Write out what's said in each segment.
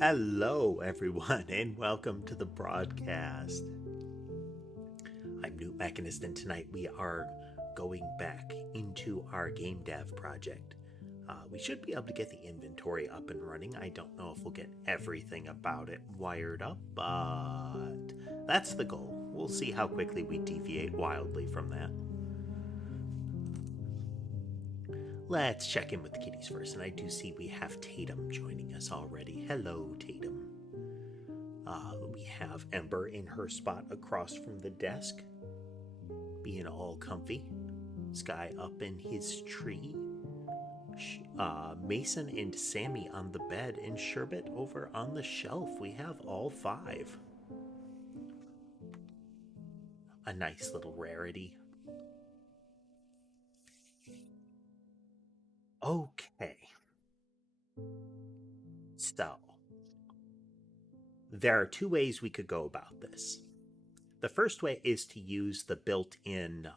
Hello, everyone, and welcome to the broadcast. I'm newtmechanist, and tonight we are going back into our game dev project. We should be able to get the inventory up and running. I don't know if we'll get everything about it wired up, but that's the goal. We'll see how quickly we deviate wildly from that. Let's check in with the kitties first, and I do see we have Tatum joining us already. Hello, Tatum. We have Ember in her spot across from the desk, being all comfy. Sky up in his tree. Mason and Sammy on the bed, and Sherbet over on the shelf. We have all five. A nice little rarity. Okay. So, there are two ways we could go about this. The first way is to use the built-in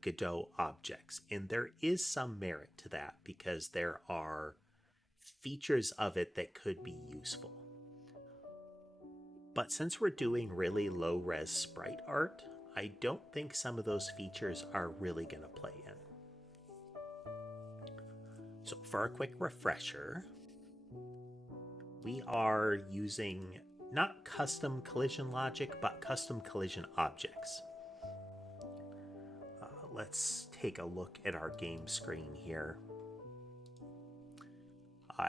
Godot objects, and there is some merit to that because there are features of it that could be useful. But since we're doing really low-res sprite art, I don't think some of those features are really going to play in. So for a quick refresher, we are using not custom collision logic, but custom collision objects. Let's take a look at our game screen here.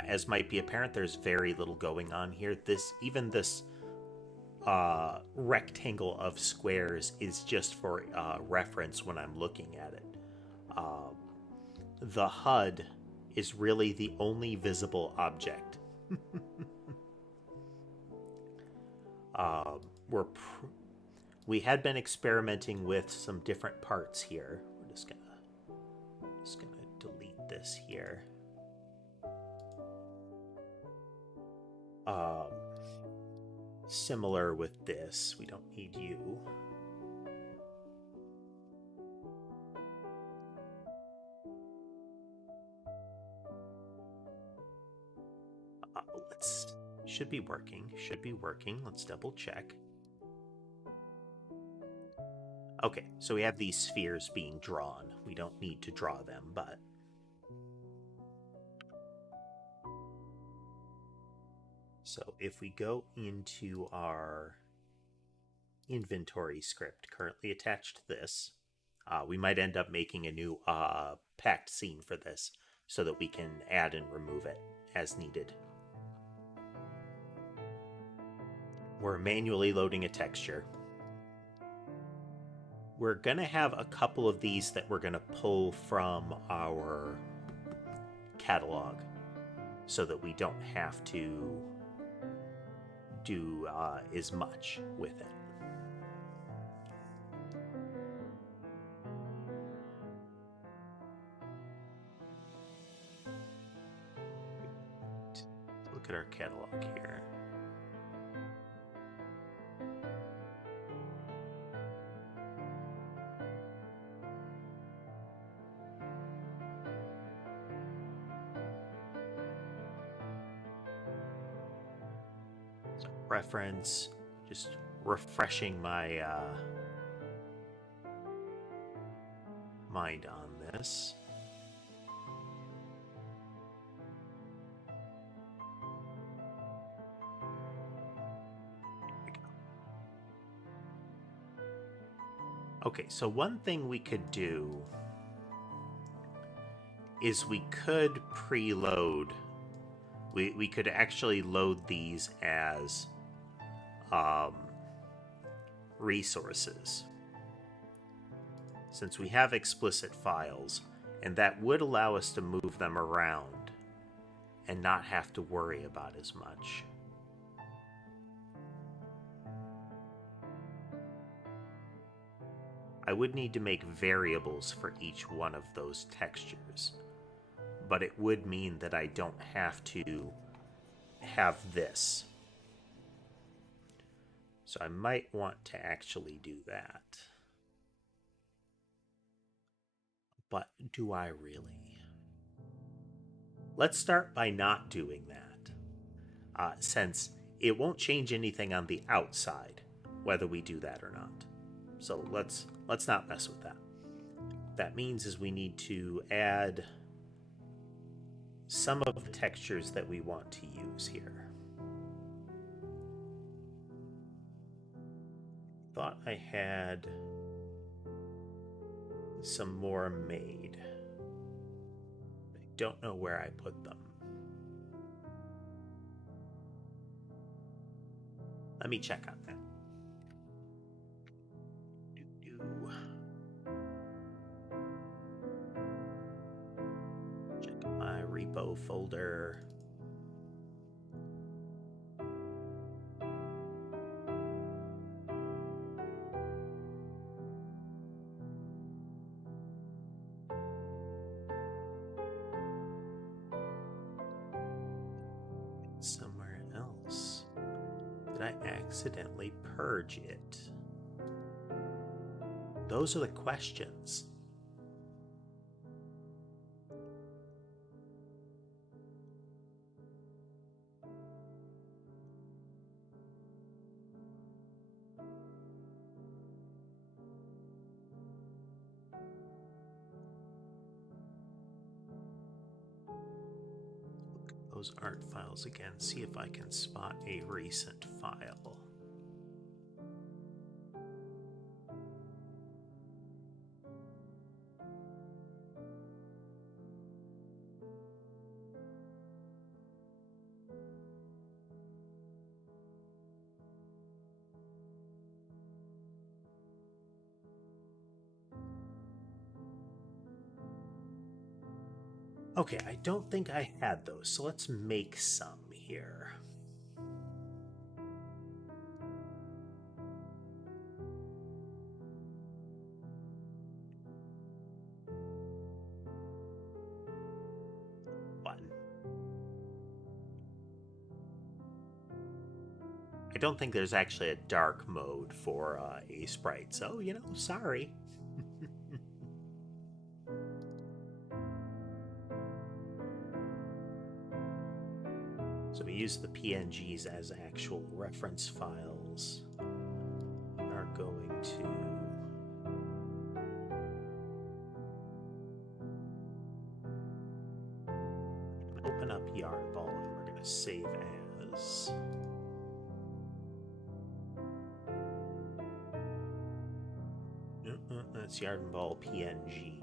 As might be apparent, there's very little going on here. Even this rectangle of squares is just for reference when I'm looking at it. The HUD is really the only visible object. We had been experimenting with some different parts here. We're just gonna delete this here. Similar with this, we don't need you. Should be working. Let's double check. Okay, so we have these spheres being drawn. We don't need to draw them, but... So if we go into our inventory script currently attached to this, we might end up making a new packed scene for this so that we can add and remove it as needed. We're manually loading a texture. We're going to have a couple of these that we're going to pull from our catalog so that we don't have to do as much with it. Let's look at our catalog here. Reference, just refreshing my mind on this. Okay, so one thing we could do is we could preload We could actually load these as resources, since we have explicit files, and that would allow us to move them around and not have to worry about as much. I would need to make variables for each one of those textures, but it would mean that I don't have to have this. So I might want to actually do that. But do I really? Let's start by not doing that, since it won't change anything on the outside, whether we do that or not. So let's not mess with that. That means is we need to add some of the textures that we want to use here. Thought I had some more made. I don't know where I put them. Let me check on that. Check my repo folder. Somewhere else. Did I accidentally purge it? Those are the questions. Those art files again, see if I can spot a recent file. Okay, I don't think I had those, so let's make some here. Button. I don't think there's actually a dark mode for a sprite, so, sorry. So we use the PNGs as actual reference files. We are going to open up Yarnball and we're going to save as. That's Yarnball PNG.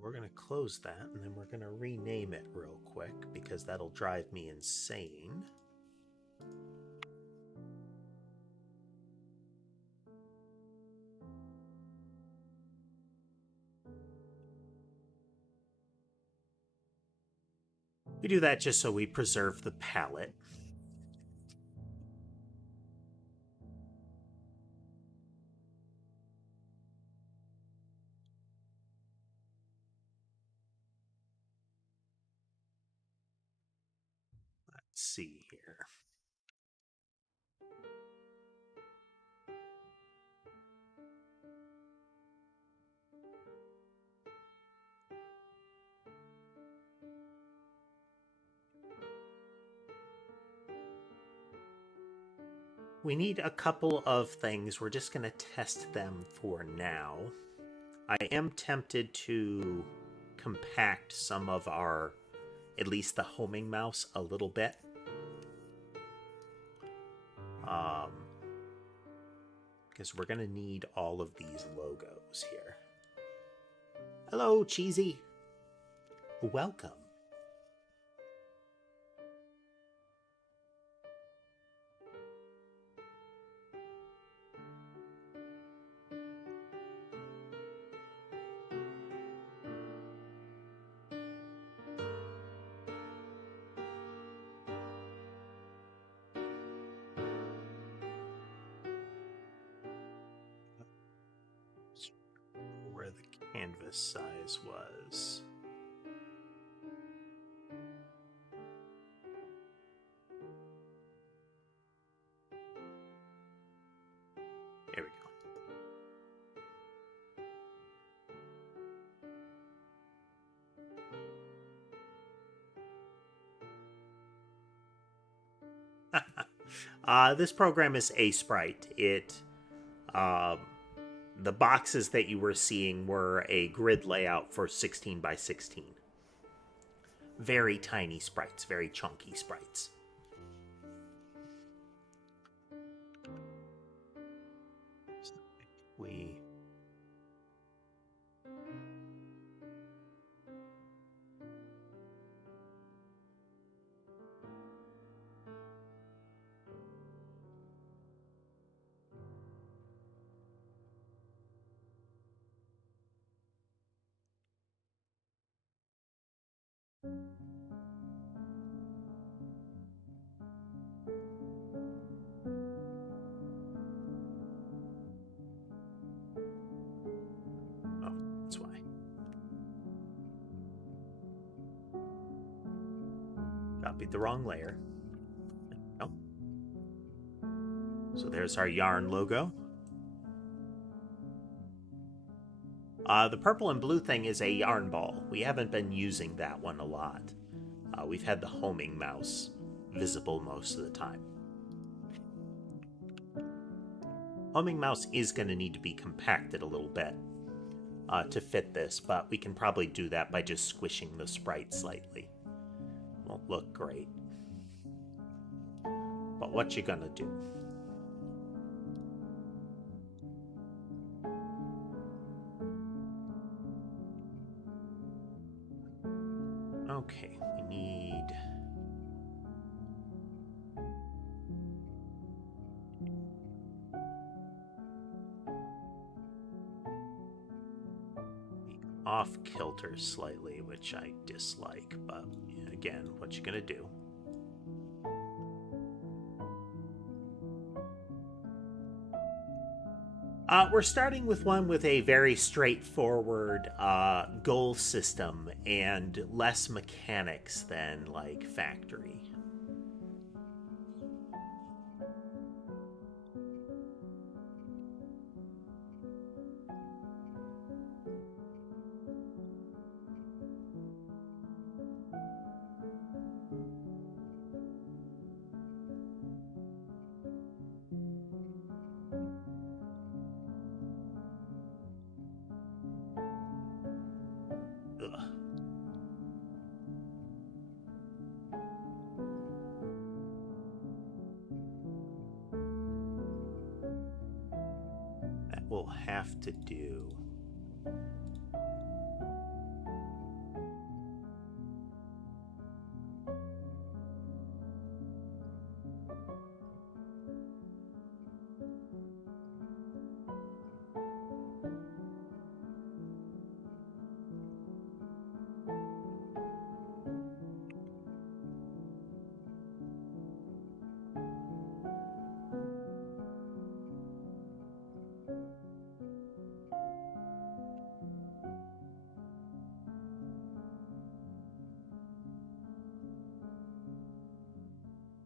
We're going to close that, and then we're going to rename it real quick, because that'll drive me insane. We do that just so we preserve the palette. Let's see here. We need a couple of things. We're just going to test them for now. I am tempted to compact some of our at least the homing mouse a little bit. Because we're going to need all of these logos here. Hello, Cheesy. Welcome. Where the canvas size was. There we go. This program is a sprite. The boxes that you were seeing were a grid layout for 16 by 16. Very tiny sprites, very chunky sprites. We that's why. Copied the wrong layer. Oh. So there's our yarn logo. The purple and blue thing is a yarn ball. We haven't been using that one a lot. We've had the homing mouse visible most of the time. Homing mouse is going to need to be compacted a little bit to fit this, but we can probably do that by just squishing the sprite slightly. Won't look great. But what you gonna do? Okay, we need... off-kilter slightly, which I dislike, but again, what you gonna do? We're starting with one with a very straightforward goal system and less mechanics than, like, Factory. We'll have to do.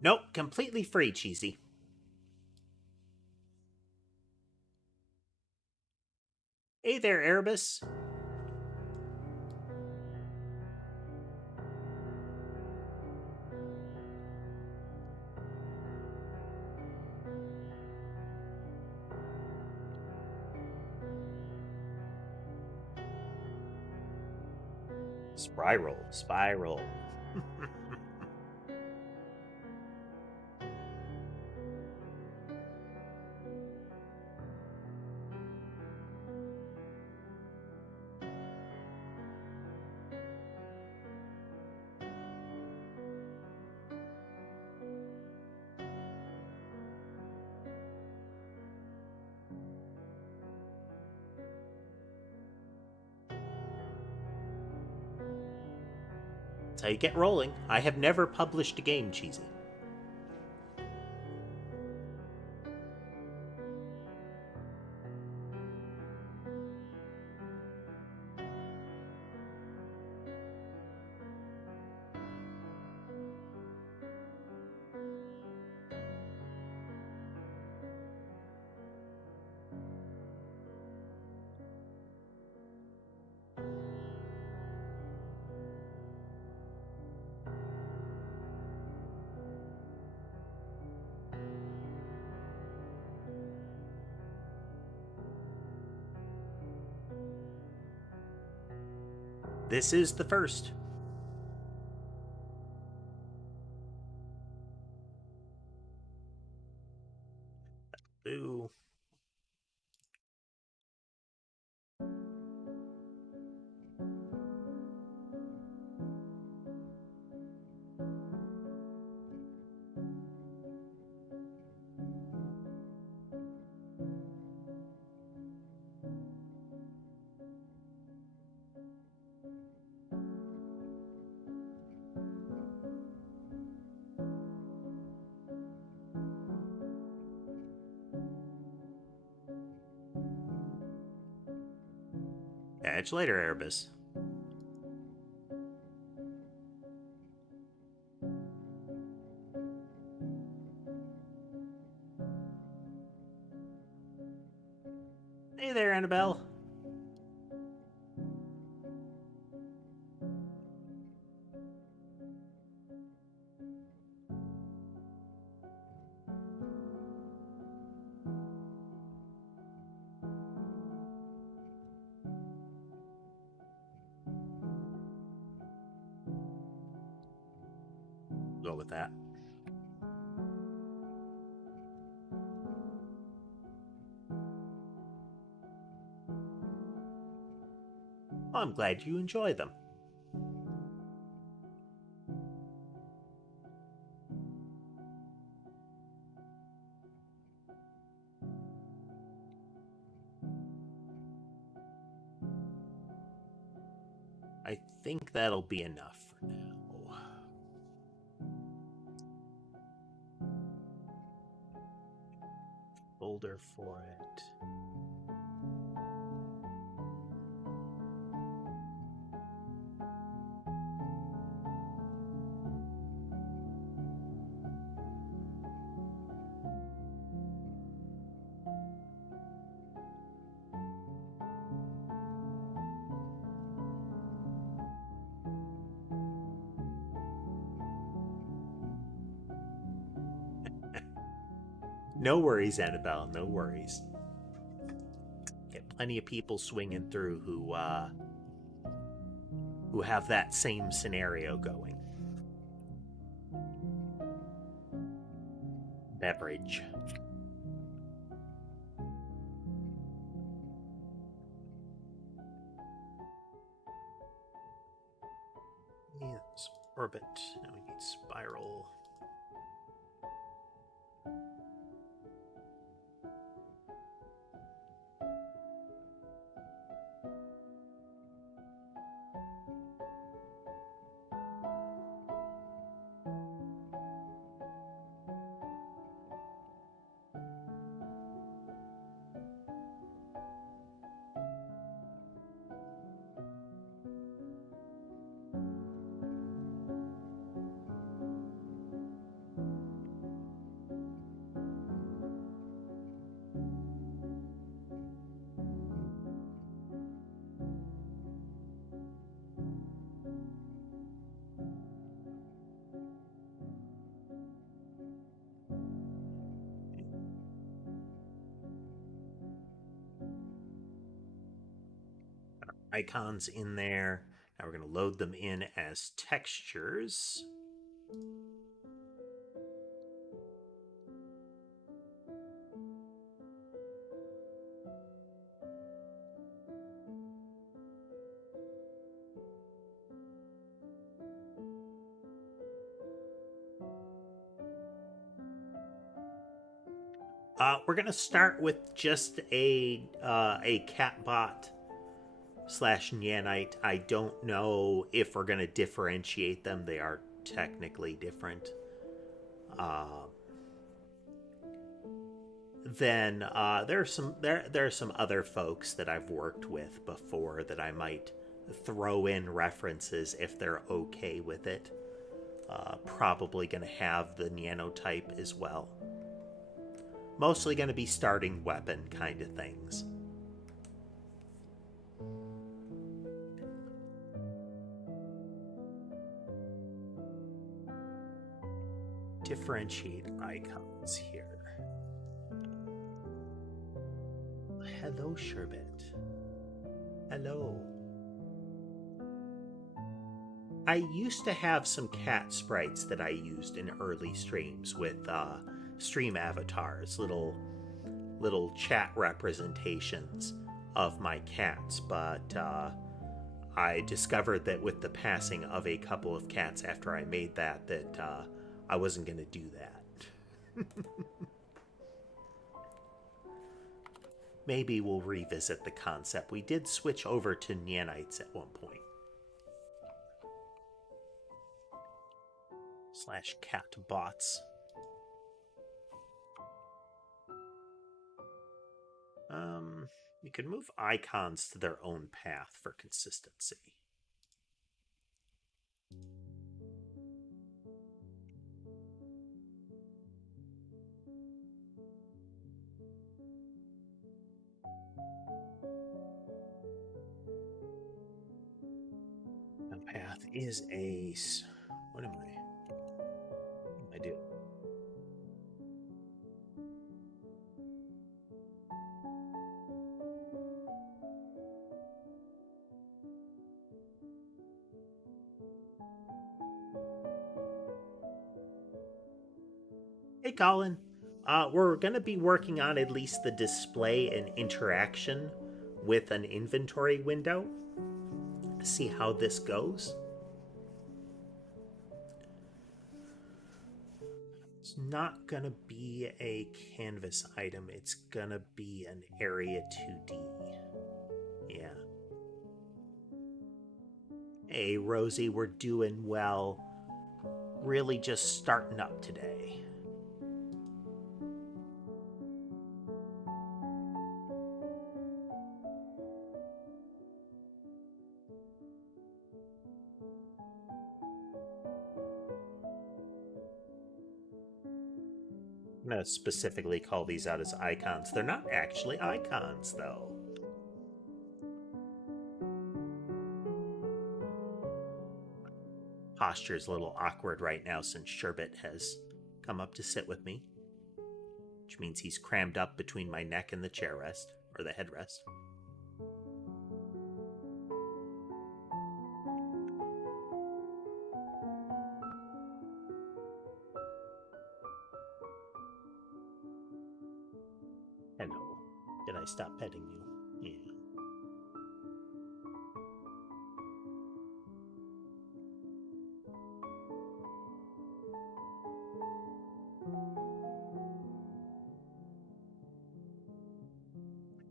Nope, completely free, Cheesy. Hey there, Erebus. Spiral. That's how you get rolling. I have never published a game, Cheesy. This is the first. Ooh. Catch you later, Erebus. Hey there, Annabelle. Go with that. Well, I'm glad you enjoy them. I think that'll be enough for now. Folder for it. No worries, Annabelle. No worries. Get plenty of people swinging through who have that same scenario going. Beverage. Yes, orbit. Now we need spiral. Icons in there. Now we're going to load them in as textures. We're going to start with just a catbot Nyanite. I don't know if we're going to differentiate them. They are technically different. Then there are some other folks that I've worked with before that I might throw in references if they're okay with it. Probably going to have the nanotype as well. Mostly going to be starting weapon kind of things. Differentiate icons here. Hello, Sherbet. Hello. I used to have some cat sprites that I used in early streams with stream avatars, little chat representations of my cats, but I discovered that with the passing of a couple of cats after I made that I wasn't going to do that. Maybe we'll revisit the concept. We did switch over to Nyanites at one point. /cat bots. You can move icons to their own path for consistency. The path is a... What am I do? Hey, Colin. We're going to be working on at least the display and interaction with an inventory window. See how this goes. It's not going to be a canvas item. It's going to be an area 2D. Yeah. Hey, Rosie, we're doing well. Really just starting up today. I'm going to specifically call these out as icons. They're not actually icons, though. Posture's a little awkward right now since Sherbet has come up to sit with me, which means he's crammed up between my neck and the chair rest, or the headrest. Hello. Did I stop petting you? Yeah.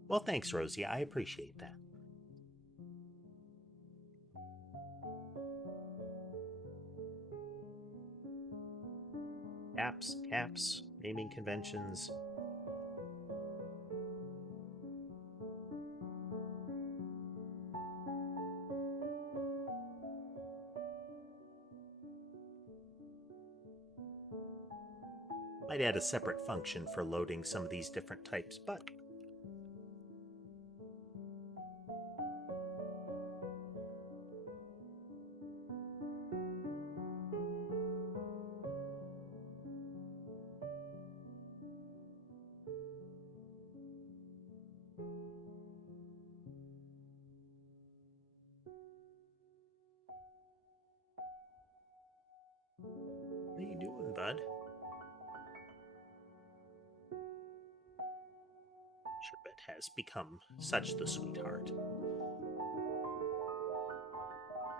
Well, thanks, Rosie. I appreciate that. Caps, naming conventions. Might add a separate function for loading some of these different types, but what are you doing, bud? Sherbet has become such the sweetheart.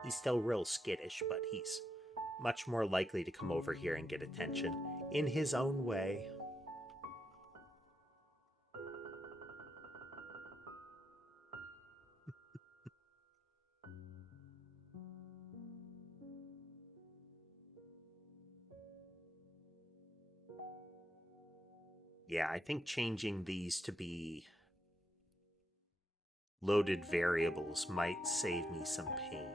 He's still real skittish, but he's much more likely to come over here and get attention in his own way. Yeah, I think changing these to be loaded variables might save me some pain.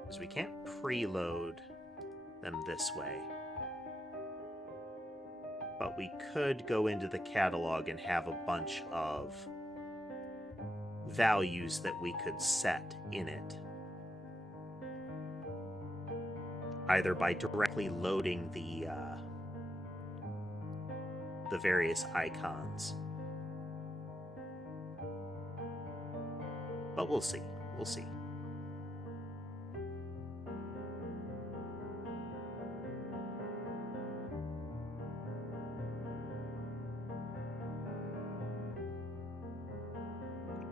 Because we can't preload them this way. But we could go into the catalog and have a bunch of values that we could set in it. Either by directly loading the various icons. But we'll see. We'll see.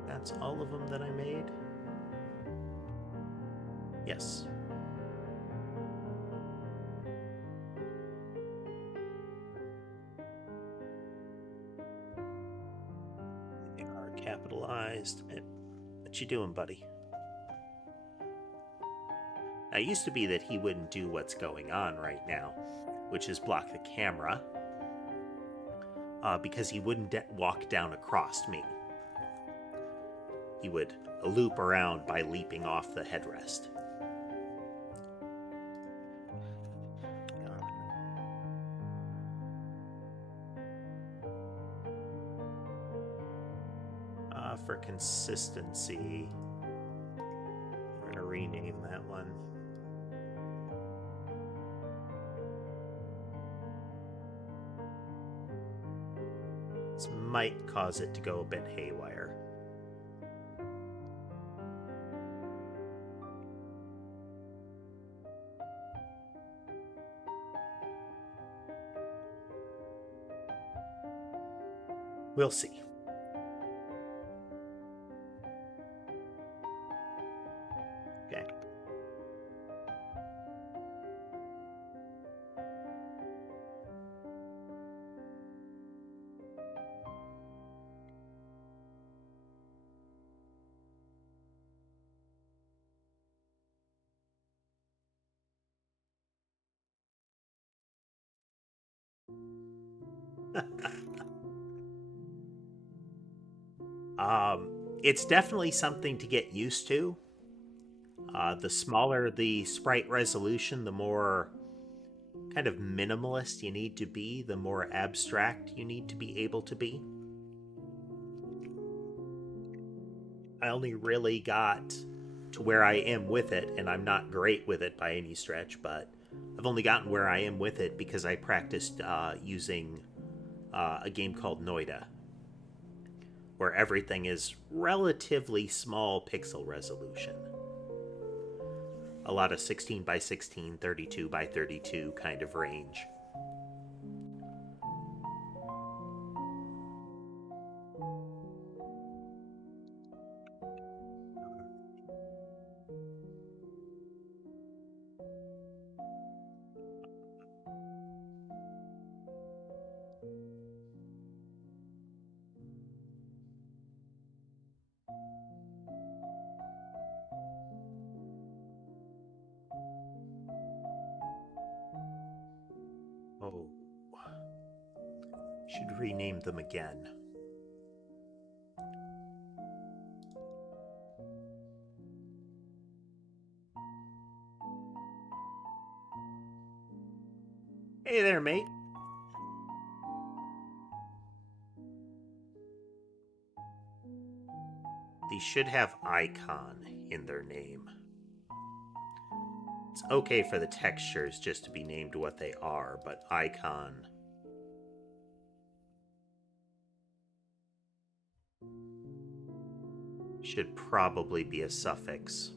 That's all of them that I made? Yes. They are capitalized. What you doing, buddy? Now, it used to be that he wouldn't do what's going on right now, which is block the camera, because he wouldn't walk down across me. He would loop around by leaping off the headrest. For consistency, we're going to rename that one. This might cause it to go a bit haywire. We'll see. Okay. It's definitely something to get used to. The smaller the sprite resolution, the more kind of minimalist you need to be, the more abstract you need to be able to be. I only really got to where I am with it, and I'm not great with it by any stretch, but I've only gotten where I am with it because I practiced using a game called Noida, where everything is relatively small pixel resolution. A lot of 16 by 16, 32 by 32 kind of range. Oh, should rename them again. Hey there, mate. These should have icon in their name. It's okay for the textures just to be named what they are, but icon should probably be a suffix.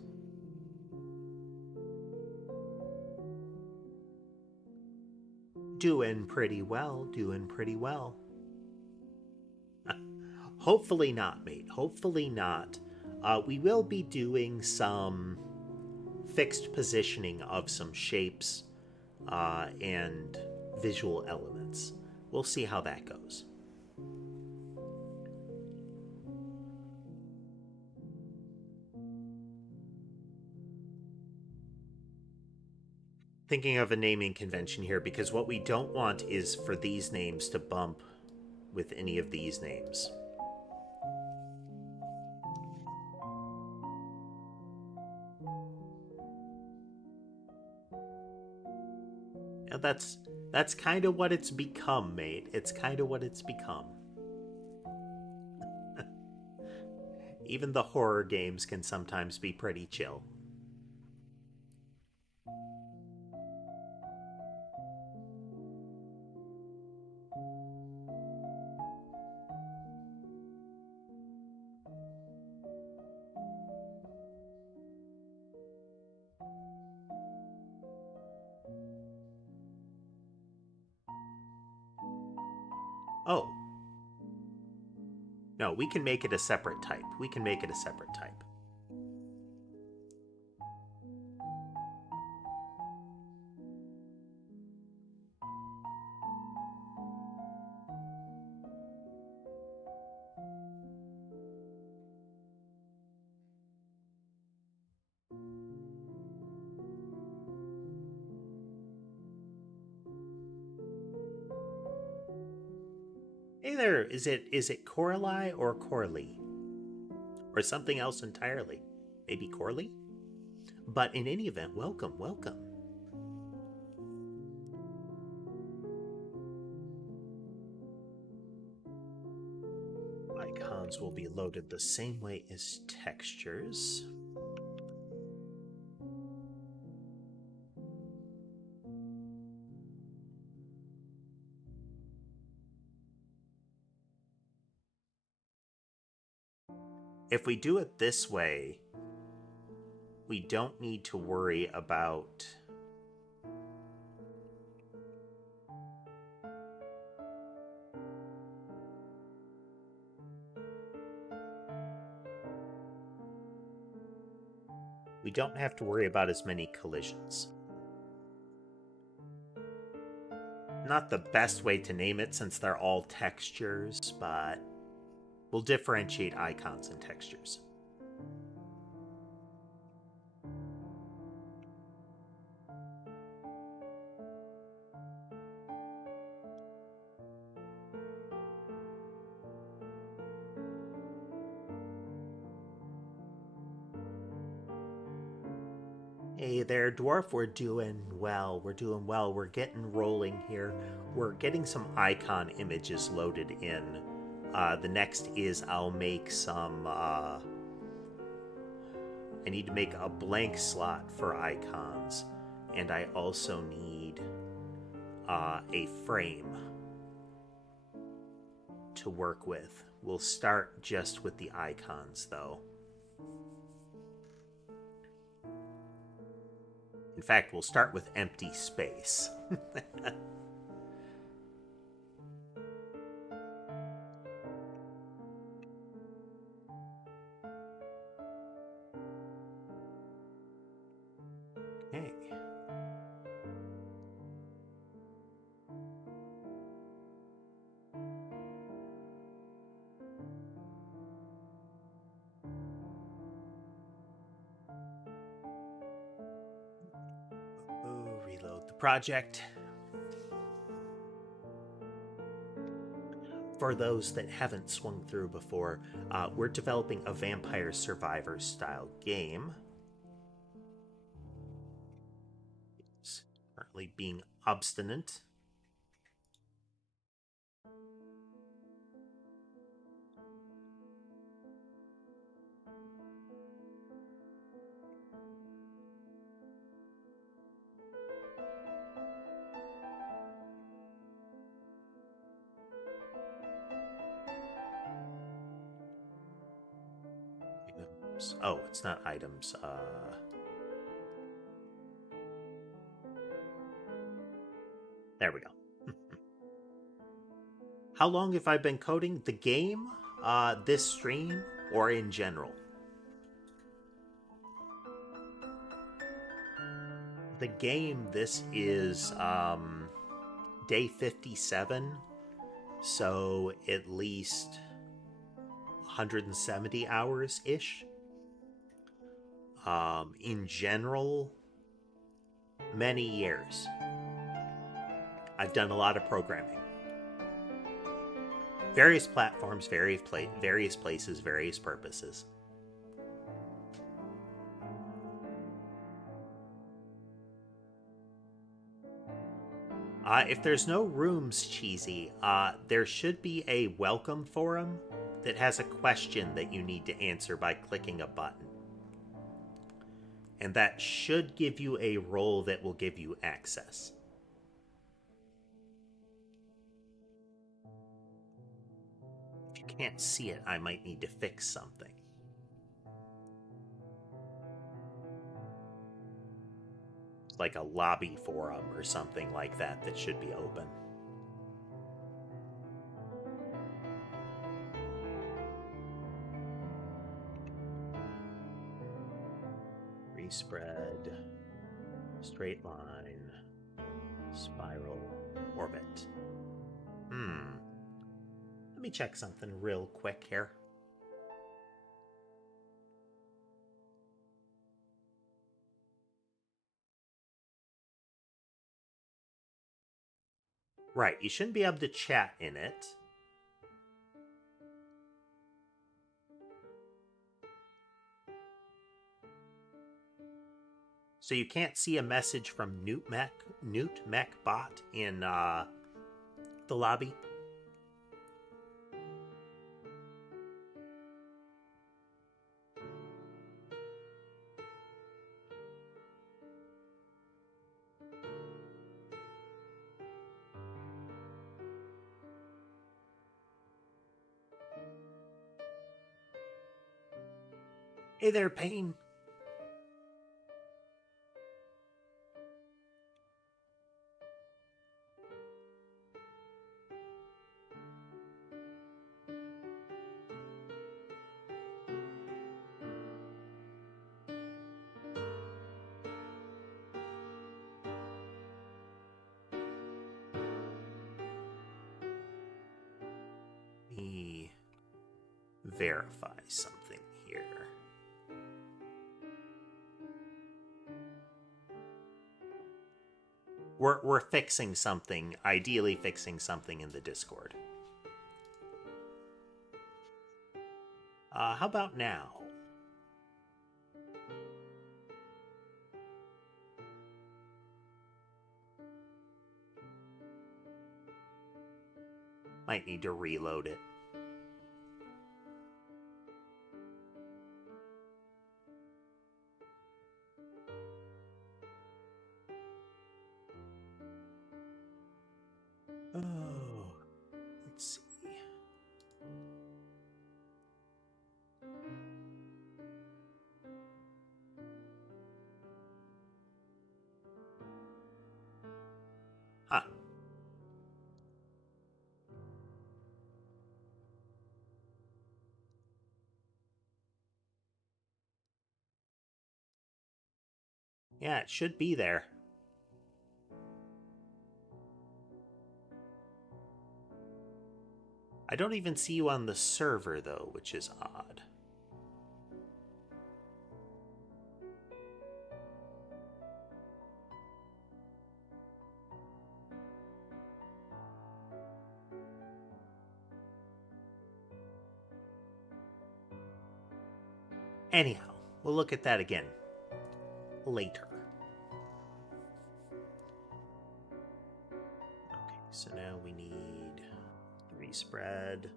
Doing pretty well, doing pretty well. Hopefully not, mate. Hopefully not. We will be doing some fixed positioning of some shapes and visual elements. We'll see how that goes. thinking of a naming convention here, because what we don't want is for these names to bump with any of these names. Now that's kind of what it's become, mate. It's kind of what it's become. Even the horror games can sometimes be pretty chill. Oh. No, we can make it a separate type. We can make it a separate type. Hey there, is it Coralie or Corley? Or something else entirely? Maybe Corley? But in any event, welcome, welcome. Icons will be loaded the same way as textures. If we do it this way, we don't need to worry about as many collisions. Not the best way to name it since they're all textures, but we'll differentiate icons and textures. Hey there, Dwarf. We're doing well. We're doing well. We're getting rolling here. We're getting some icon images loaded in. The next is I'll make some... I need to make a blank slot for icons. And I also need a frame to work with. We'll start just with the icons, though. In fact, we'll start with empty space. Okay. Reload the project. For those that haven't swung through before, we're developing a Vampire Survivor style game. It's currently being obstinate. Oh, it's not items. There we go. How long have I been coding? The game, this stream, or in general? The game, this is day 57, so at least 170 hours-ish. In general, many years. I've done a lot of programming. Various platforms, various places, various purposes. If there's no rooms, Cheesy, there should be a welcome forum that has a question that you need to answer by clicking a button. And that should give you a role that will give you access. If you can't see it, I might need to fix something. Like a lobby forum or something like that that should be open. Respread, straight line, spiral, orbit. Let me check something real quick here. Right, you shouldn't be able to chat in it. So you can't see a message from newtmecbot in the lobby. Hey there, Payne. Let me verify something here. We're fixing something, ideally fixing something in the Discord. How about now? Might need to reload it. Oh, let's see. Huh. Yeah, it should be there. I don't even see you on the server, though, which is odd. Anyhow, we'll look at that again later. Okay, so now we need respread.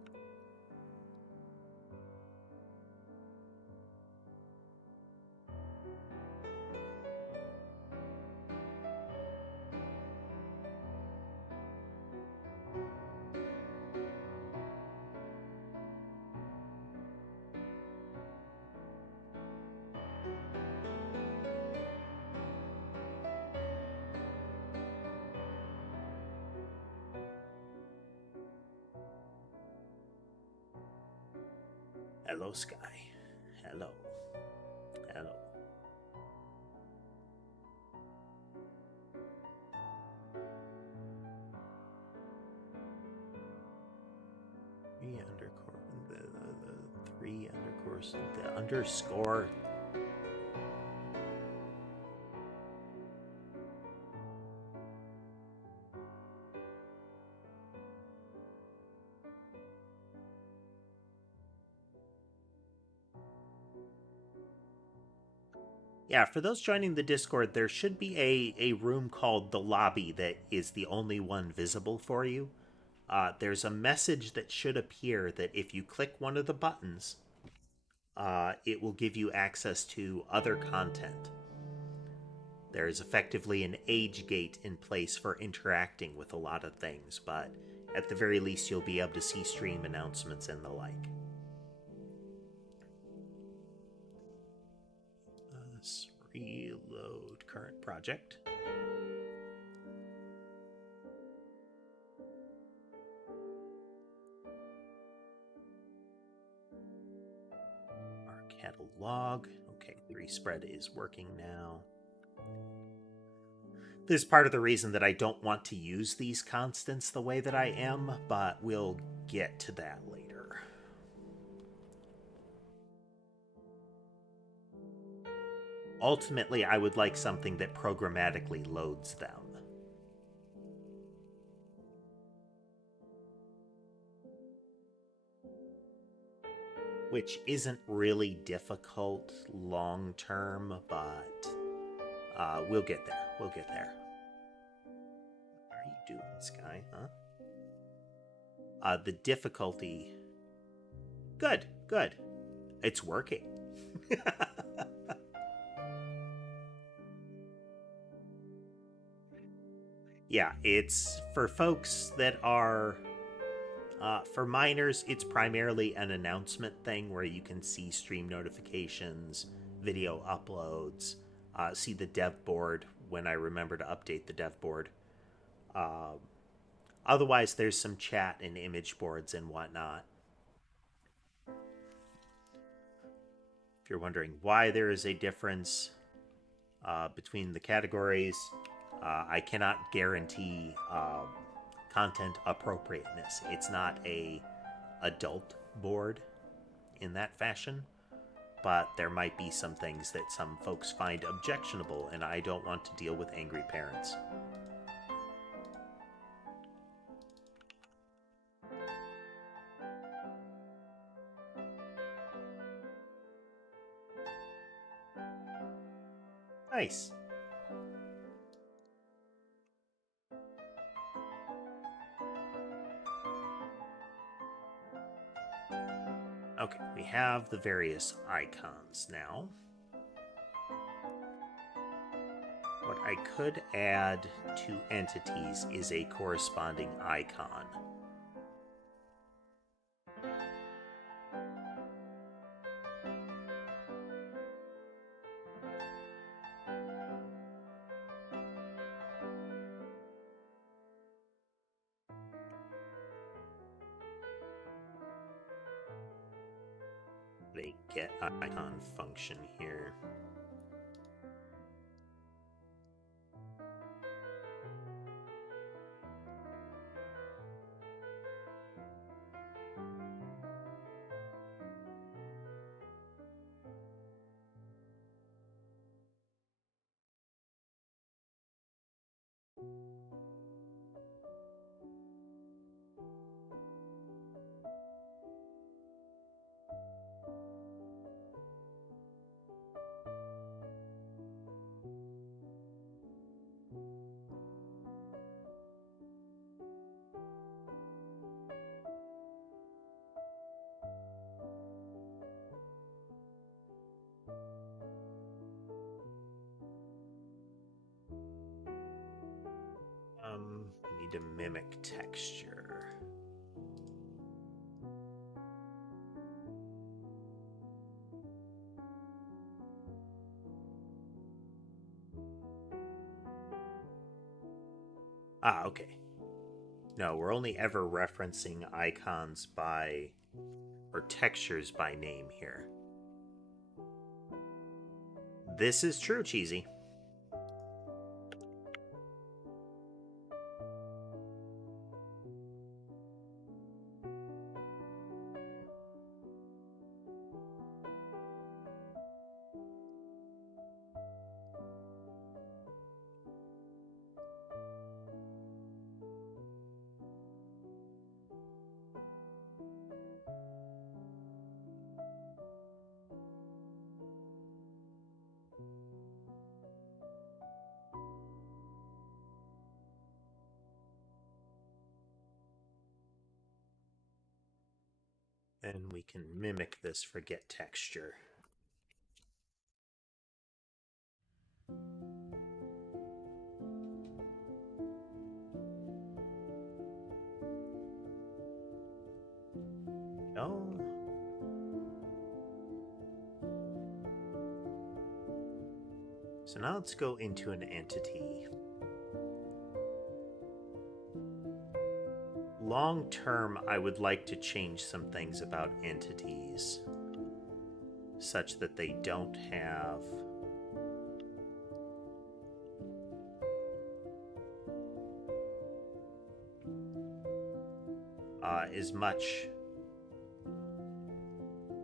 Hello, Sky. Hello. Hello. The underscore. Yeah, for those joining the Discord, there should be a room called the lobby that is the only one visible for you. There's a message that should appear that if you click one of the buttons, it will give you access to other content. There is effectively an age gate in place for interacting with a lot of things, but at the very least, you'll be able to see stream announcements and the like. Let's reload current project. Our catalog. Okay, 3spread is working now. This is part of the reason that I don't want to use these constants the way that I am, but we'll get to that later. Ultimately, I would like something that programmatically loads them. Which isn't really difficult long term, but we'll get there. We'll get there. What are you doing, Sky? Huh? The difficulty. Good, good. It's working. Yeah, it's for folks that are. For minors, it's primarily an announcement thing where you can see stream notifications, video uploads, see the dev board when I remember to update the dev board. Otherwise, there's some chat and image boards and whatnot. If you're wondering why there is a difference between the categories, I cannot guarantee content appropriateness. It's not a adult board in that fashion, but there might be some things that some folks find objectionable, and I don't want to deal with angry parents. Nice. Okay, we have the various icons now. What I could add to entities is a corresponding icon. A get icon function here. We need to mimic texture. Okay. No, we're only ever referencing icons by, or textures by name here. This is true, Cheesy. And we can mimic this for get texture. Oh. So now let's go into an entity. Long term, I would like to change some things about entities such that they don't have as much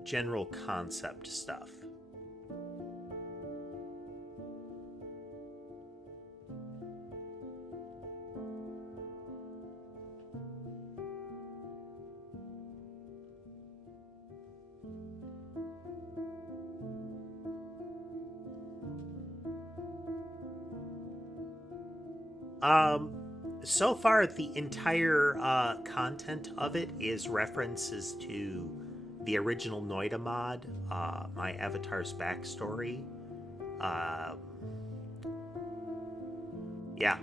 general concept stuff. So far, the entire content of it is references to the original Noida mod, my avatar's backstory. Um, yeah,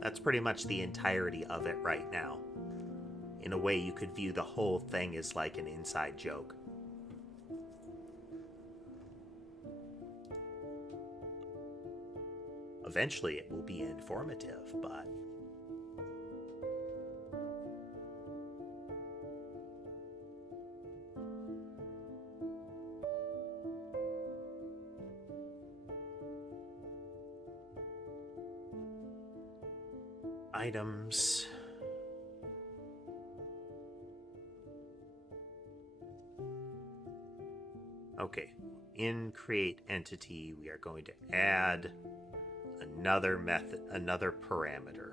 that's pretty much the entirety of it right now. In a way, you could view the whole thing as like an inside joke. Eventually, it will be informative, but items. Okay, in create entity, we are going to add another method, another parameter.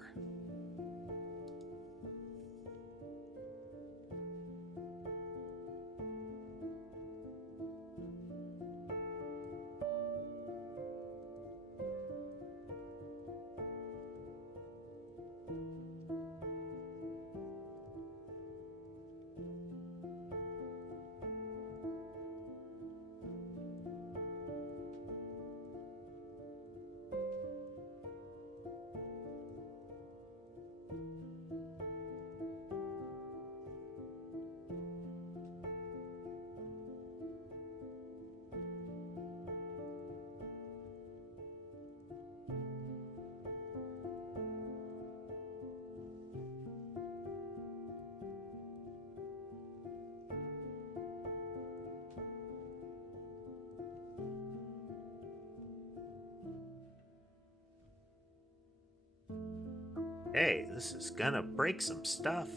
Hey, this is gonna break some stuff.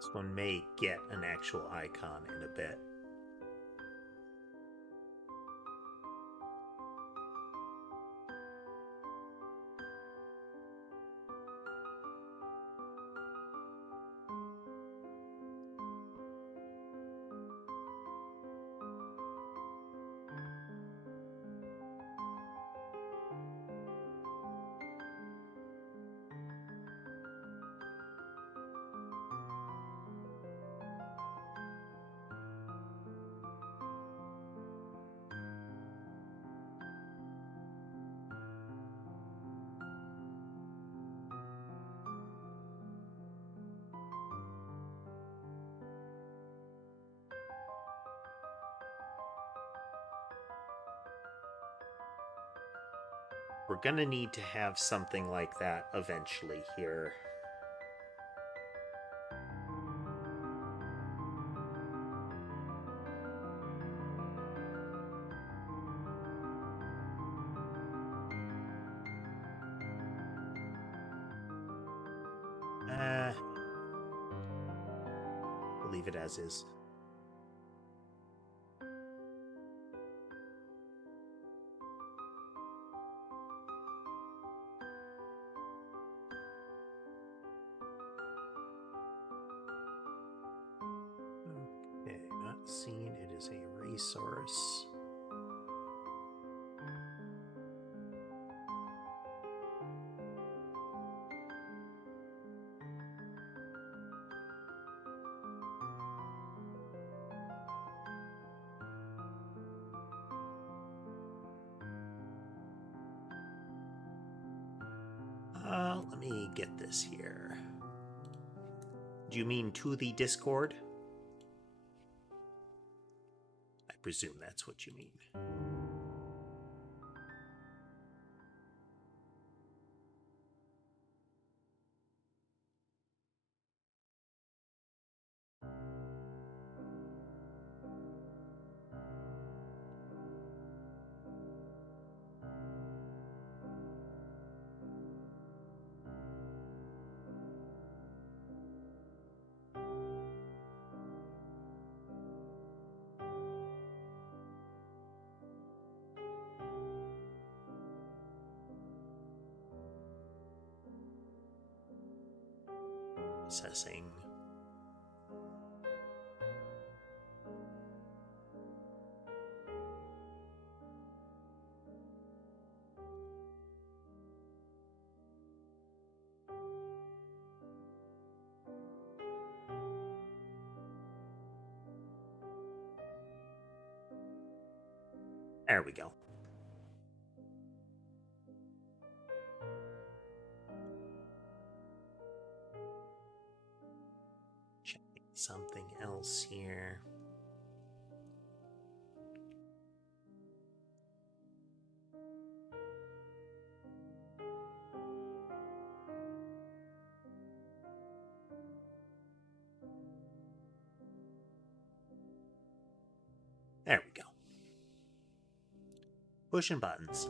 This one may get an actual icon in a bit. We're gonna need to have something like that eventually here. leave it as is. Okay, not seen. It is a resource. Let me get this here. Do you mean to the Discord? I presume that's what you mean. Processing. There we go. Checking something else here. There we go. Pushing buttons.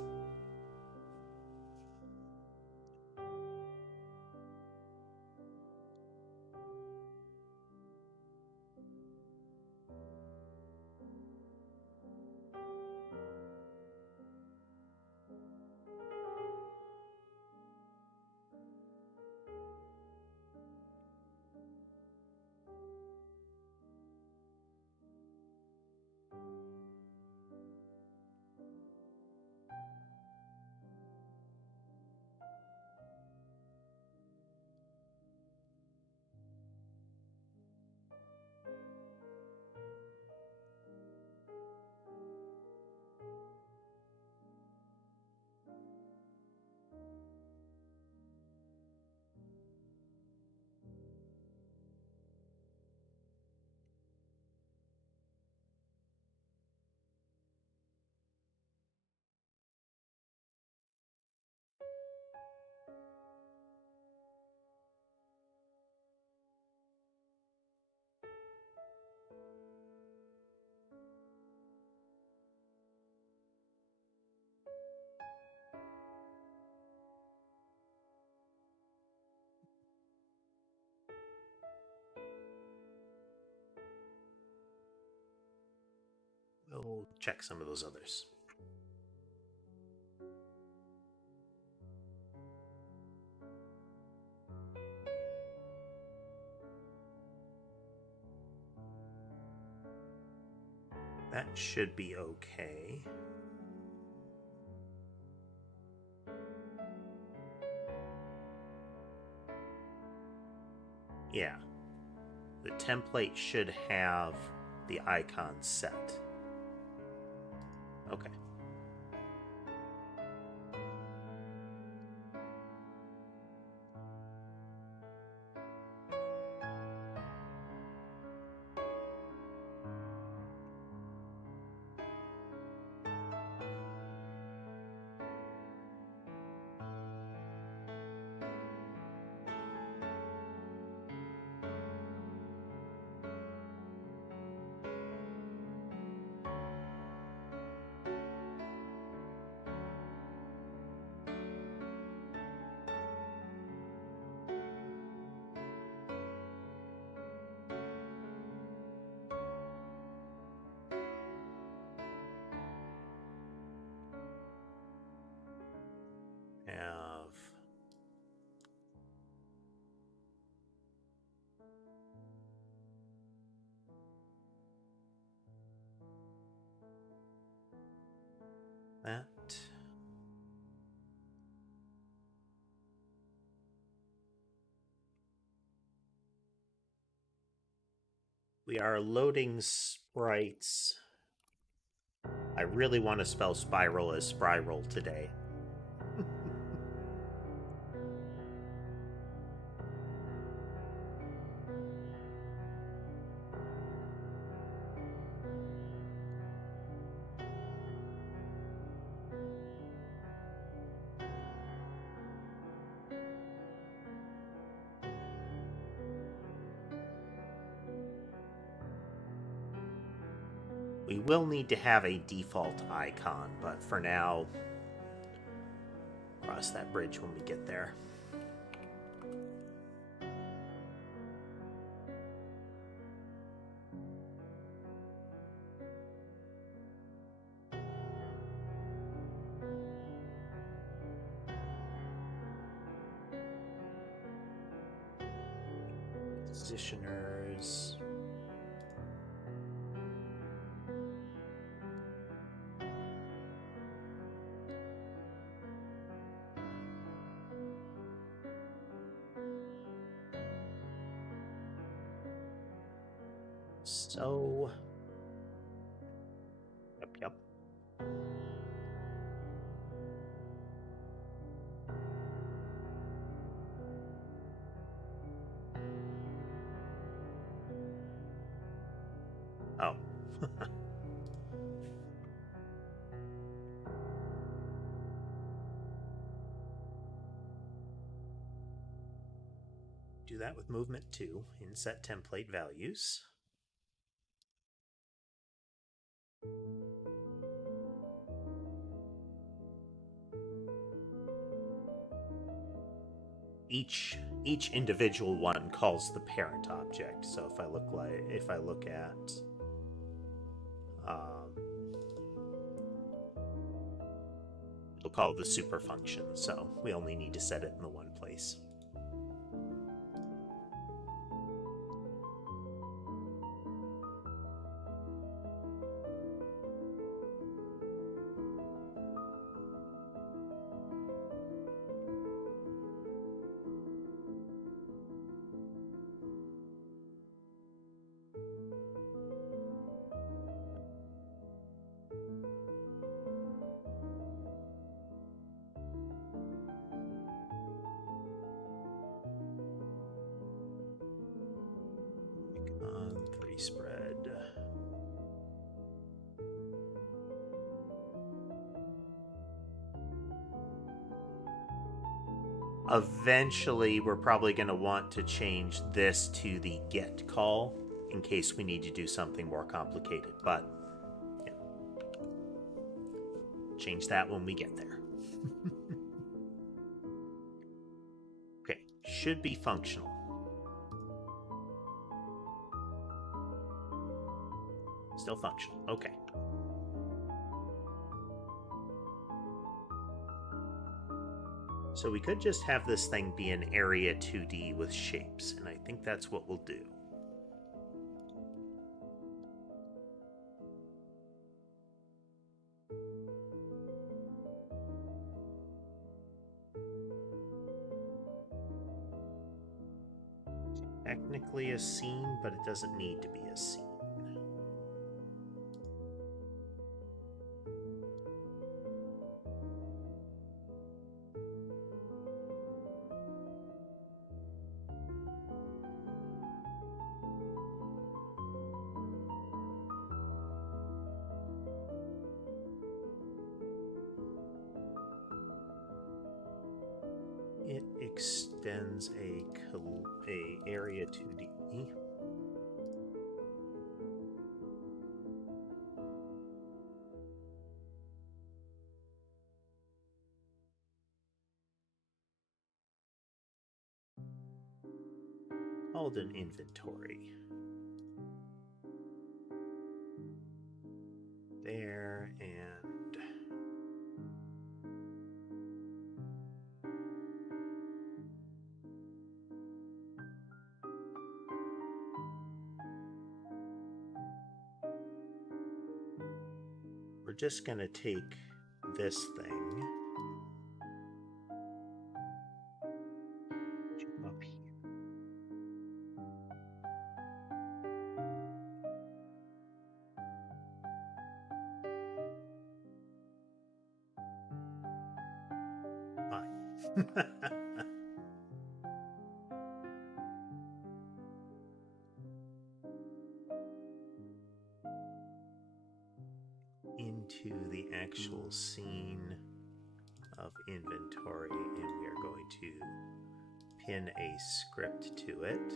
We'll check some of those others. That should be okay. Yeah. The template should have the icon set. Okay. that. We are loading sprites. I really want to spell spiral as spiral today. We will need to have a default icon, but for now, cross that bridge when we get there. Positioners. So, yep. Oh. Do that with movement 2 in set template values. Each individual one calls the parent object. So if I look at it'll call the super function, so we only need to set it in the one place. Spread. Eventually, we're probably going to want to change this to the get call in case we need to do something more complicated, but yeah. Change that when we get there. Okay, should be functional. Still functional. Okay. So we could just have this thing be an area 2D with shapes, and I think that's what we'll do. Technically a scene, but it doesn't need to be a scene. It extends a area 2D. Called an inventory. There, and we're just going to take this thing to up here. Fine. Into the actual scene of inventory, and we are going to pin a script to it.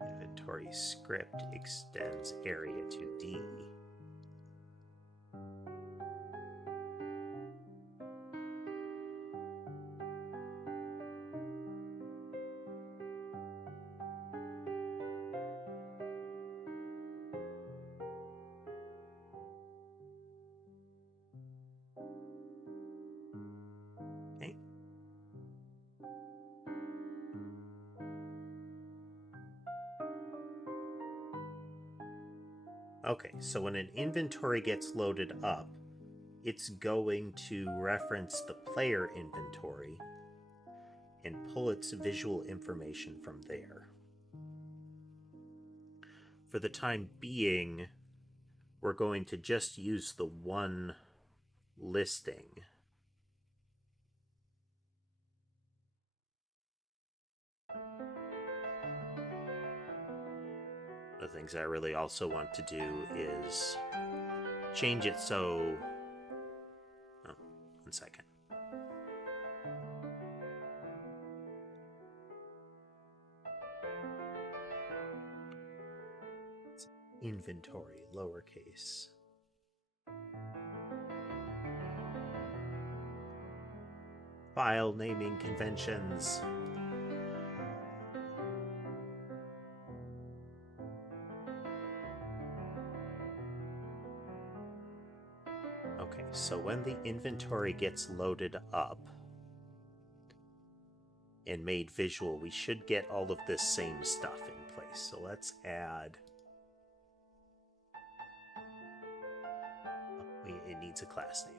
Inventory script extends area to D. Okay, so when an inventory gets loaded up, it's going to reference the player inventory and pull its visual information from there. For the time being, we're going to just use the one listing. The things I really also want to do is change it so... Oh, 1 second. It's inventory, lowercase. File naming conventions. Okay, so when the inventory gets loaded up and made visual, we should get all of this same stuff in place. So let's add... It needs a class name.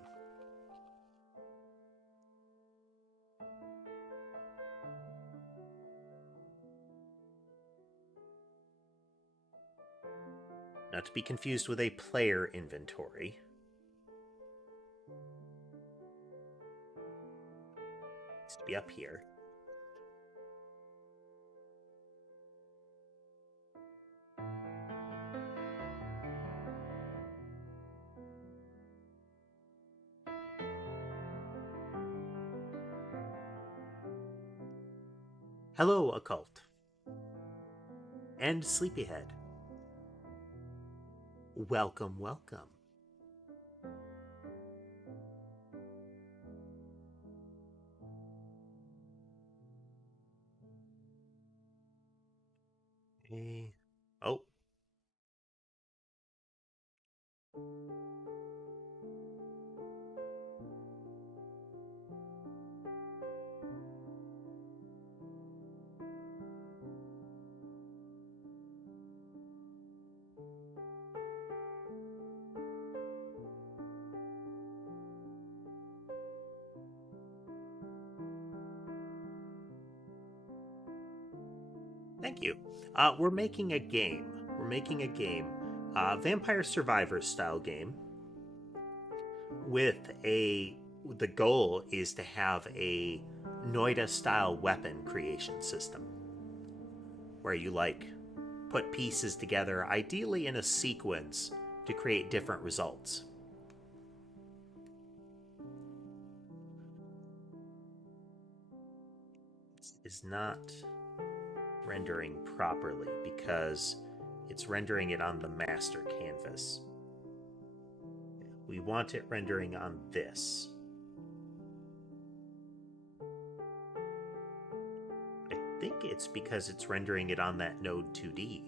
Not to be confused with a player inventory. Needs to be up here. Hello, Occult. And Sleepyhead. Welcome, welcome. Hey. Oh. Thank you. We're making a game. Vampire Survivor style game. The goal is to have a Noida style weapon creation system, where you put pieces together, ideally in a sequence, to create different results. This is not rendering properly because it's rendering it on the master canvas. We want it rendering on this. I think it's because it's rendering it on that node 2D.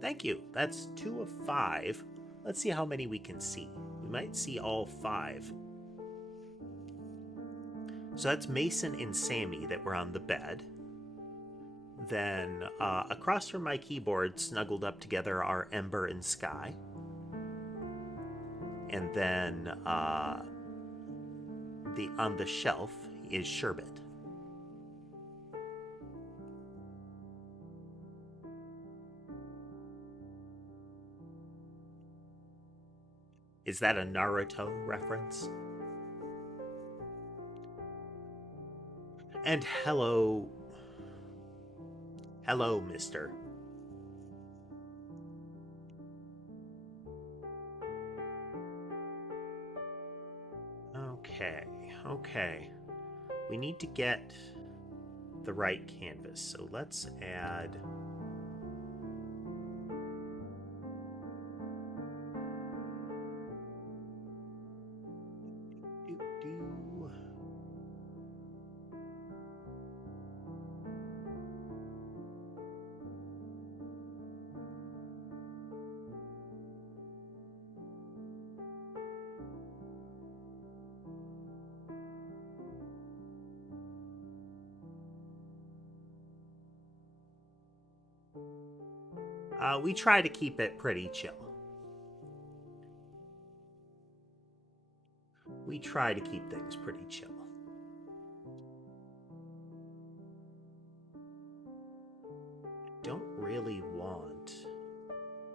Thank you. That's 2 of 5. Let's see how many we can see. We might see all 5. So that's Mason and Sammy that were on the bed. Then across from my keyboard, snuggled up together, are Ember and Sky. And then on the shelf is Sherbet. Is that a Naruto reference? And hello, mister. Okay. We need to get the right canvas, so let's add... we try to keep it pretty chill. We try to keep things pretty chill. I don't really want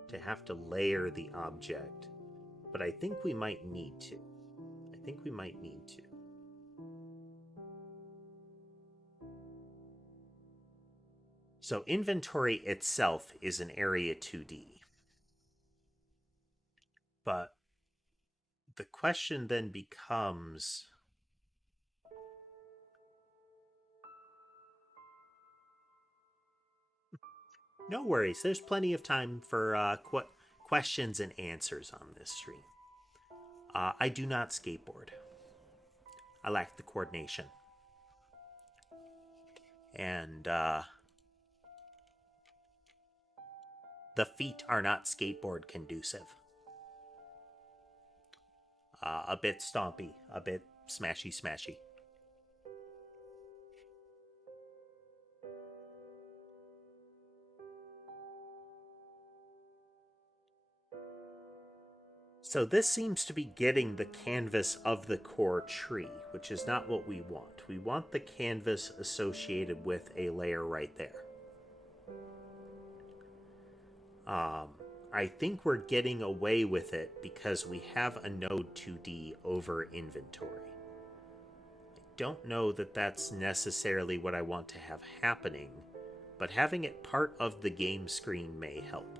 to have to layer the object, but I think we might need to. So inventory itself is an area 2D. But the question then becomes... No worries, there's plenty of time for questions and answers on this stream. I do not skateboard. I lack the coordination. And the feet are not skateboard conducive. A bit stompy, a bit smashy. So this seems to be getting the canvas of the core tree, which is not what we want. We want the canvas associated with a layer right there. I think we're getting away with it because we have a node 2D over inventory. I don't know that that's necessarily what I want to have happening, but having it part of the game screen may help.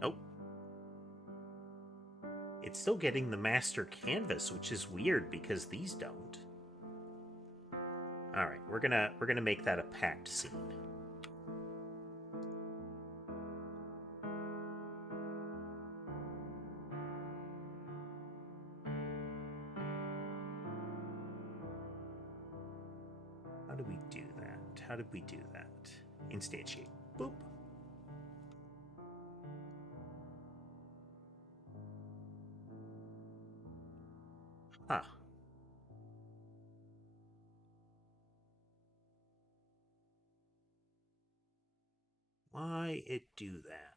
Nope. It's still getting the master canvas, which is weird because these don't. All right, we're gonna make that a packed scene. How do we do that? Instantiate. Boop. Huh. Why it do that?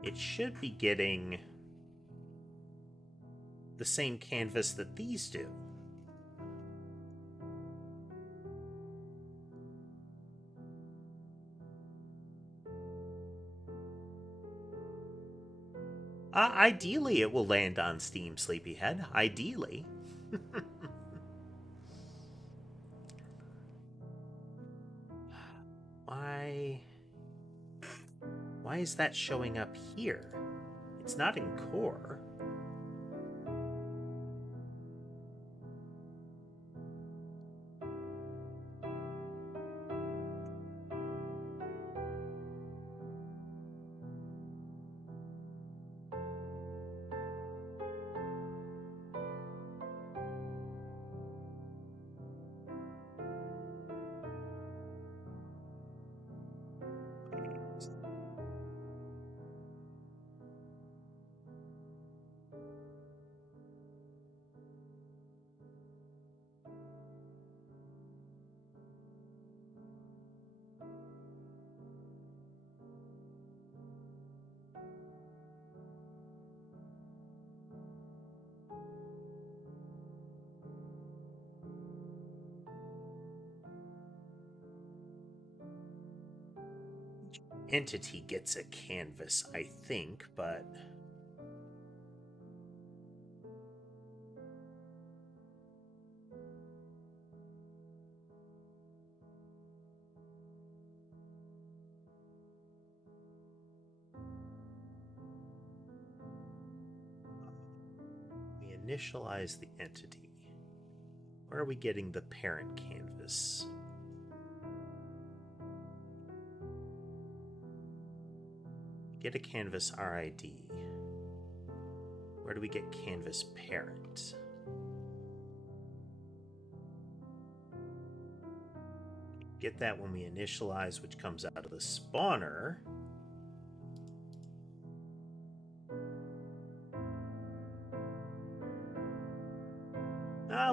It should be getting the same canvas that these do. Ideally, it will land on Steam, Sleepyhead. Ideally. Why? Why is that showing up here? It's not in core. Entity gets a canvas, I think, but we initialize the entity. Where are we getting the parent canvas? Get a canvas RID. Where do we get canvas parent? Get that when we initialize, which comes out of the spawner.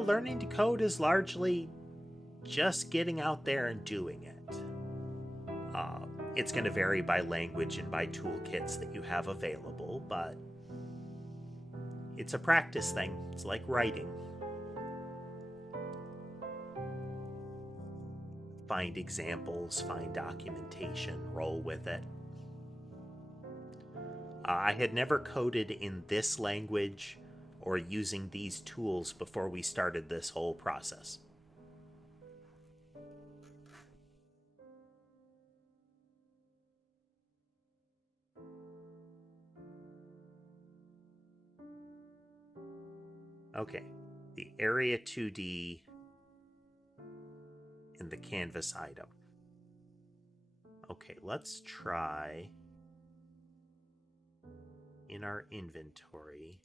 Learning to code is largely just getting out there and doing it. It's going to vary by language and by toolkits that you have available, but it's a practice thing. It's like writing. Find examples, find documentation, roll with it. I had never coded in this language or using these tools before we started this whole process. Okay, the area 2D and the canvas item. Okay, let's try in our inventory.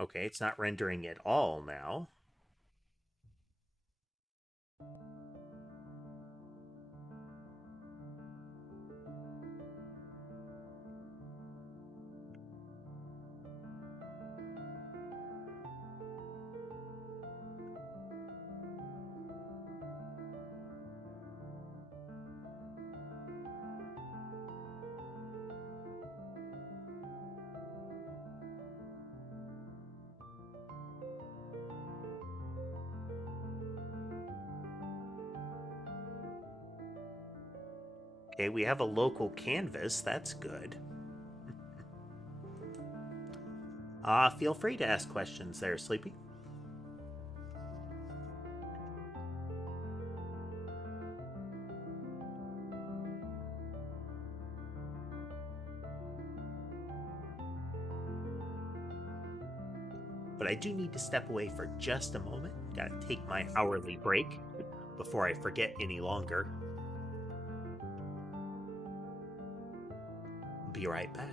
Okay, it's not rendering at all now. Okay, we have a local canvas. That's good. Feel free to ask questions there, Sleepy. But I do need to step away for just a moment. Gotta take my hourly break before I forget any longer. Be right back.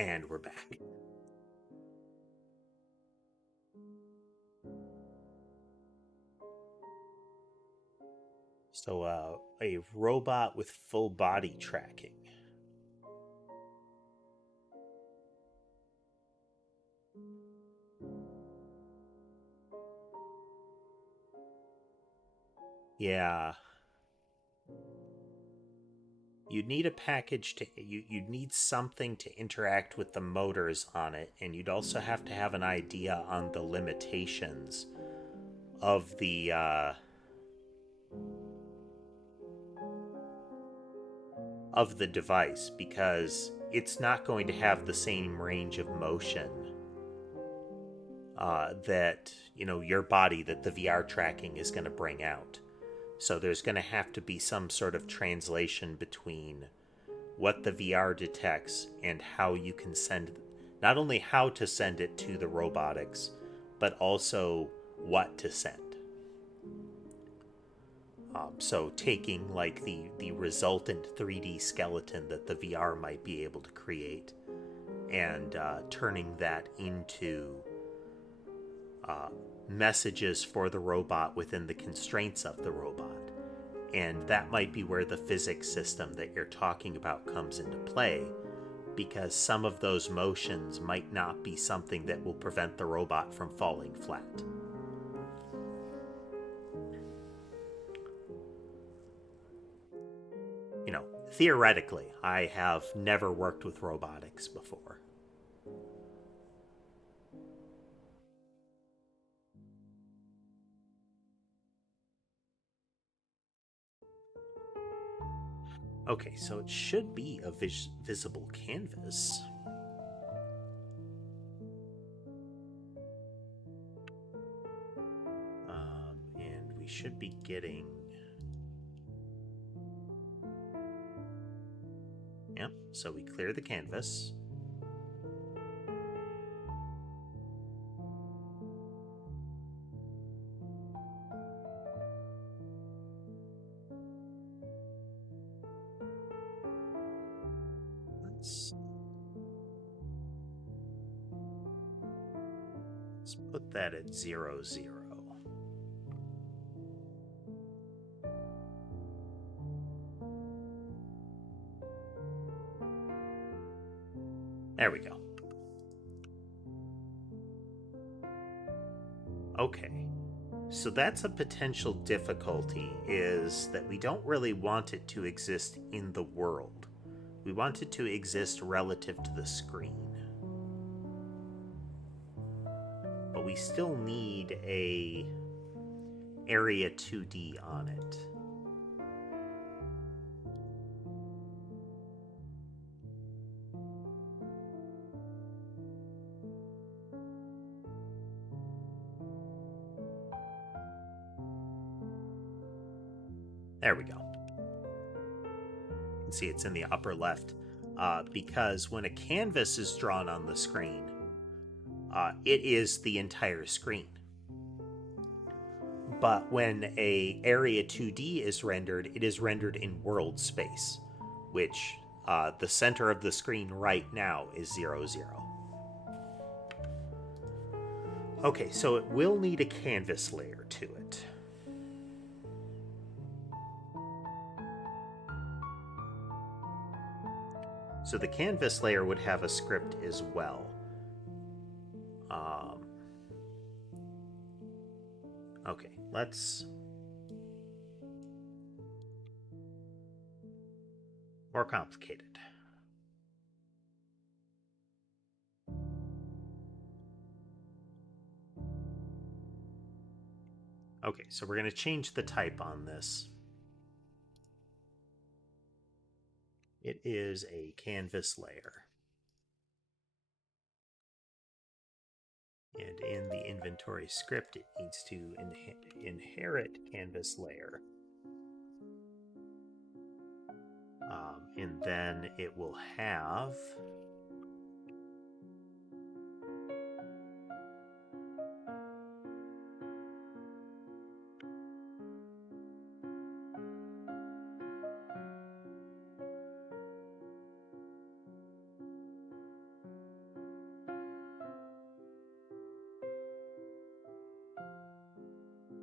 And we're back. So, a robot with full body tracking. Yeah. You'd need a package to you'd need something to interact with the motors on it, and you'd also have to have an idea on the limitations of the device, because it's not going to have the same range of motion that your body, that the VR tracking is going to bring out. So there's going to have to be some sort of translation between what the VR detects and how you can send, not only how to send it to the robotics, but also what to send. So taking like the resultant 3D skeleton that the VR might be able to create and turning that into messages for the robot within the constraints of the robot. And that might be where the physics system that you're talking about comes into play, because some of those motions might not be something that will prevent the robot from falling flat. Theoretically, I have never worked with robotics before. Okay, so it should be a visible canvas. And we should be getting... Yep, so we clear the canvas. Let's put that at 0, 0. There we go. Okay, so that's a potential difficulty, is that we don't really want it to exist in the world. We want it to exist relative to the screen. But we still need a area 2D on it. There we go. You can see it's in the upper left, because when a canvas is drawn on the screen, it is the entire screen. But when a area 2D is rendered, it is rendered in world space, which the center of the screen right now is 0, 0. Okay, so it will need a canvas layer to it. So the canvas layer would have a script as well. Okay, let's... More complicated. Okay, so we're going to change the type on this. It is a canvas layer. And in the inventory script, it needs to inherit canvas layer. And then it will have...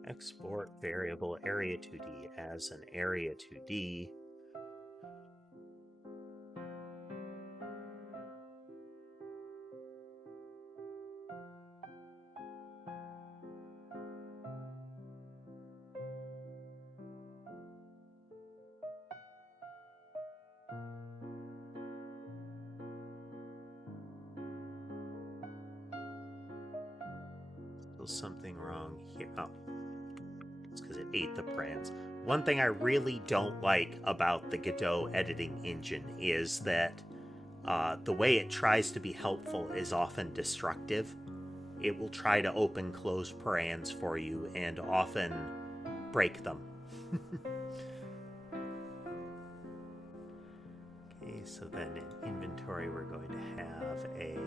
Export variable area2D as an area2D. Still something wrong here. Oh. Because it ate the params. One thing I really don't like about the Godot editing engine is that the way it tries to be helpful is often destructive. It will try to open close params for you and often break them. Okay, so then in inventory we're going to have a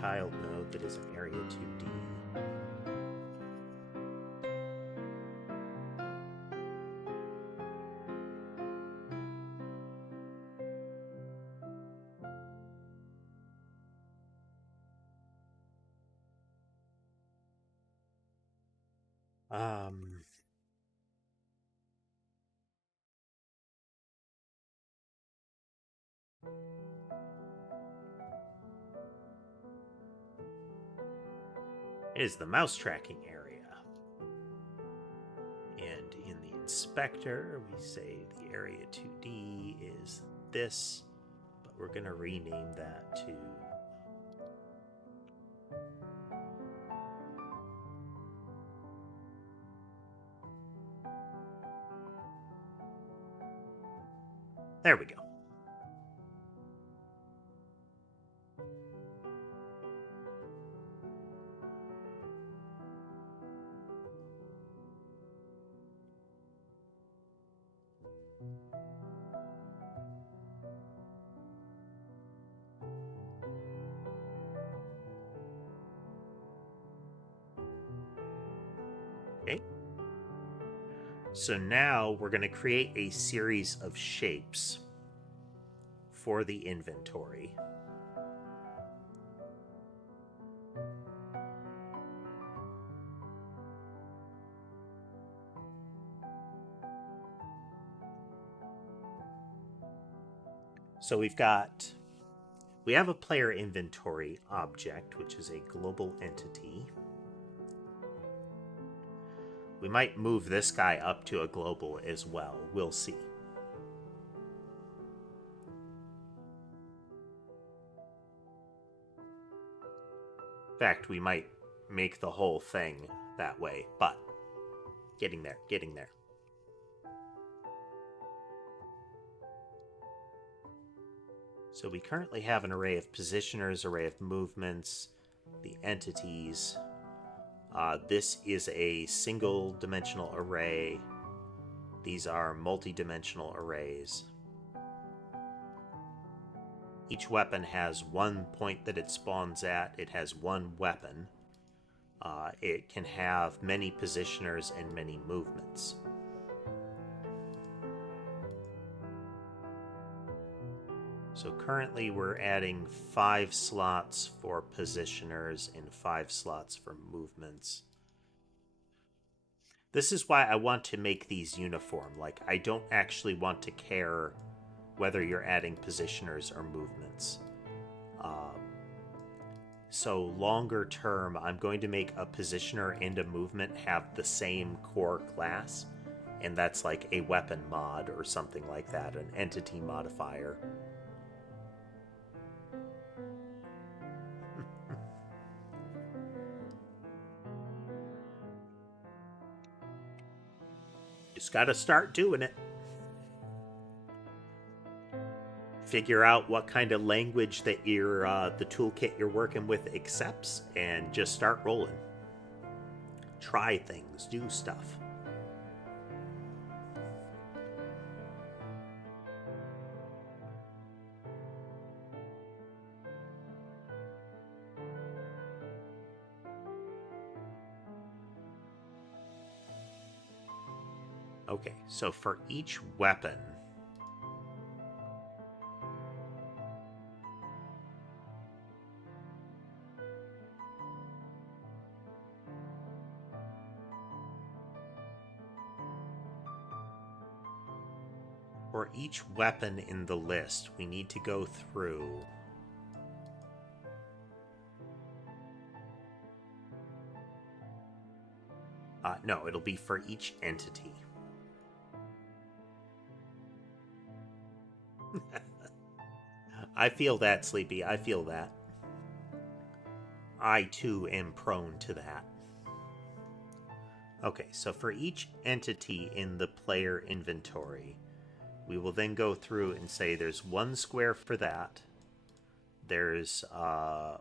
child node that is an area2D. Is the mouse tracking area. And in the inspector, we say the area 2D is this, but we're going to rename that to there we go. Okay. So now we're going to create a series of shapes for the inventory. So we have a player inventory object, which is a global entity. We might move this guy up to a global as well. We'll see. In fact, we might make the whole thing that way, but getting there. So we currently have an array of positioners, array of movements, the entities. This is a single-dimensional array. These are multi-dimensional arrays. Each weapon has one point that it spawns at. It has one weapon. It can have many positioners and many movements. So currently we're adding 5 slots for positioners and 5 slots for movements. This is why I want to make these uniform. Like, I don't actually want to care whether you're adding positioners or movements. So longer term, I'm going to make a positioner and a movement have the same core class. And that's like a weapon mod or something like that, an entity modifier. Just got to start doing it. Figure out what kind of language that the toolkit you're working with accepts, and just start rolling. Try things, do stuff. Okay, so for each weapon, For each weapon in the list, we need to go through... no, it'll be for each entity. I feel that, Sleepy. I feel that. I, too, am prone to that. Okay, so for each entity in the player inventory, we will then go through and say there's 1 square for that. There's 5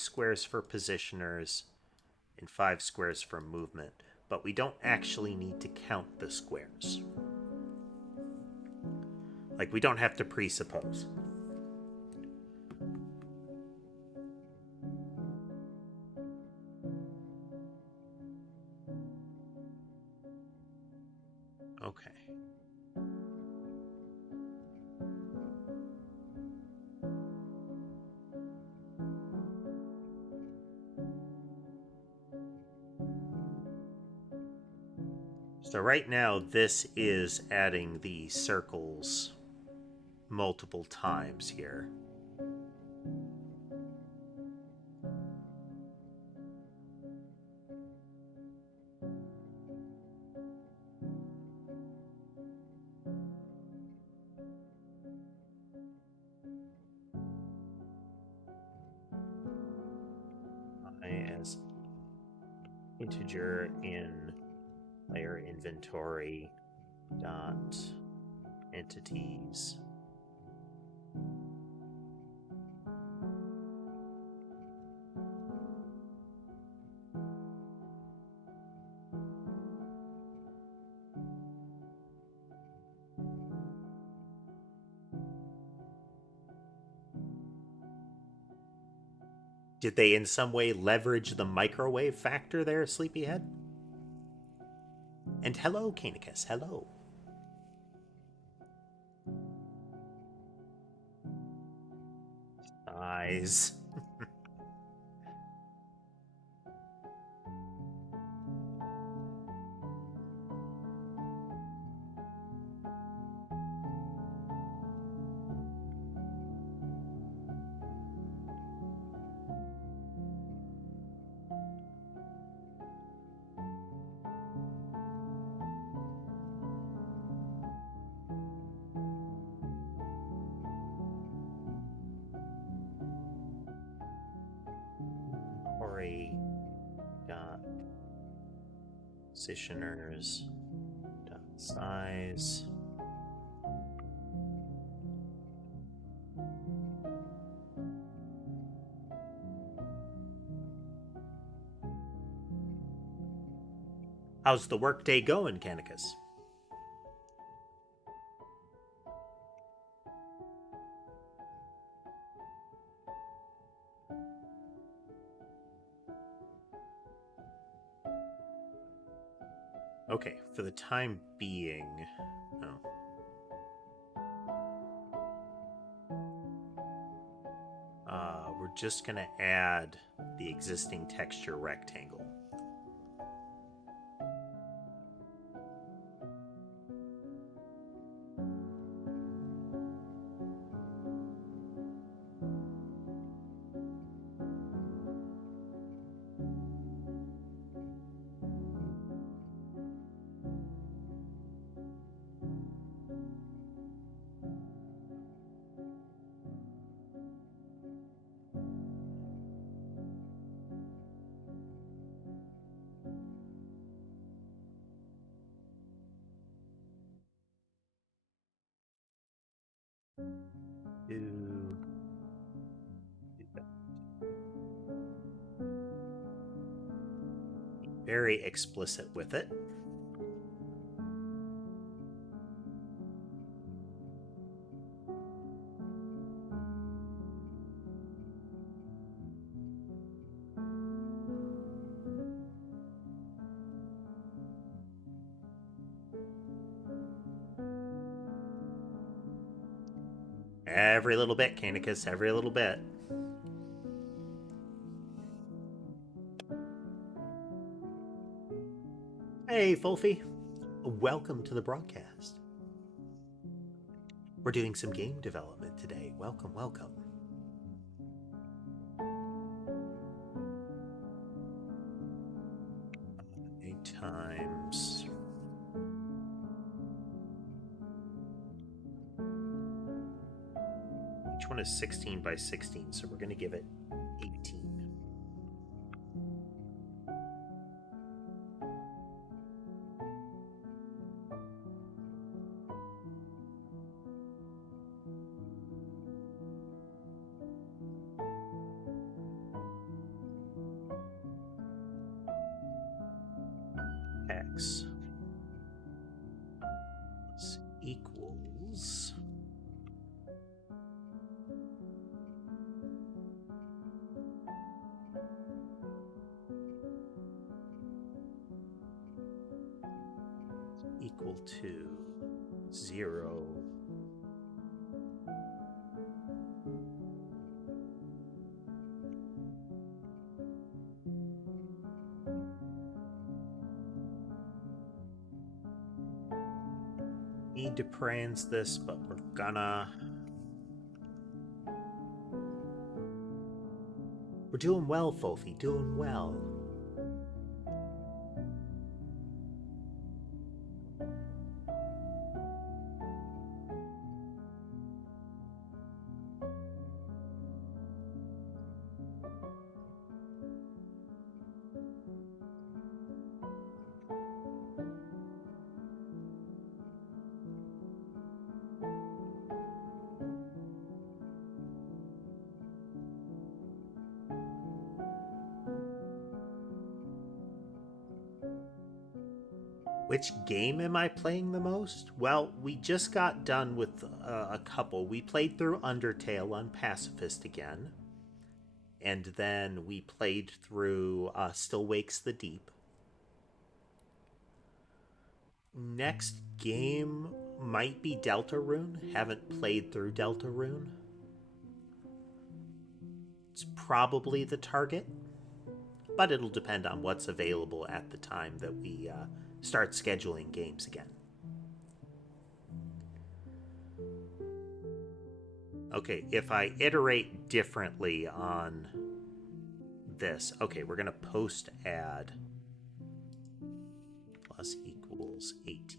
squares for positioners and 5 squares for movement. But we don't actually need to count the squares. Like, we don't have to presuppose. Okay. So right now, this is adding the circles multiple times here. As integer in player inventory dot entities Did they in some way leverage the microwave factor there, Sleepyhead? And hello, Canicus, hello. Eyes. Dot positioners dot size. How's the workday going, Canicus? Okay, for the time being... we're just going to add the existing texture rectangle. Very explicit with it. Every little bit, Canicus, every little bit. Hey, Fulfy. Welcome to the broadcast. We're doing some game development today. Welcome, welcome. Times each one is 16 by 16, so we're going to give it 18. X equals equal to 0. Need to parens this, but we're doing well, Fofi, doing well. Which game am I playing the most? Well, we just got done with a couple. We played through Undertale on Pacifist again. And then we played through Still Wakes the Deep. Next game might be Deltarune. Haven't played through Deltarune. It's probably the target, but it'll depend on what's available at the time that we start scheduling games again. Okay, if I iterate differently on this, okay, we're going to post add plus equals 18.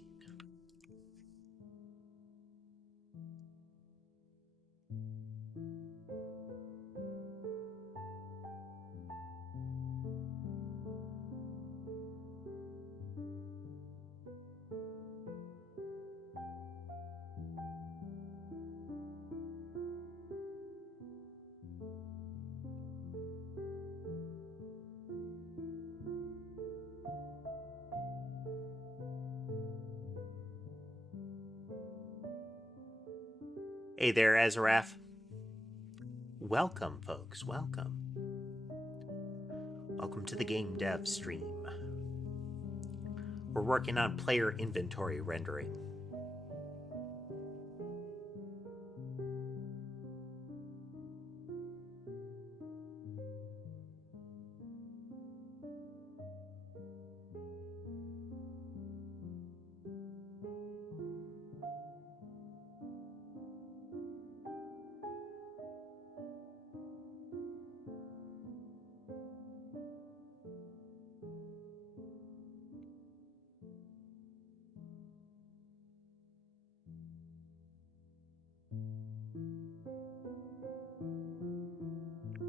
Hey there, Azaraf. Welcome, folks. Welcome. Welcome to the Game Dev stream. We're working on player inventory rendering.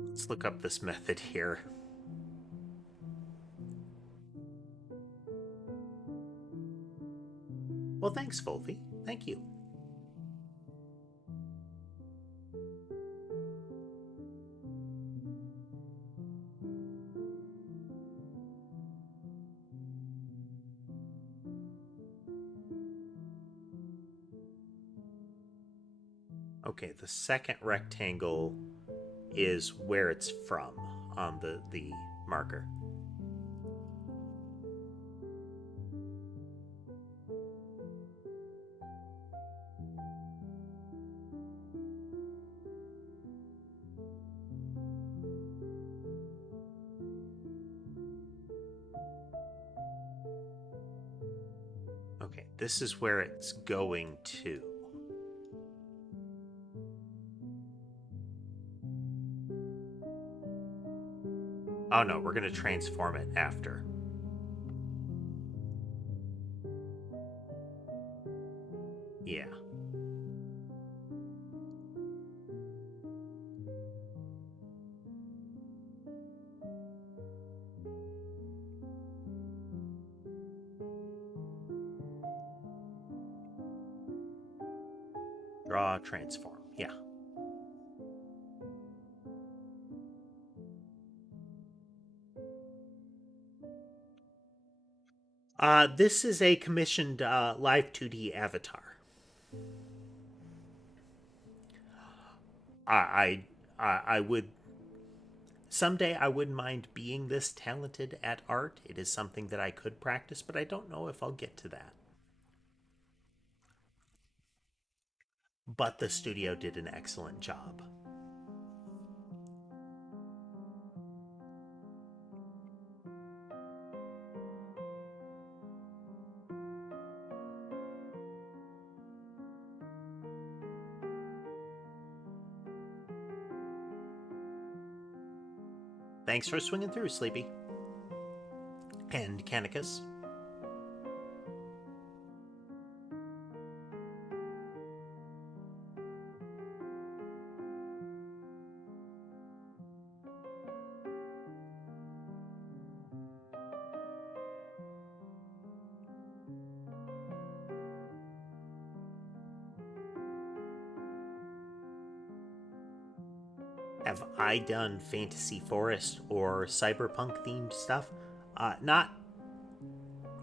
Let's look up this method here. Well, thanks, Volvi. Thank you. Okay, the second rectangle is where it's from on the marker. Okay, this is where it's going to. Oh no, we're going to transform it after. Yeah. Draw, transform. Yeah. This is a commissioned live 2D avatar. I would someday I wouldn't mind being this talented at art. It is something that I could practice, but I don't know if I'll get to that. But the studio did an excellent job. Thanks for swinging through, Sleepy. And Canicus. Have I done Fantasy Forest or Cyberpunk themed stuff? Not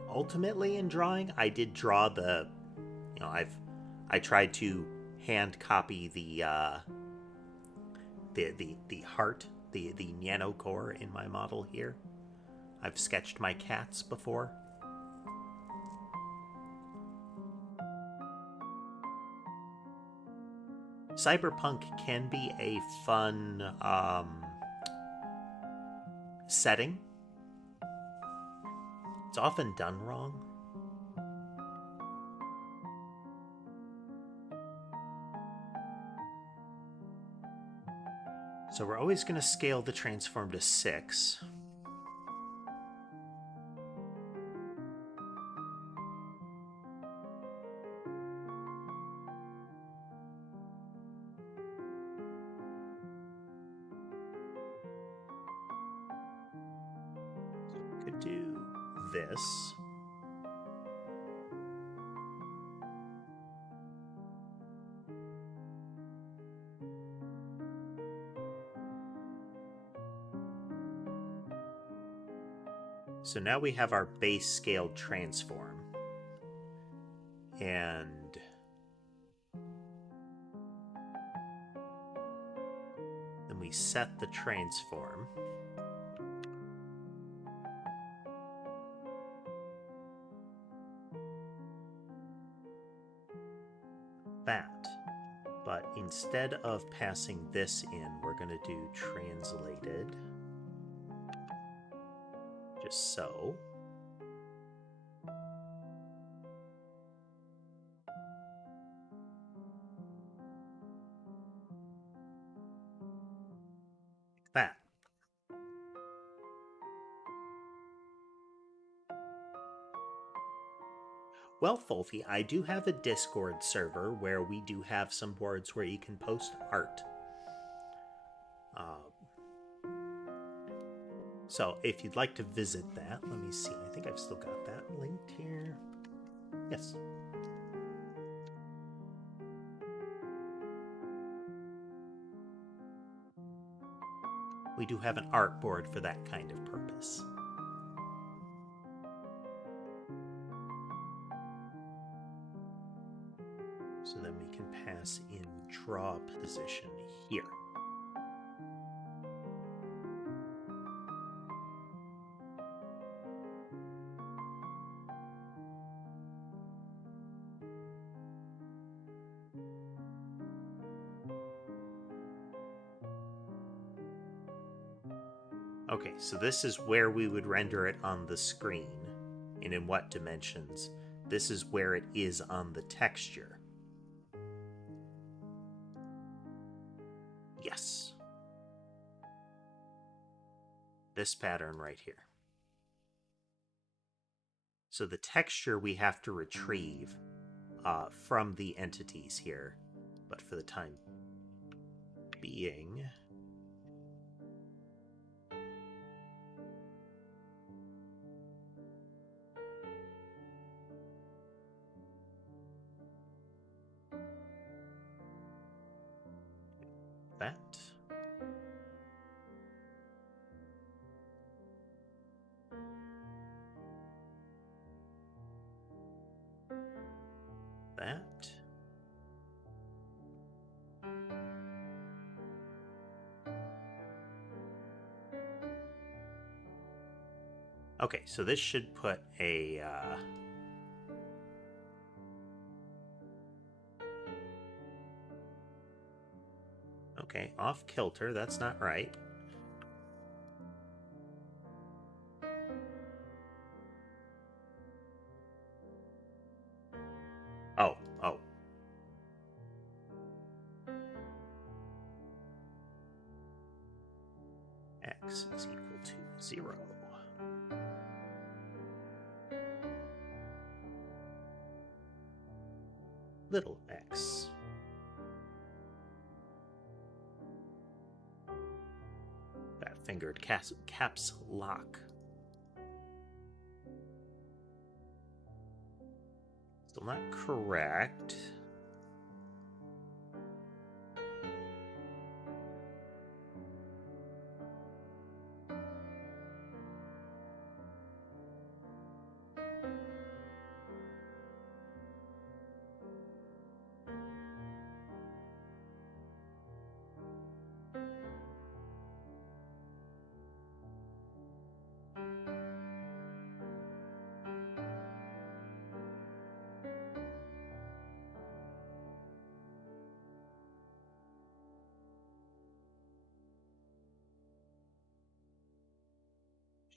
ultimately in drawing. I did draw I tried to hand copy the heart, the nano core in my model here. I've sketched my cats before. Cyberpunk can be a fun setting. It's often done wrong. So we're always going to scale the transform to 6. Could do this. So now we have our base scale transform. And then we set the transform. That. But instead of passing this in, we're going to do translated. Just so. Like that. Well, Fulfy, I do have a Discord server where we do have some boards where you can post art. So if you'd like to visit that, let me see. I think I've still got that linked here. Yes. We do have an art board for that kind of purpose. So then we can pass in draw position here. Okay, so this is where we would render it on the screen, and in what dimensions. This is where it is on the texture. Yes. this pattern right here. So the texture we have to retrieve from the entities here, but for the time being, that. That. Okay, so this should put a okay, off kilter, that's not right. Oh. X is equal to 0. Little x. That fingered caps lock. Still not correct.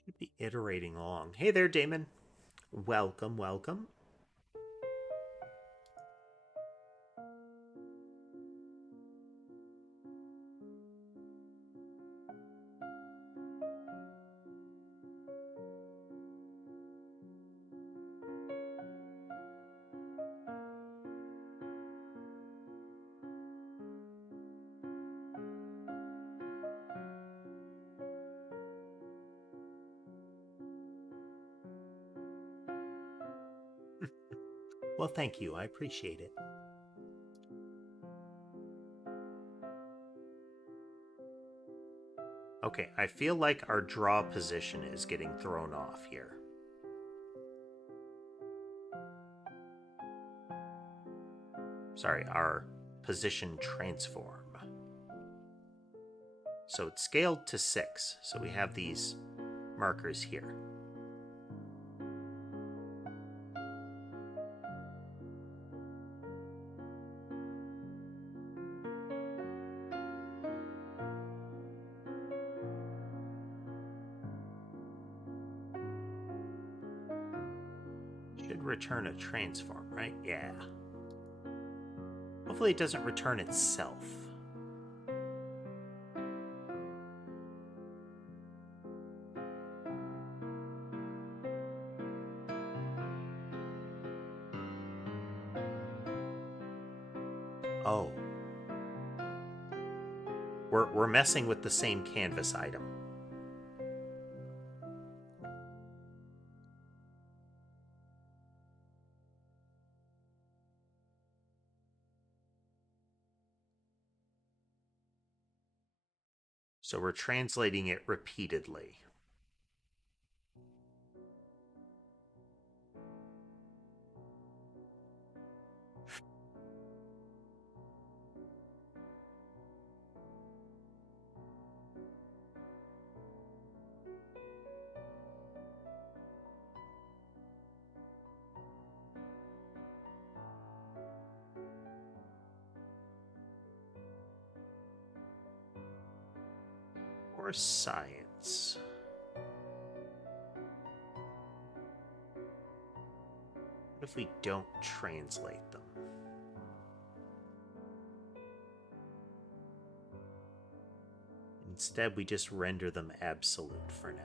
Should be iterating along. Hey there, Damon. Welcome, welcome. Well, thank you. I appreciate it. Okay, I feel like our draw position is getting thrown off here. Sorry, our position transform. So it's scaled to 6, so we have these markers here. Should return a transform, right? Yeah. Hopefully it doesn't return itself. Oh. We're messing with the same canvas item. So we're translating it repeatedly. Or science. What if we don't translate them? Instead, we just render them absolute for now.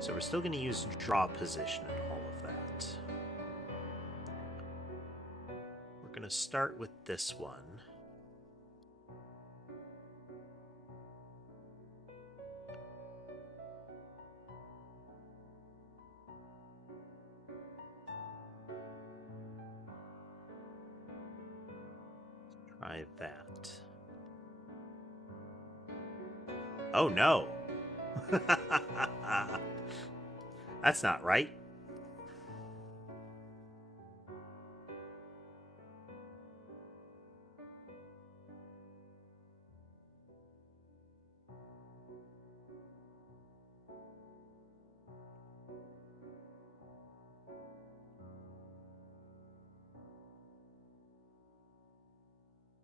So we're still going to use draw position and all of that. We're going to start with this one. Try that. Oh no! That's not right.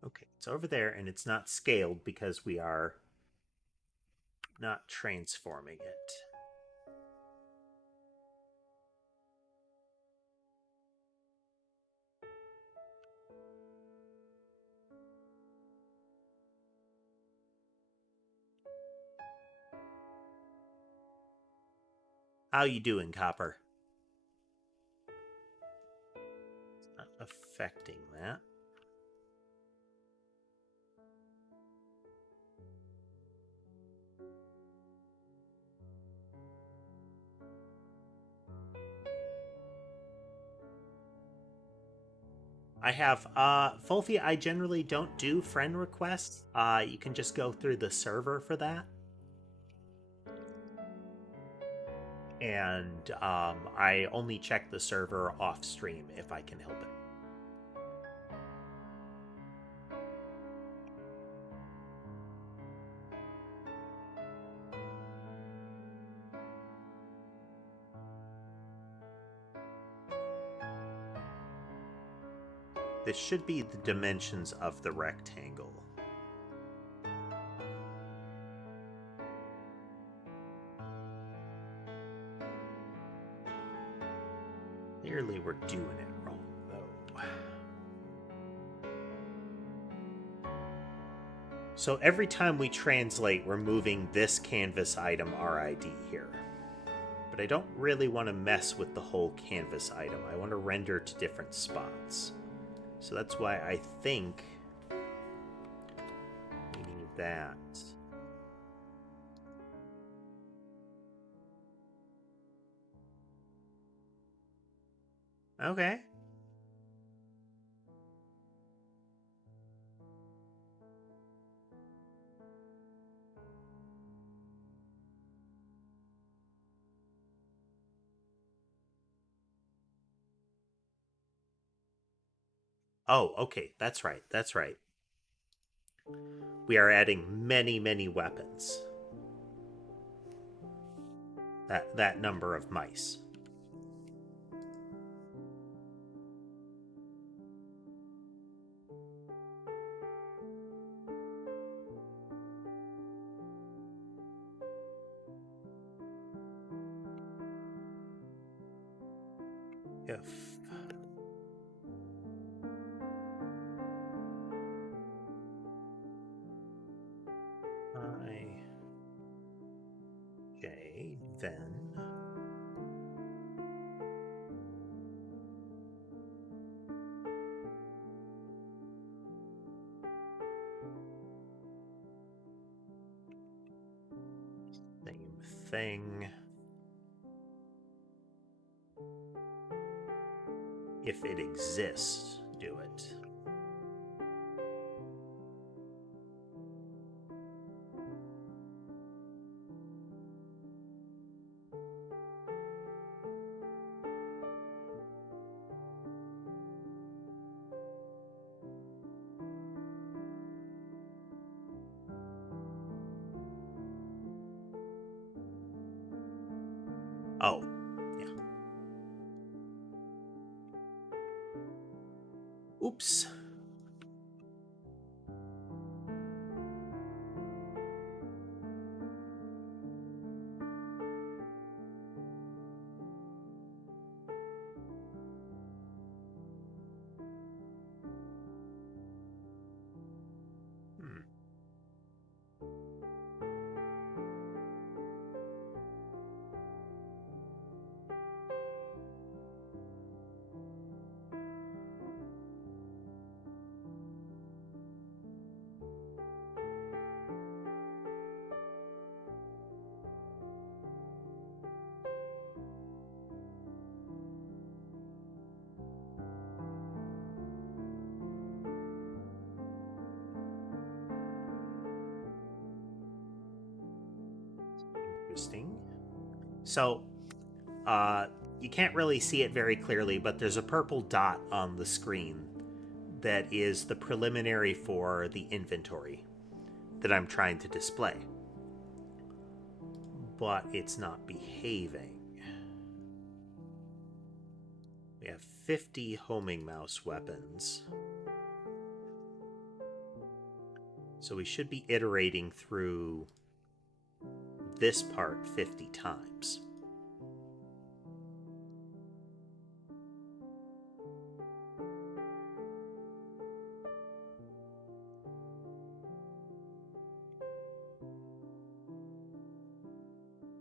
Okay, it's over there and it's not scaled because we are not transforming it. How you doing, Copper? It's not affecting that. I have, Fulfi, I generally don't do friend requests. You can just go through the server for that. And I only check the server off stream if I can help it. This should be the dimensions of the rectangle. Clearly we're doing it wrong, though. So every time we translate, we're moving this canvas item RID here. But I don't really want to mess with the whole canvas item. I want to render to different spots. So that's why I think we need that. Okay. Oh, okay. That's right. That's right. We are adding many, many weapons. That number of mice. If then same thing. If it exists, do it. Oh, yeah. Oops. Interesting. So, you can't really see it very clearly, but there's a purple dot on the screen that is the preliminary for the inventory that I'm trying to display. But it's not behaving. We have 50 homing mouse weapons. So we should be iterating through this part 50 times.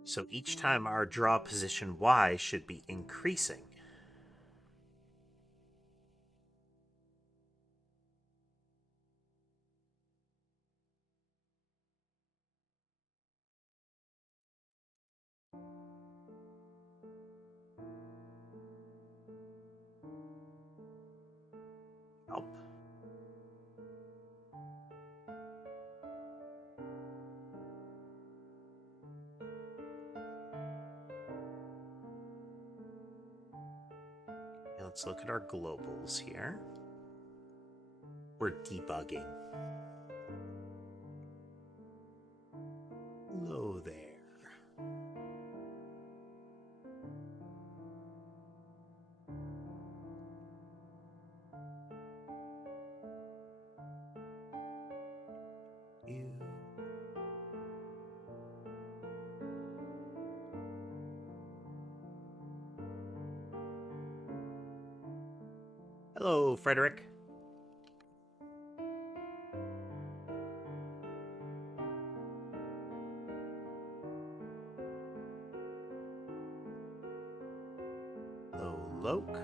So each time our draw position Y should be increasing. Help. Let's look at our globals here. We're debugging. Hello there. Hello, Frederick. Hello, Loke.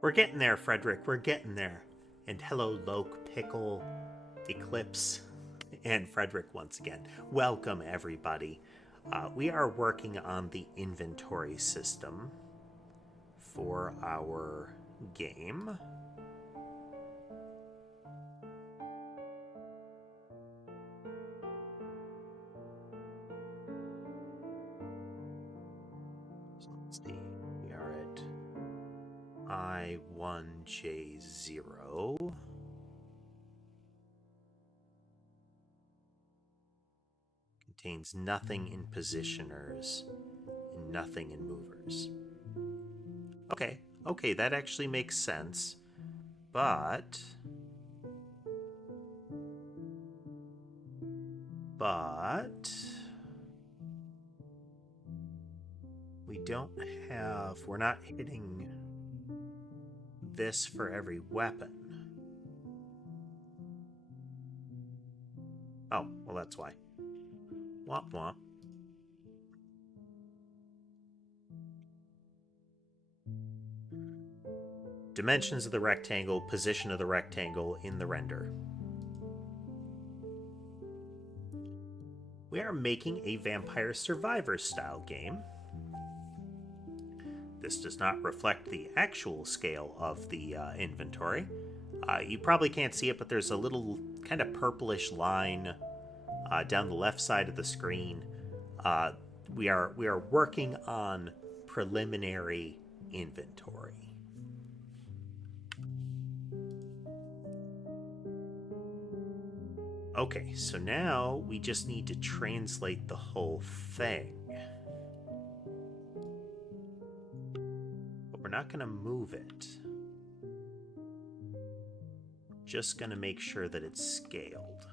We're getting there, Frederick. We're getting there. And hello, Loke, Pickle, Eclipse, and Frederick once again. Welcome, everybody. We are working on the inventory system for our game. So let's see. We are at I1J0. Contains nothing in positioners and nothing in movers. Okay, that actually makes sense. But we're not hitting this for every weapon. Oh, well, that's why. Womp womp. Dimensions of the rectangle, position of the rectangle in the render. We are making a Vampire Survivor style game. This does not reflect the actual scale of the inventory. You probably can't see it, but there's a little kind of purplish line down the left side of the screen. We are working on preliminary inventory. Okay, so now we just need to translate the whole thing. But we're not going to move it. Just going to make sure that it's scaled.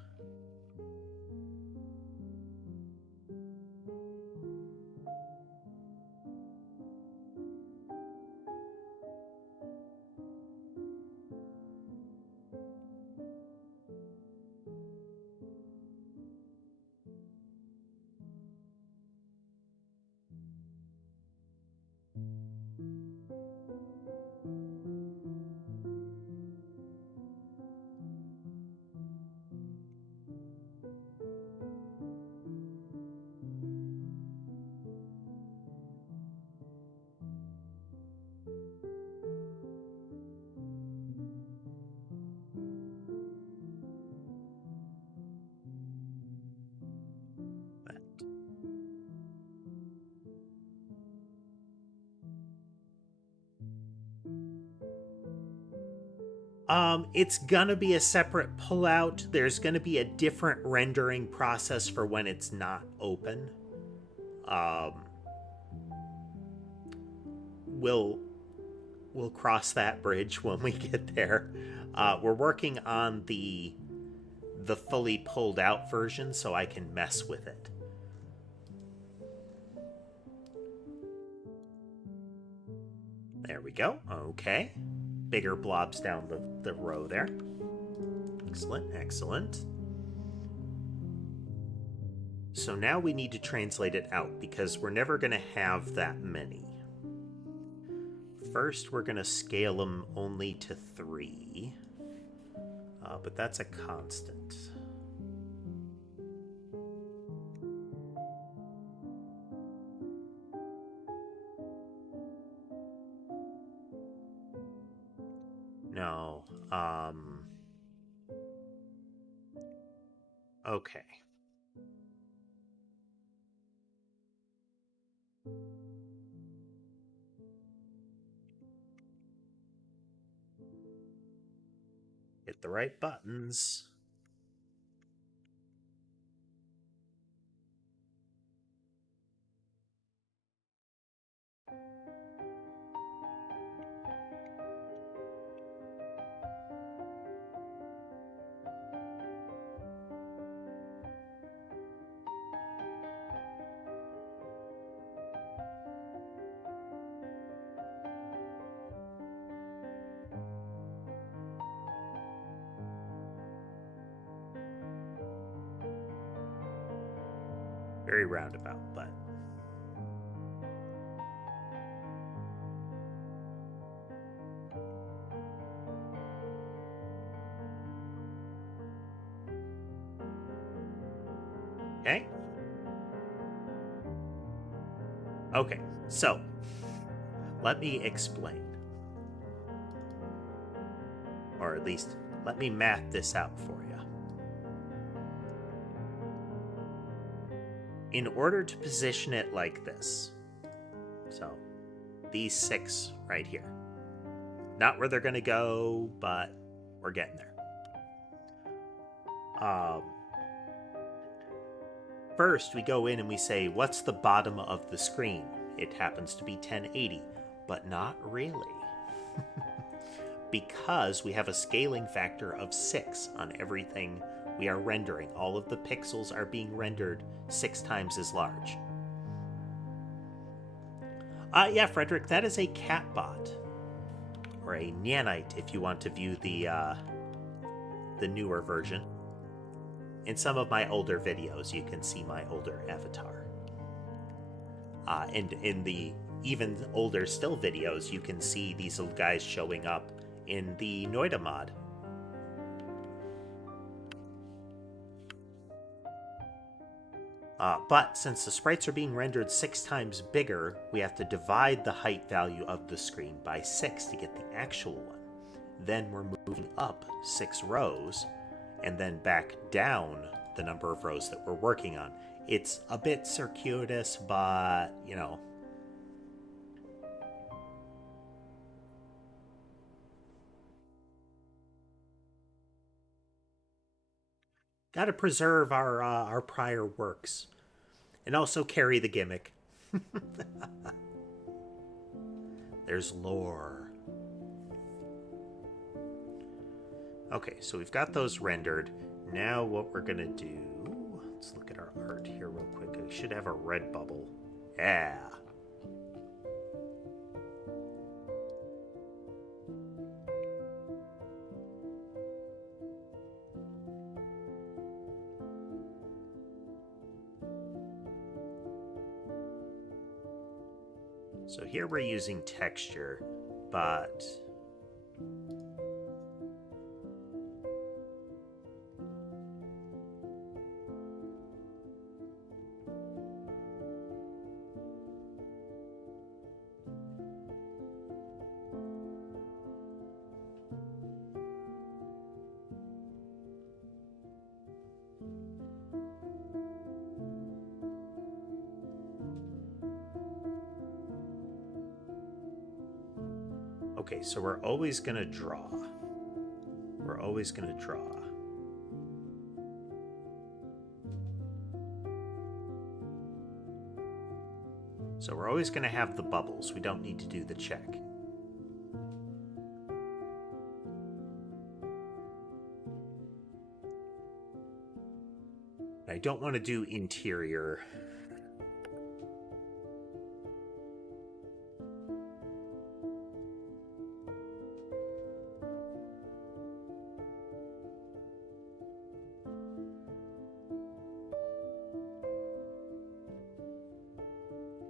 It's gonna be a separate pullout. There's gonna be a different rendering process for when it's not open. Um, we'll cross that bridge when we get there. We're working on the fully pulled out version so I can mess with it. There we go. Okay. Bigger blobs down the row there. Excellent, excellent. So now we need to translate it out because we're never going to have that many. First, we're going to scale them only to 3. But that's a constant. No. Okay. Hit the right buttons. Very roundabout, but... Okay. Okay, so let me explain. Or at least, let me map this out for you. In order to position it like this, so these 6 right here. Not where they're going to go, but we're getting there. First, we go in and we say, what's the bottom of the screen? It happens to be 1080, but not really. Because we have a scaling factor of 6 on everything we are rendering. All of the pixels are being rendered 6 times as large. Yeah, Frederick, that is a catbot. Or a Nyanite, if you want to view the newer version. In some of my older videos, you can see my older avatar. And in the even older still videos, you can see these little guys showing up in the Noida mod. But since the sprites are being rendered 6 times bigger, we have to divide the height value of the screen by 6 to get the actual one. Then we're moving up 6 rows, and then back down the number of rows that we're working on. It's a bit circuitous, but, you know. Gotta preserve our prior works. And also carry the gimmick. There's lore. Okay, so we've got those rendered. Now what we're gonna do... Let's look at our art here real quick. I should have a red bubble. Yeah. So here we're using texture, but... Okay, so we're always going to draw. always going to draw. So we're always going to have the bubbles. We don't need to do the check. I don't want to do interior.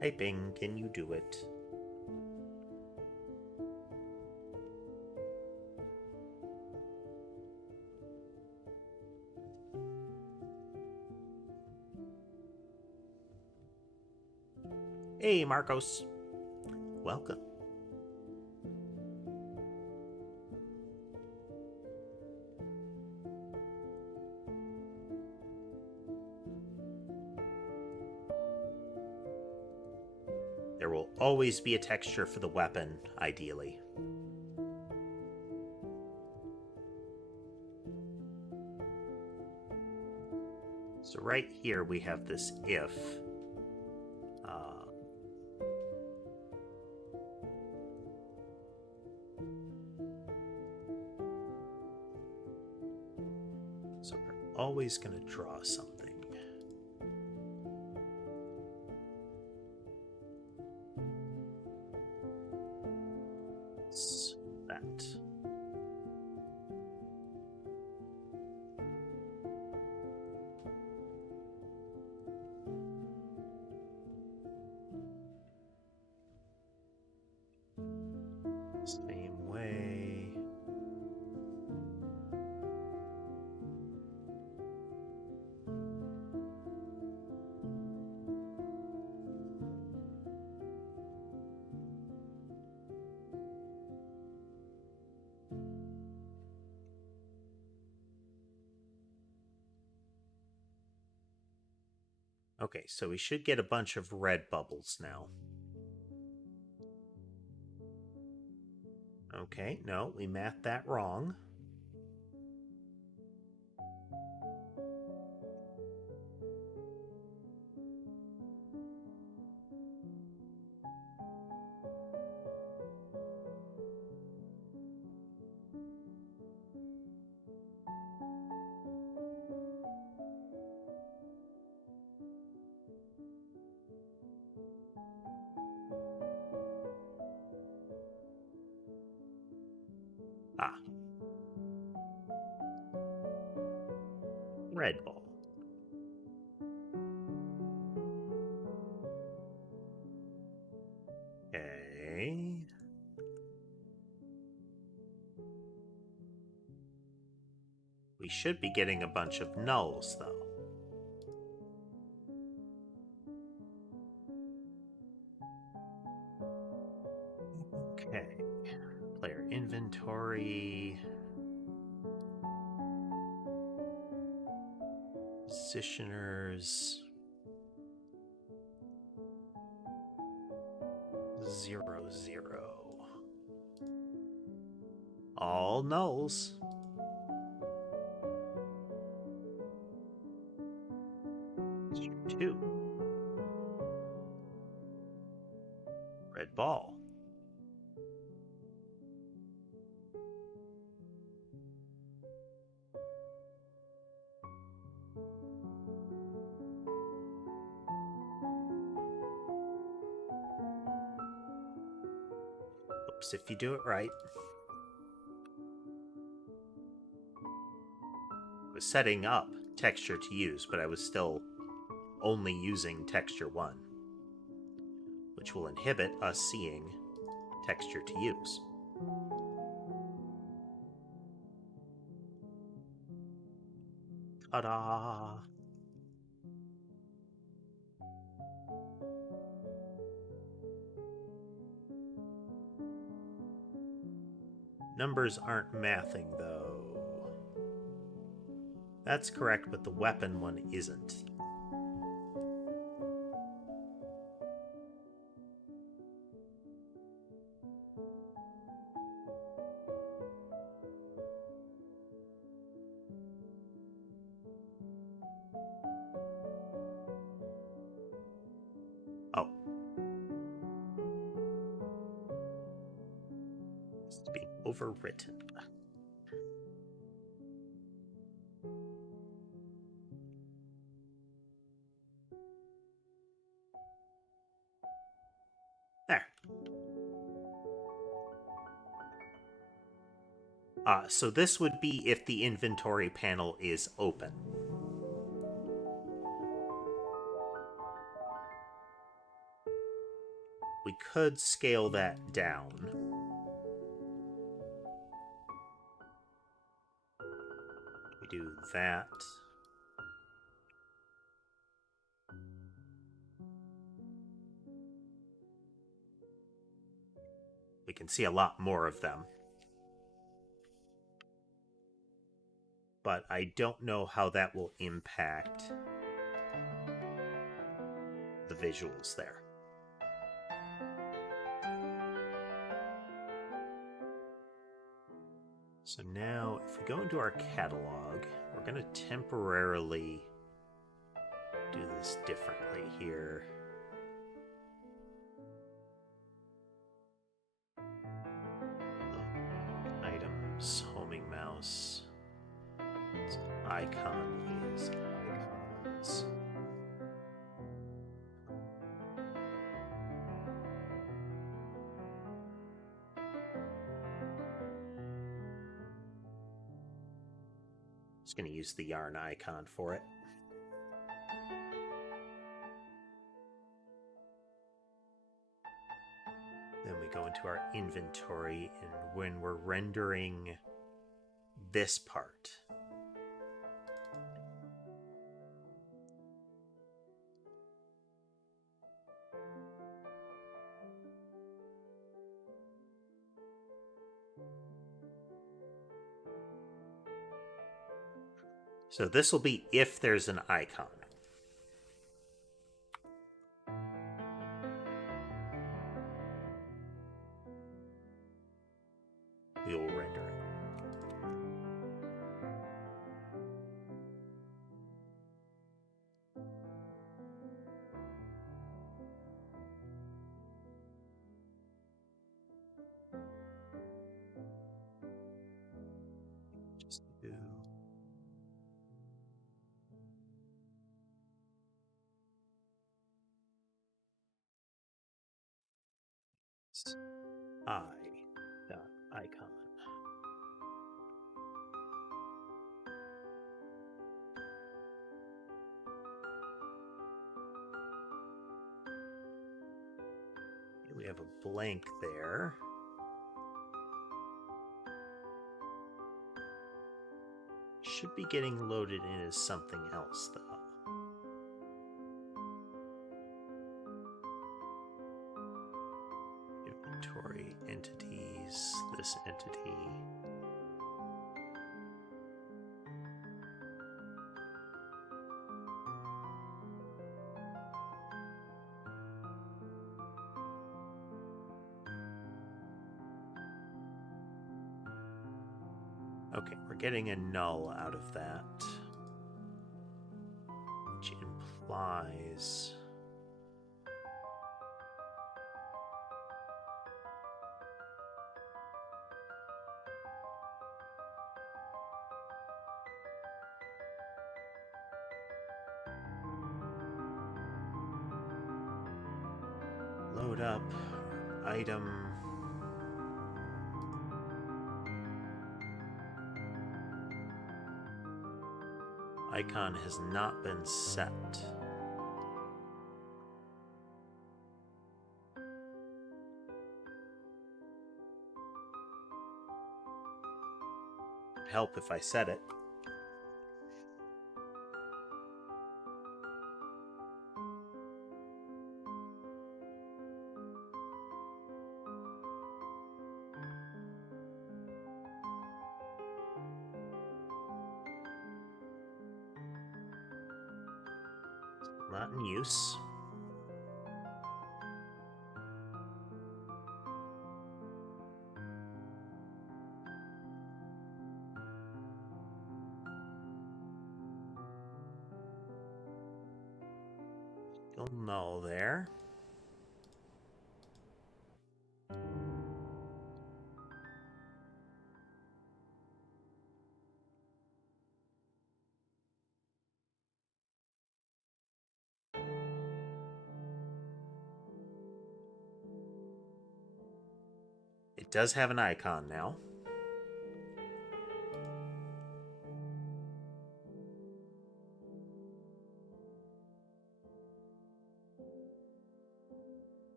Hey Bing, can you do it? Hey Marcos, welcome. There will always be a texture for the weapon, ideally. So right here we have this if. So we're always going to draw something. That. Same way. Okay, so we should get a bunch of red bubbles now. Okay, no, we mathed that wrong. Ah. Red ball. Okay. We should be getting a bunch of nulls, though. Okay. Player inventory. Positioners. 0, 0. All nulls. Two. Red ball. Oops, if you do it right. I was setting up texture to use, but I was still only using texture 1, which will inhibit us seeing texture to use. Ta-da! Numbers aren't mathing, though. That's correct, but the weapon one isn't. overwritten. There. So this would be if the inventory panel is open. We could scale that down. We do that. We can see a lot more of them. But I don't know how that will impact the visuals there. So now, if we go into our catalog, we're going to temporarily do this differently here. Items, homing mouse. So icon is icons. Just going to use the yarn icon for it. Then we go into our inventory, and when we're rendering this part, so this will be if there's an icon. We will render it. Just do icon. We have a blank there. Should be getting loaded in as something else, though. Inventory, entities, this entity. Okay, we're getting a null out of that, which implies load up item. Icon has not been set. It'd help if I set it. Not in use. Still null there. does have an icon now.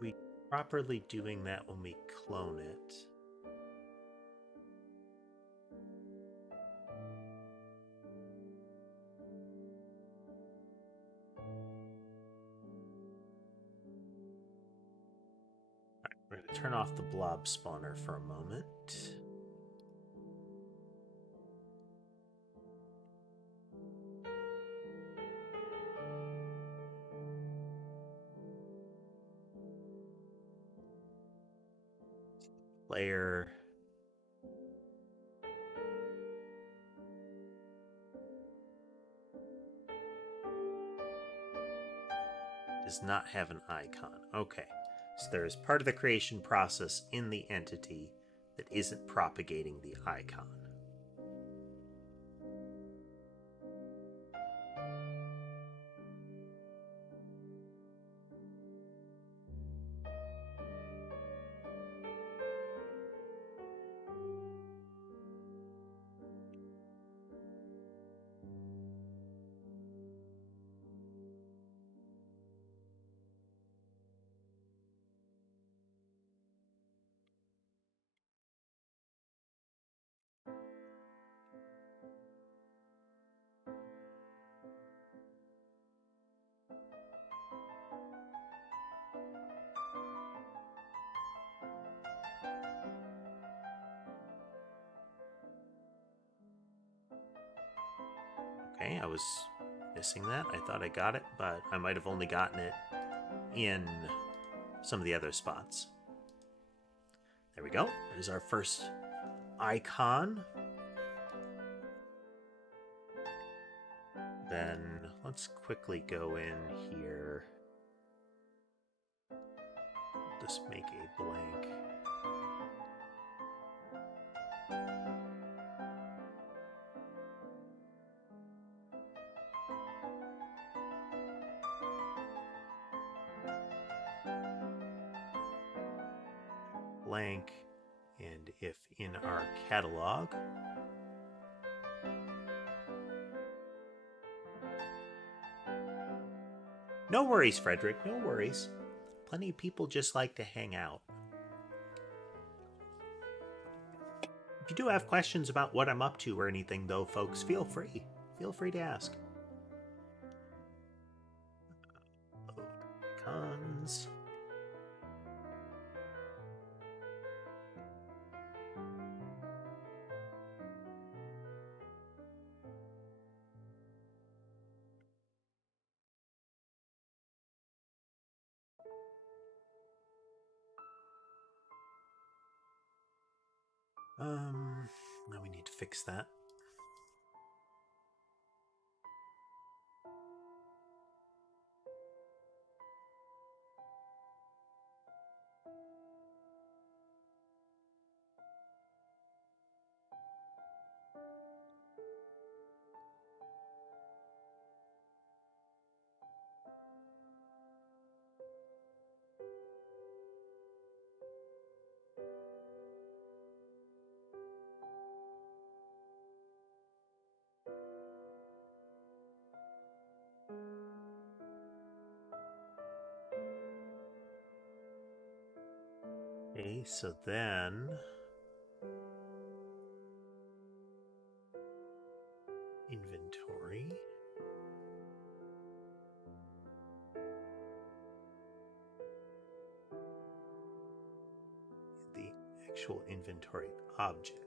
We properly doing that when we clone it. We're going to turn off the blob spawner for a moment. Player. Does not have an icon. Okay. So there is part of the creation process in the entity that isn't propagating the icon. Okay, I was missing that. I thought I got it, but I might have only gotten it in some of the other spots. There we go. There's our first icon. Then let's quickly go in here. Just make a blank. Blank, and if in our catalog no worries, Frederick, no worries. Plenty of people just like to hang out. If you do have questions about what I'm up to or anything, though, folks, feel free to ask. Icons. Now we need to fix that. Okay, so then inventory. The actual inventory object.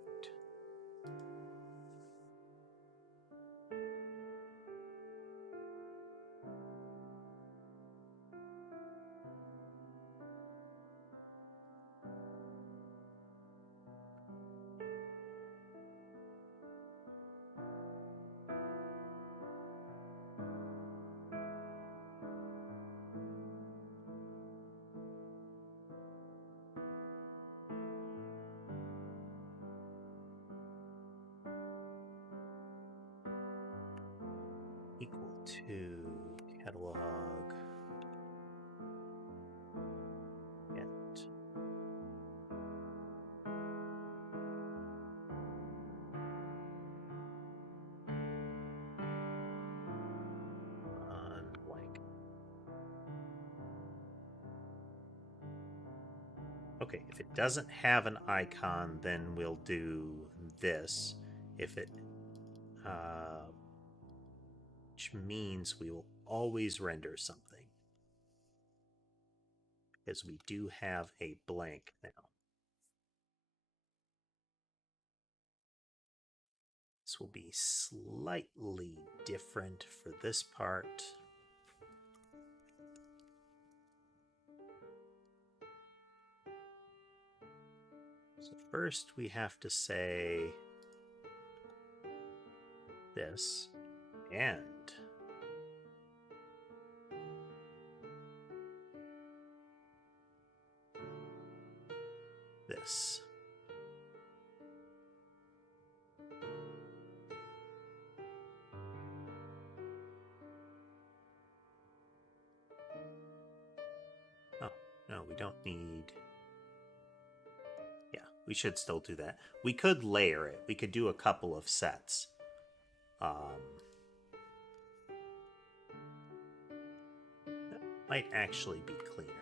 Equal to catalog. Yeah, Okay, if it doesn't have an icon, then we'll do this. If it, which means we will always render something, because we do have a blank now. This will be slightly different for this part. So first we have to say this and this. Oh, no, we don't need... Yeah, we should still do that. We could layer it. We could do a couple of sets. That might actually be cleaner.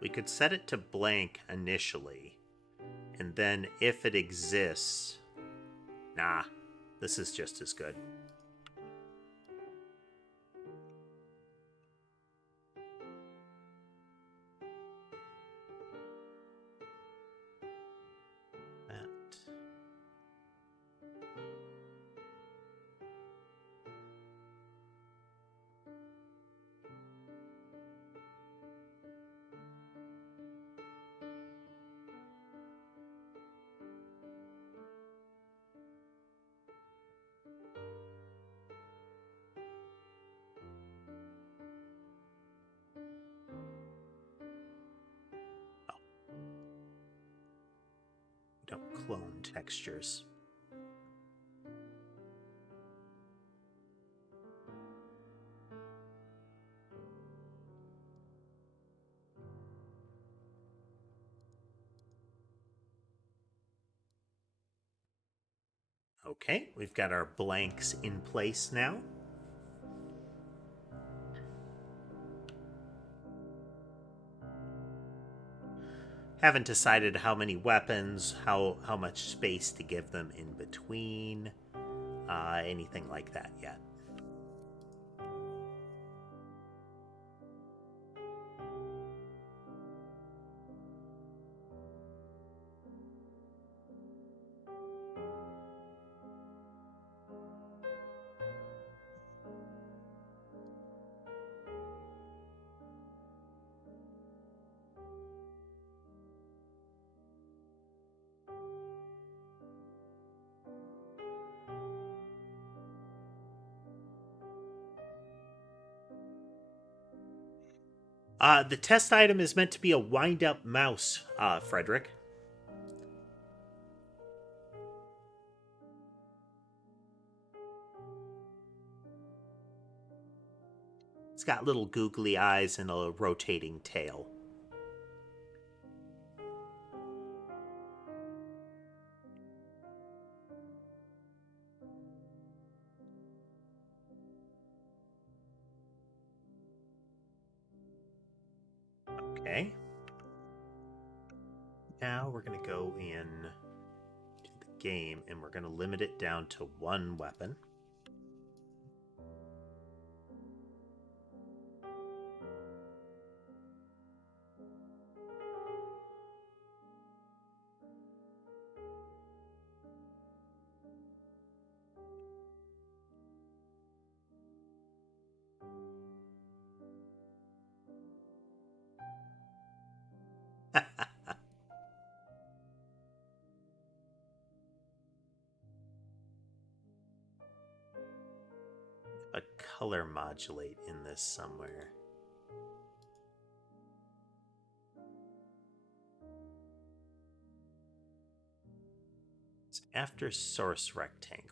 We could set it to blank initially, and then if it exists... Nah, this is just as good. Don't clone textures. Okay, we've got our blanks in place now. Haven't decided how many weapons, how much space to give them in between, anything like that yet. The test item is meant to be a wind-up mouse, Frederick. It's got little googly eyes and a rotating tail. Okay. Now we're going to go in to the game and we're going to limit it down to one weapon. A color modulate in this somewhere. It's after source rectangle.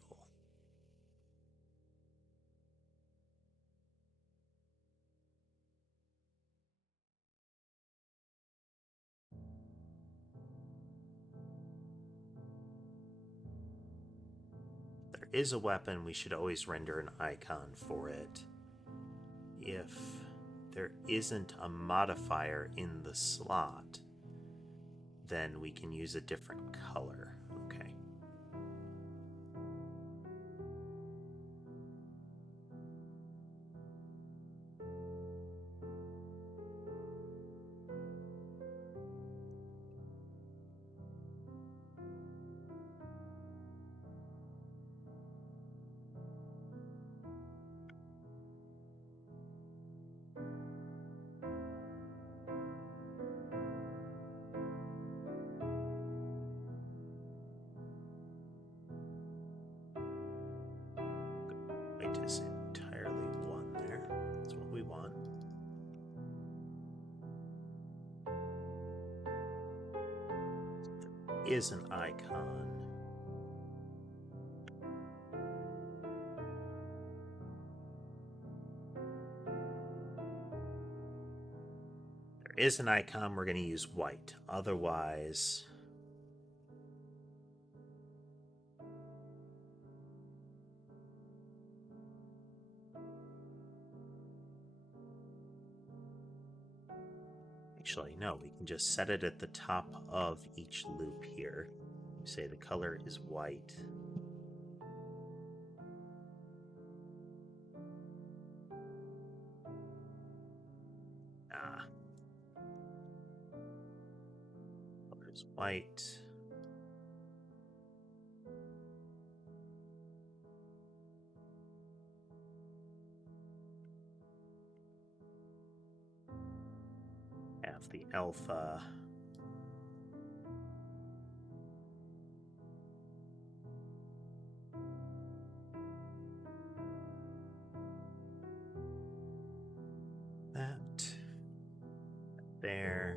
is a weapon, we should always render an icon for it. If there isn't a modifier in the slot, then we can use a different color. Okay. White is entirely one there. That's what we want. There is an icon. There is an icon, we're going to use white. Otherwise, actually, no, we can just set it at the top of each loop here. Say the color is white. Color is white. Have the alpha. That. There.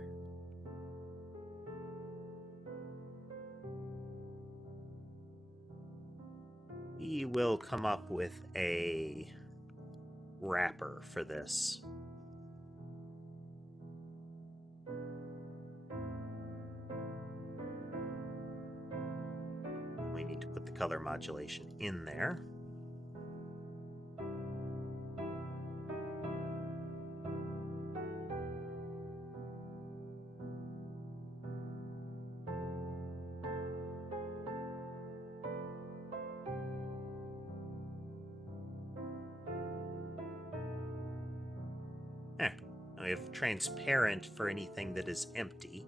We will come up with a wrapper for this. We need to put the color modulation in there. We have transparent for anything that is empty.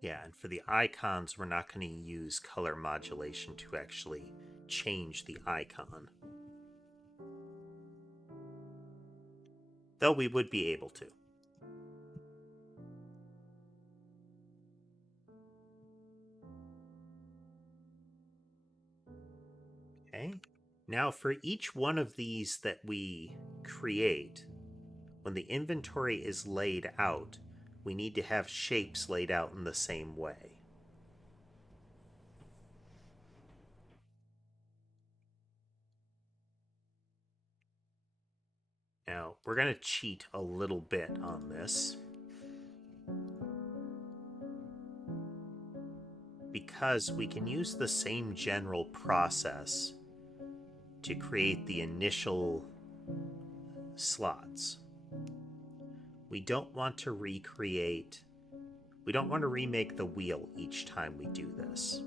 Yeah, and for the icons, we're not going to use color modulation to actually change the icon. Though we would be able to. Okay. Now for each one of these that we create, when the inventory is laid out, we need to have shapes laid out in the same way. Now, we're going to cheat a little bit on this, because we can use the same general process to create the initial slots. We don't want to recreate, we don't want to remake the wheel each time we do this.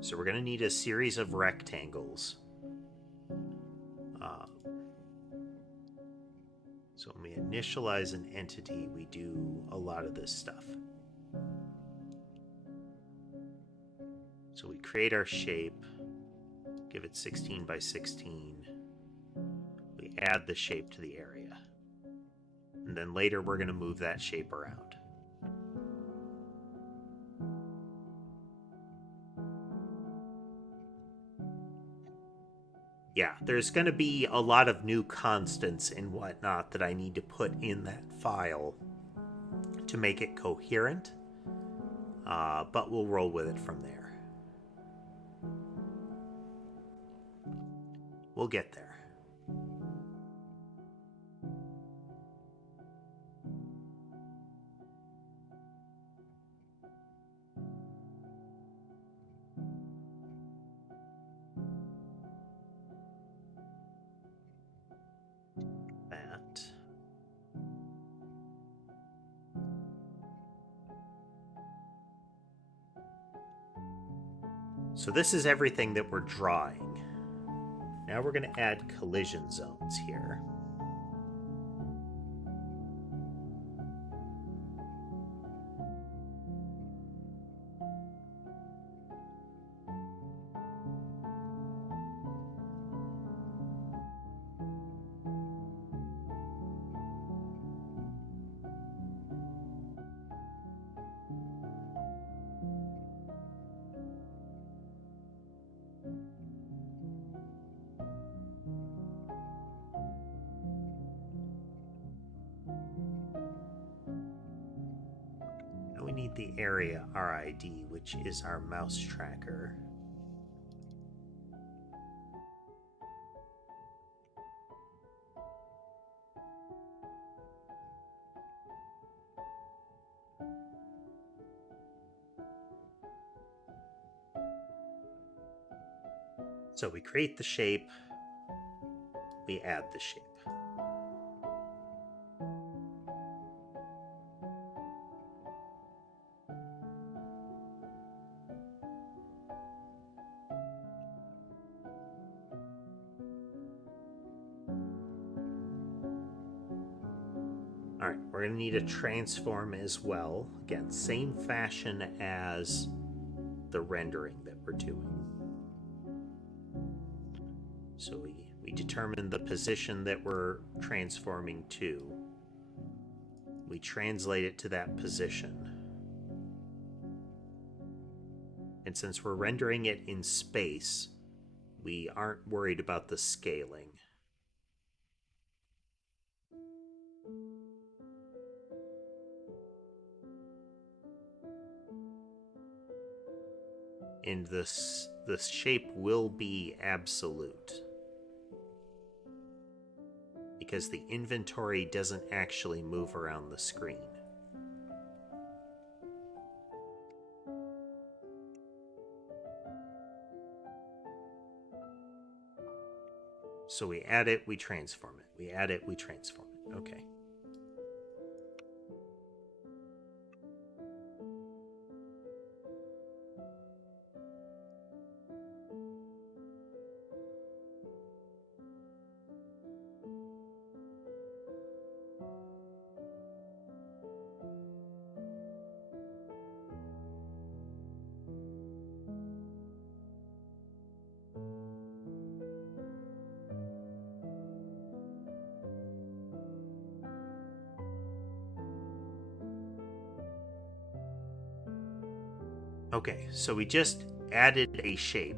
So we're going to need a series of rectangles. So when we initialize an entity, we do a lot of this stuff. So we create our shape, give it 16 by 16. We add the shape to the area. And then later we're going to move that shape around. Yeah, there's going to be a lot of new constants and whatnot that I need to put in that file to make it coherent, but we'll roll with it from there. We'll get there. That. So this is everything that we're drawing. Now we're going to add collision zones here. We need the area RID, which is our mouse tracker. So we create the shape, we add the shape. All right, we're going to need a transform as well. Again, same fashion as the rendering that we're doing. So we determine the position that we're transforming to. We translate it to that position. And since we're rendering it in space, we aren't worried about the scaling. And this shape will be absolute, because the inventory doesn't actually move around the screen. So we add it, we transform it. We add it, we transform it. Okay. Okay, so we just added a shape.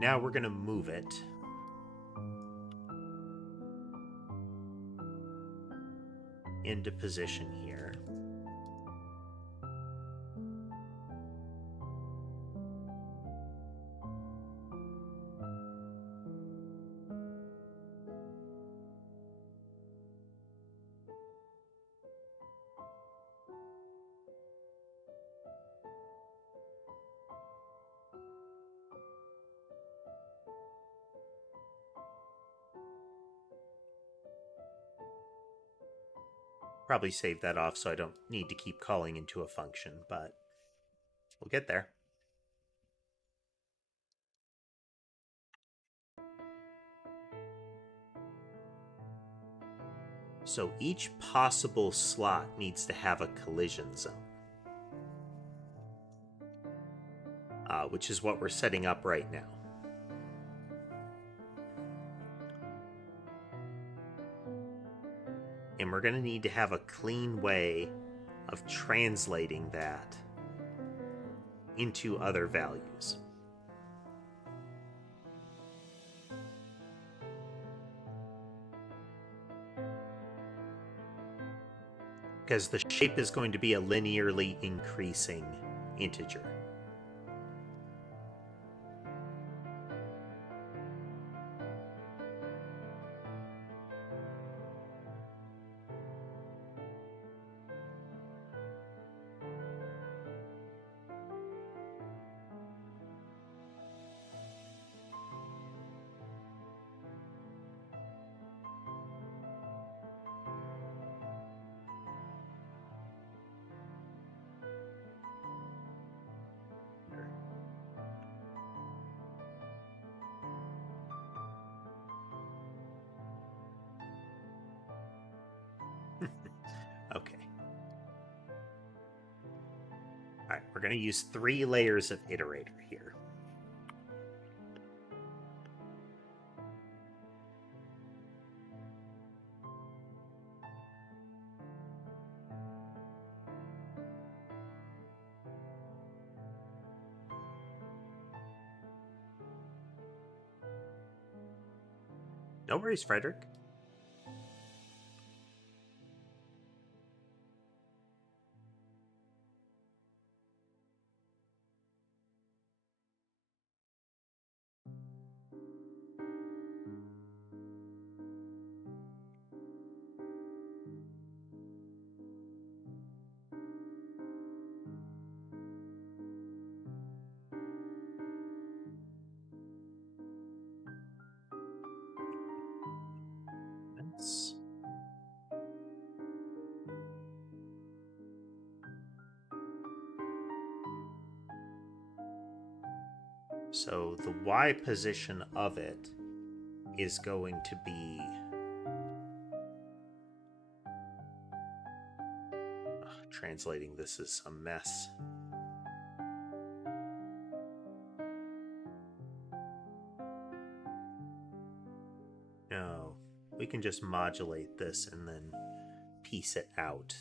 Now we're going to move it. Into position here. Probably save that off so I don't need to keep calling into a function, but we'll get there. So each possible slot needs to have a collision zone, which is what we're setting up right now. And we're going to need to have a clean way of translating that into other values. Because the shape is going to be a linearly increasing integer. going to use 3 layers of iterator here. No worries, Frederick. So the Y position of it is going to be translating this is a mess. No, we can just modulate this and then piece it out.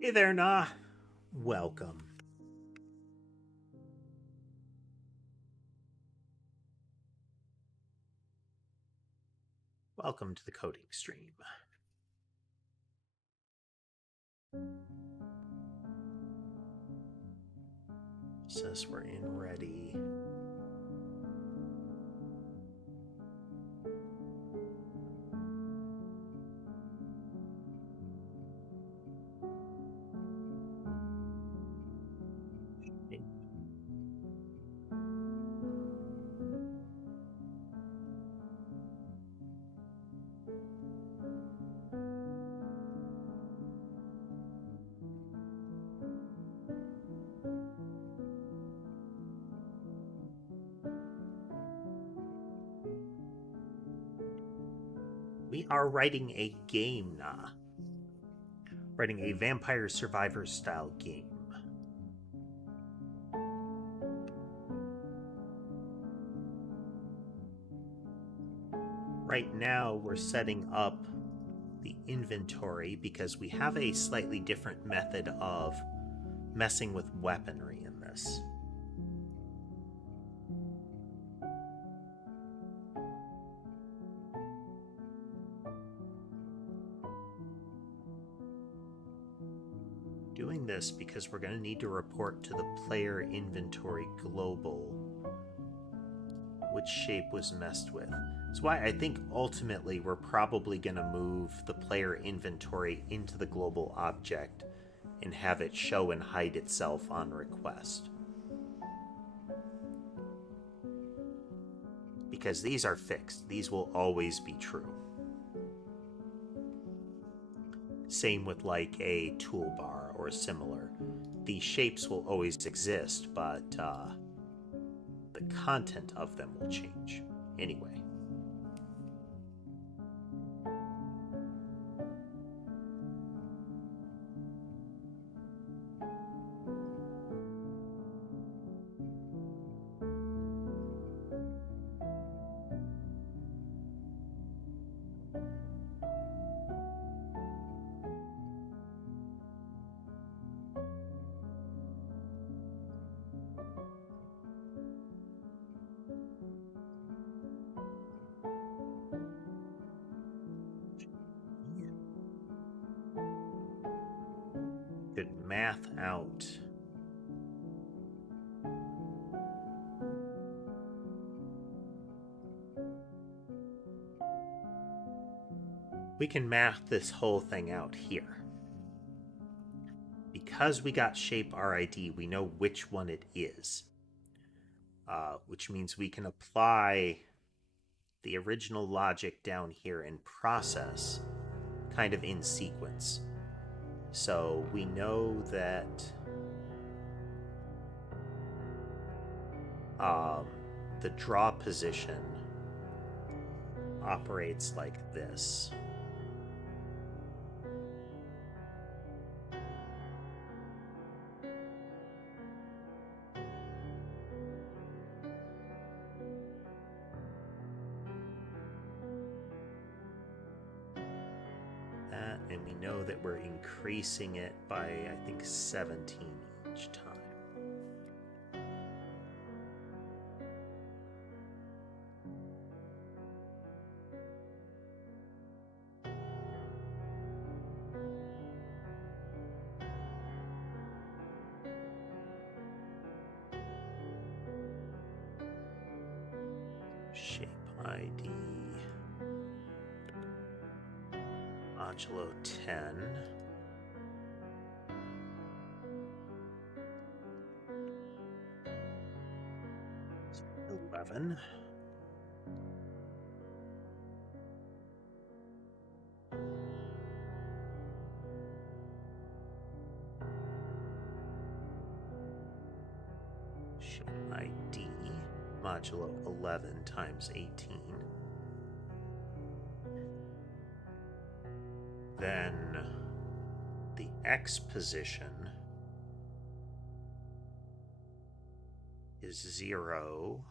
Hey there, Nah. Welcome. Welcome to the coding stream. Says we're in ready. We are writing a game, Nah. Writing a Vampire Survivor style game. Right now, we're setting up the inventory because we have a slightly different method of messing with weaponry in this. Doing this because we're going to need to report to the player inventory global which shape was messed with. That's why I think ultimately we're probably going to move the player inventory into the global object and have it show and hide itself on request. Because these are fixed. These will always be true. Same with like a toolbar or similar. These shapes will always exist, but the content of them will change anyway. math out this whole thing out here. Because we got shape RID, we know which one it is, which means we can apply the original logic down here and process kind of in sequence. So we know that the draw position operates like this. And we know that we're increasing it by, I think, 17 each time. Shape ID modulo 10. $11. Shape ID modulo 11 times 18. Then the X position is 0.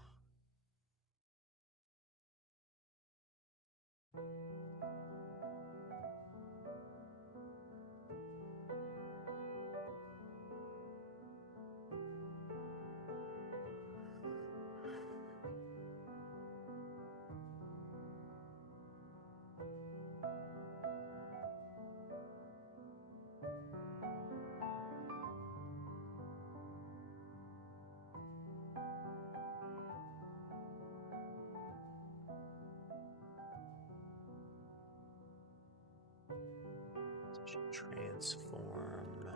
Transform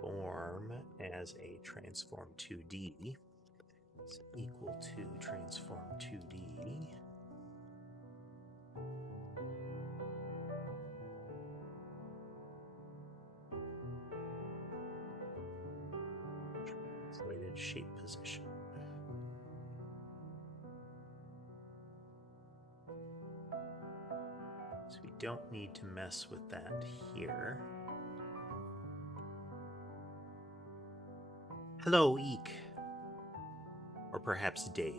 form as a transform 2D is equal to transform 2D translated shape position. We don't need to mess with that here. Hello, Eek. Or perhaps Dave.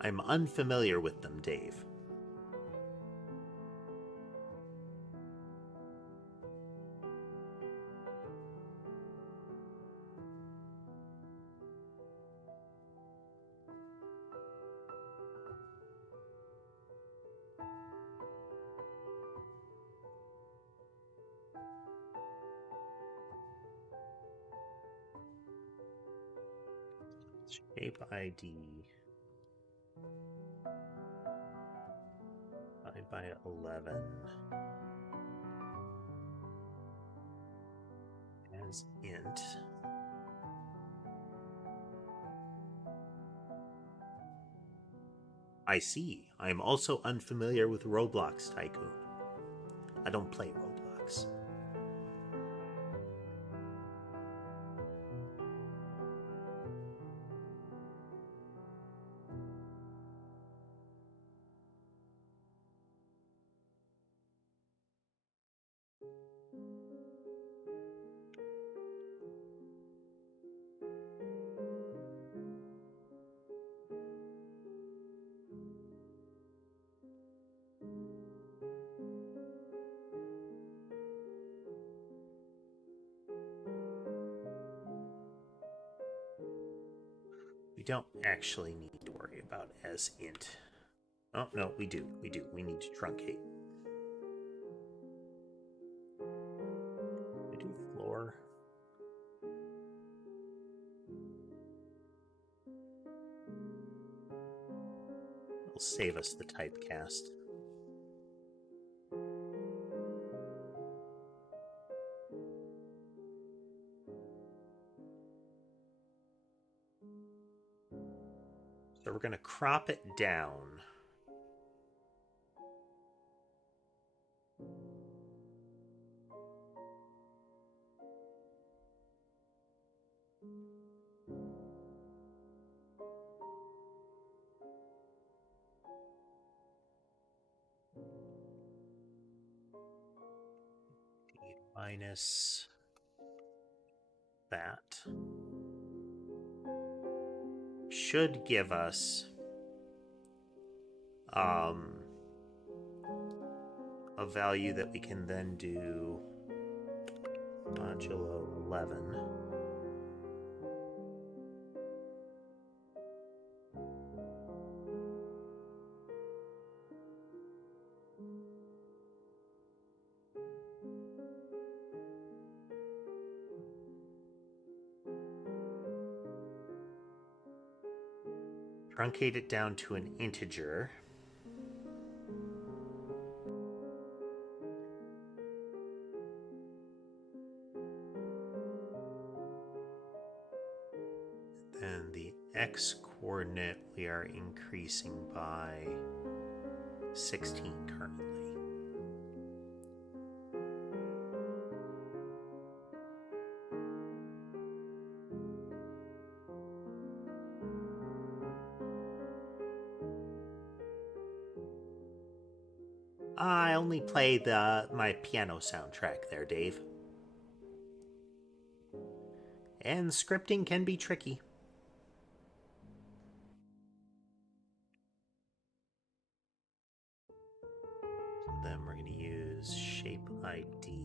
I'm unfamiliar with them, Dave. Shape ID divided by 11 as int. I see. I'm also unfamiliar with Roblox Tycoon. I don't play Roblox. We don't actually need to worry about as int Oh, no, we do. We do. We need to truncate. We do floor. It'll save us the typecast. So we're going to crop it down. Minus that should give us a value that we can then do modulo 11. Truncate it down to an integer. Then the x-coordinate we are increasing by 16 currently. I only play my piano soundtrack there, Dave. And scripting can be tricky. So then we're going to use shape ID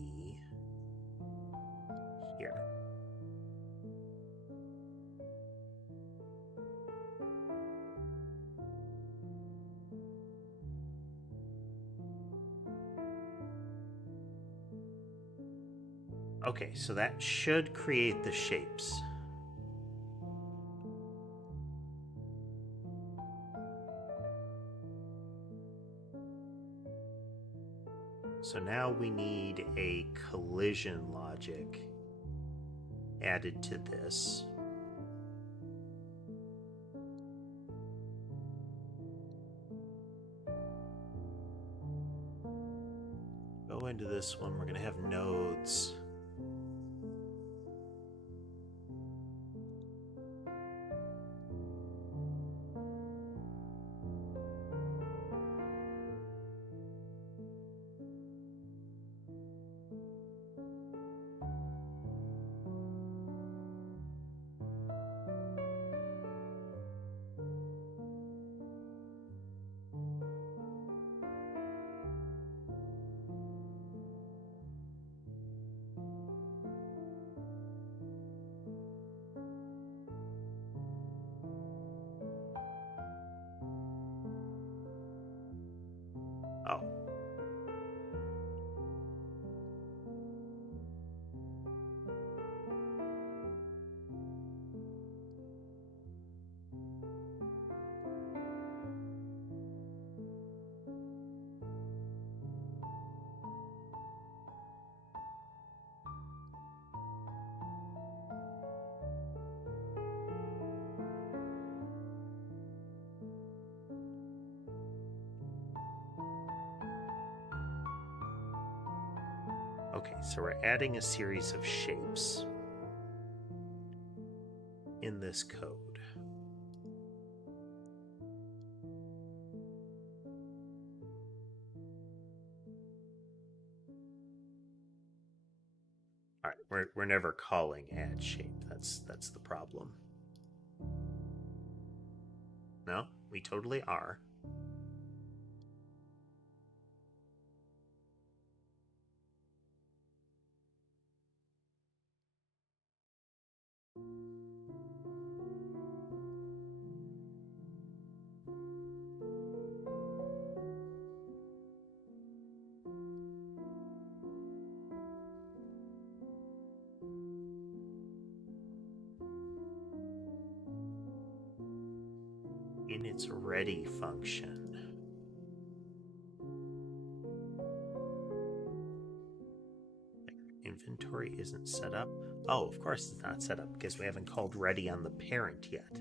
here. Okay, so that should create the shapes. So now we need a collision logic added to this. Go into this one, we're going to have nodes. Oh. Okay, so we're adding a series of shapes in this code. All right, we're never calling add shape. That's the problem. No, we totally are. in its ready function. Inventory isn't set up. Oh, of course it's not set up because we haven't called ready on the parent yet.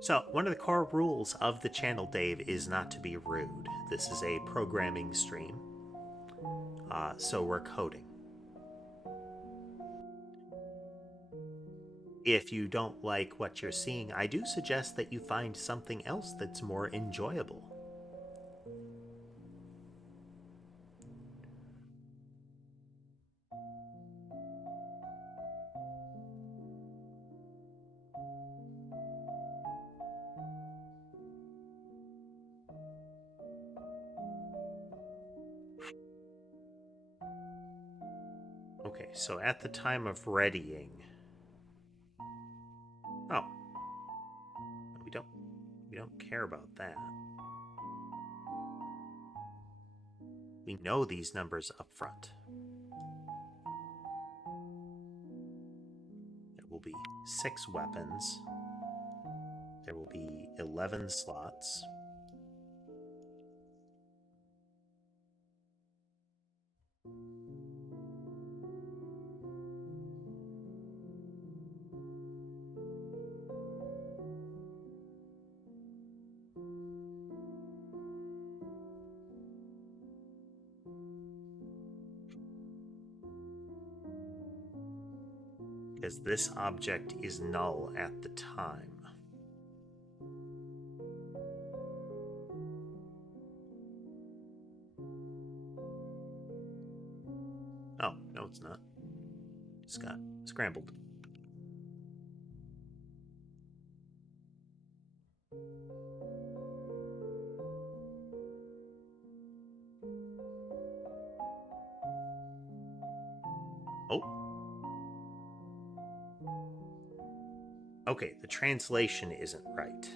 So, one of the core rules of the channel, Dave, is not to be rude. This is a programming stream, so we're coding. If you don't like what you're seeing, I do suggest that you find something else that's more enjoyable. Okay, so at the time of readying... Oh. We don't care about that. We know these numbers up front. There will be 6 weapons. There will be 11 slots. Because this object is null at the time. Oh, no it's not. Just got scrambled. Oh. Okay, the translation isn't right.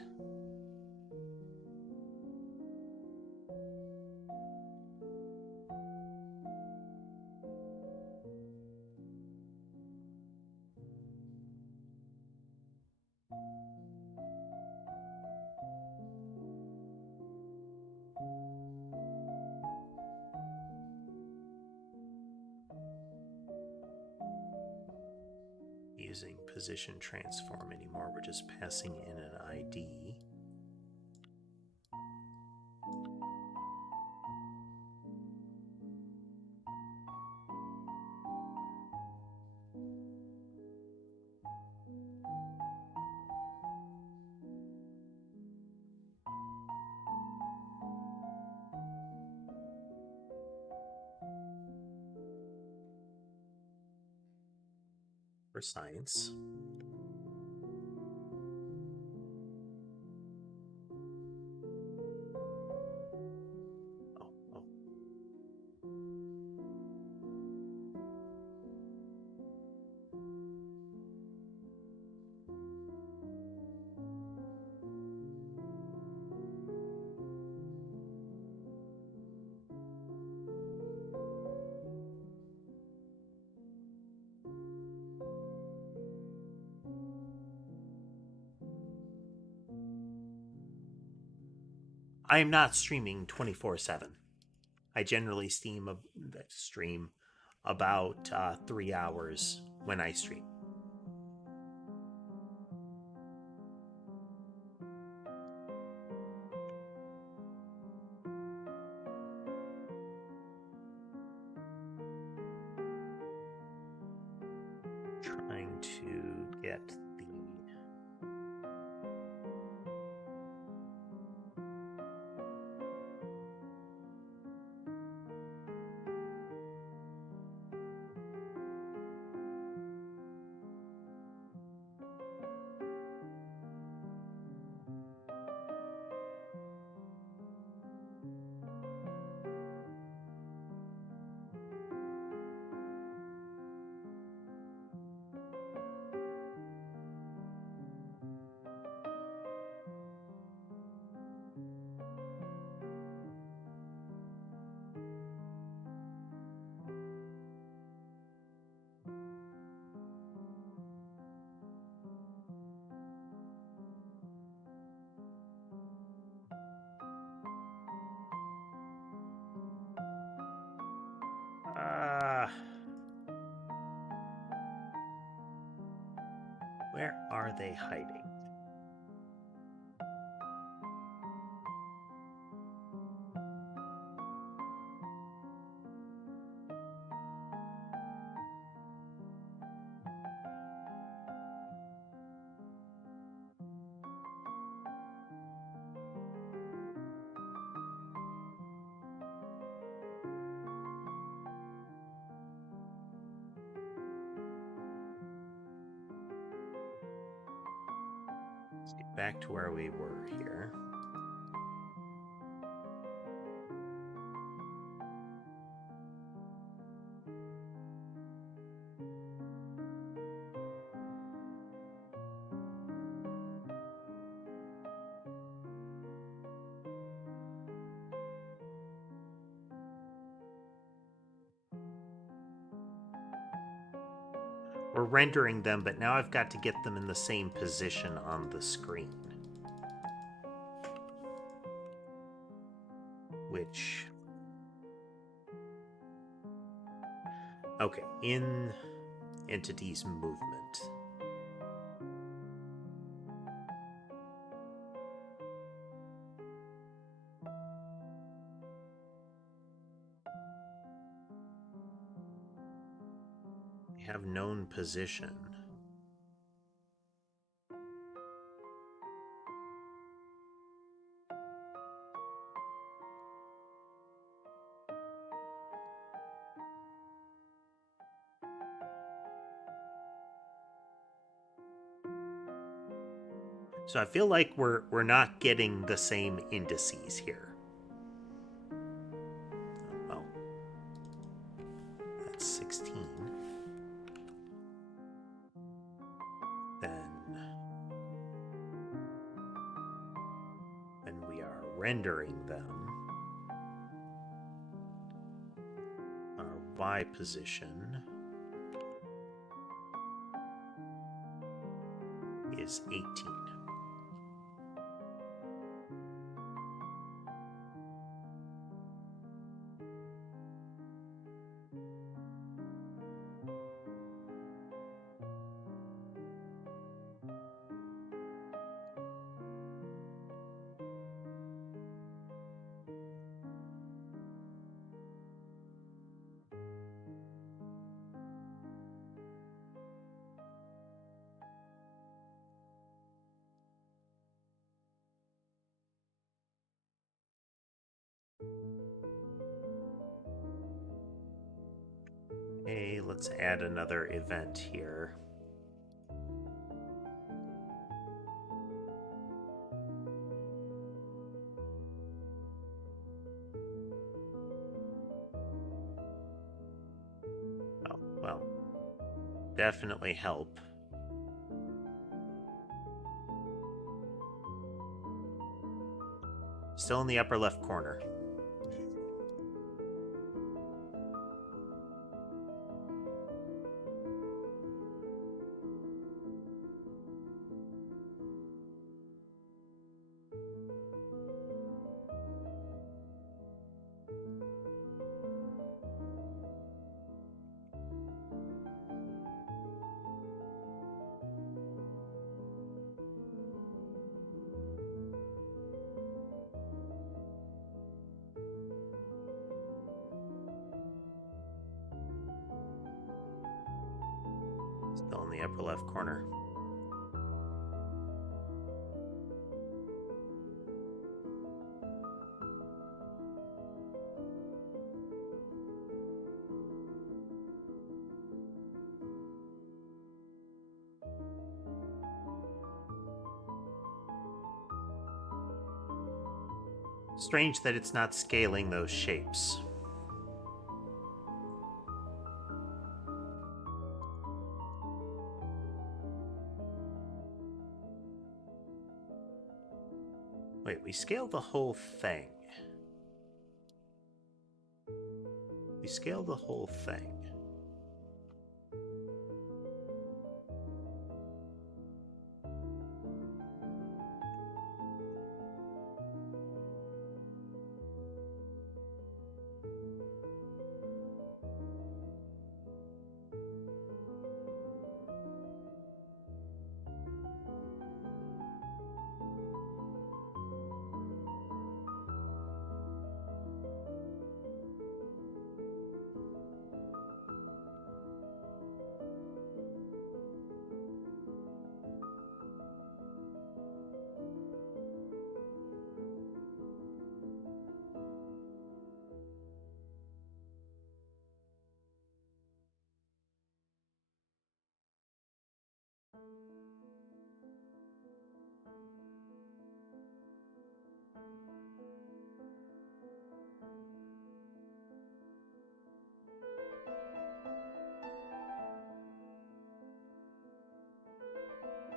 Using position transform anymore, we're just passing in an ID. For science. Oh. I am not streaming 24/7. I generally stream about 3 hours when I stream. Trying to get the... Where are they hiding? Let's get back to where we were here. We're rendering them, but now I've got to get them in the same position on the screen. Which... Okay, in entities movement. We have known position. So I feel like we're not getting the same indices here. Well, that's 16. Then when we are rendering them, our Y position is 18. Okay, let's add another event here. Oh, well, definitely help. Still in the upper left corner. Still in the upper left corner. Strange that it's not scaling those shapes. Wait, we scaled the whole thing. We scaled the whole thing.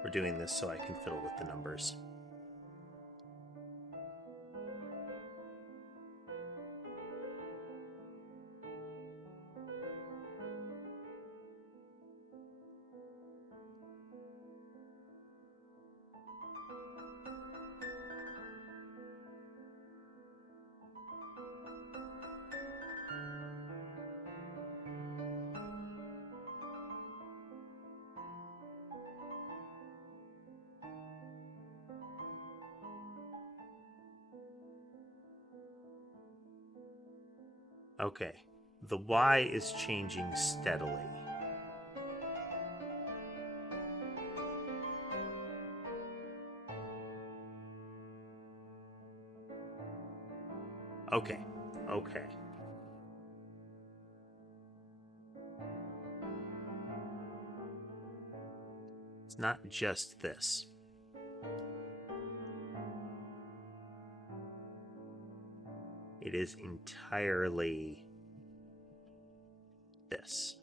We're doing this so I can fiddle with the numbers. Okay, the Y is changing steadily. Okay. It's not just this. It is entirely this.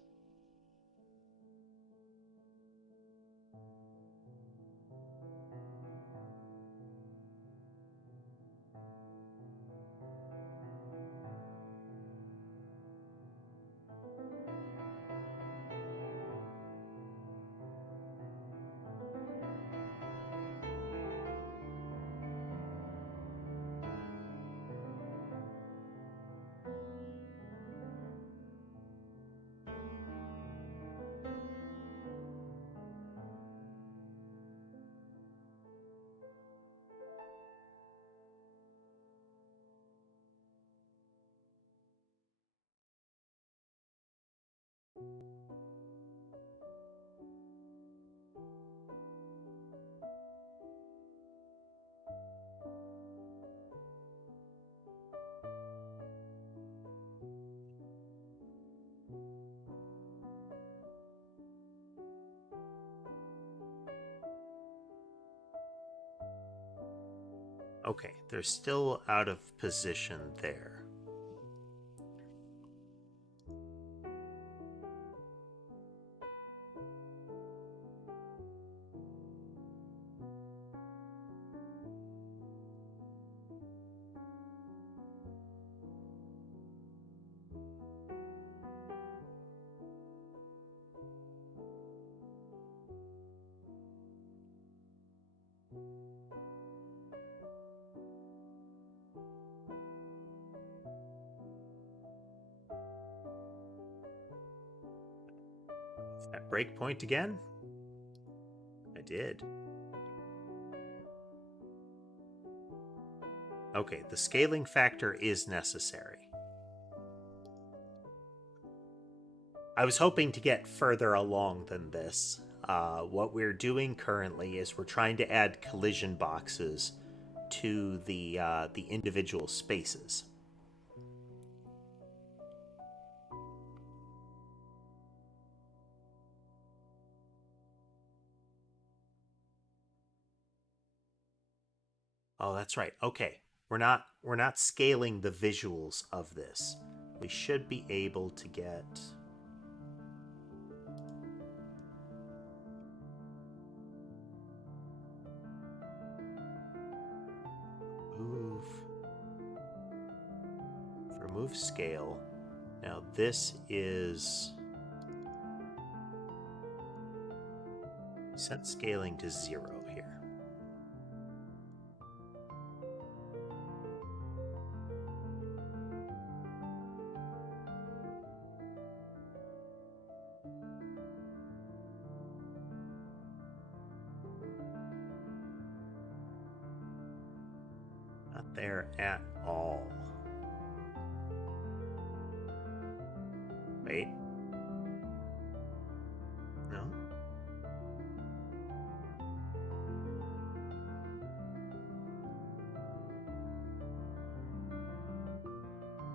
Okay, they're still out of position there. That breakpoint again? I did. Okay, the scaling factor is necessary. I was hoping to get further along than this. What we're doing currently is we're trying to add collision boxes to the individual spaces. Oh, that's right. Okay. We're not scaling the visuals of this. We should be able to get remove scale. Now this is set scaling to 0 here. Not there at all. Wait. No.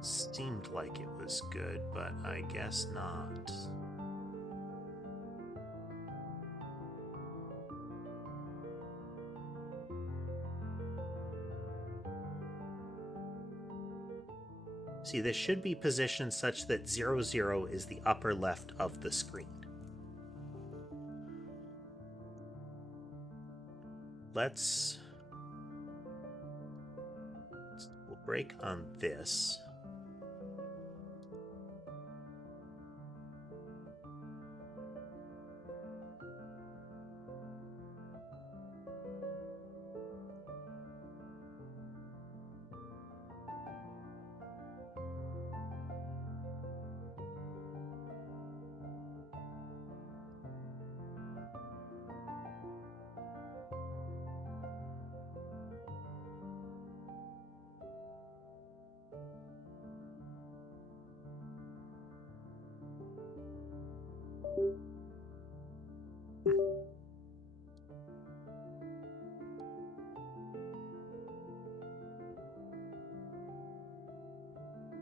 Seemed like it was good, but I guess not. See, this should be positioned such that 0, 0 is the upper left of the screen. We'll break on this.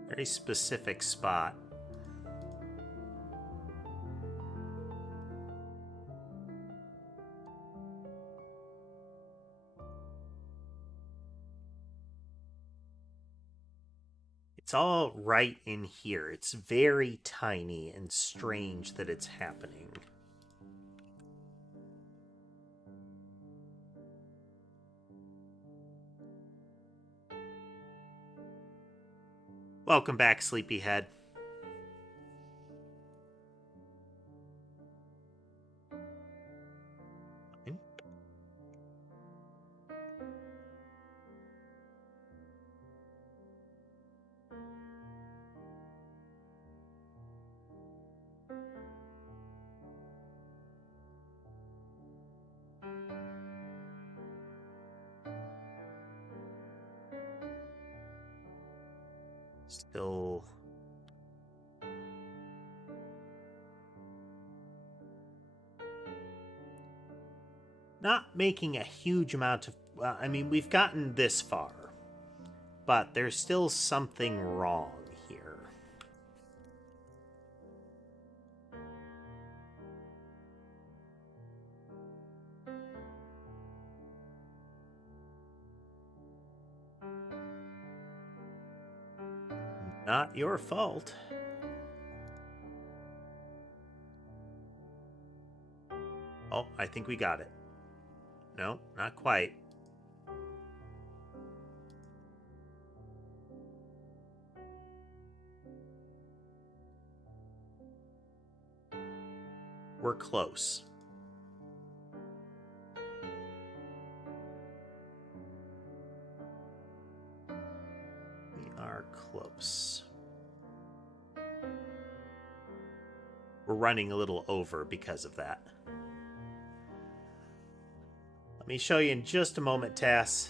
Very specific spot. It's all right in here. It's very tiny and strange that it's happening. Welcome back, Sleepyhead. Still not making a huge amount of... I mean, we've gotten this far, but there's still something wrong here. Not your fault. Oh, I think we got it. No, not quite. We're close. We are close. We're running a little over because of that. Let me show you in just a moment, Tass.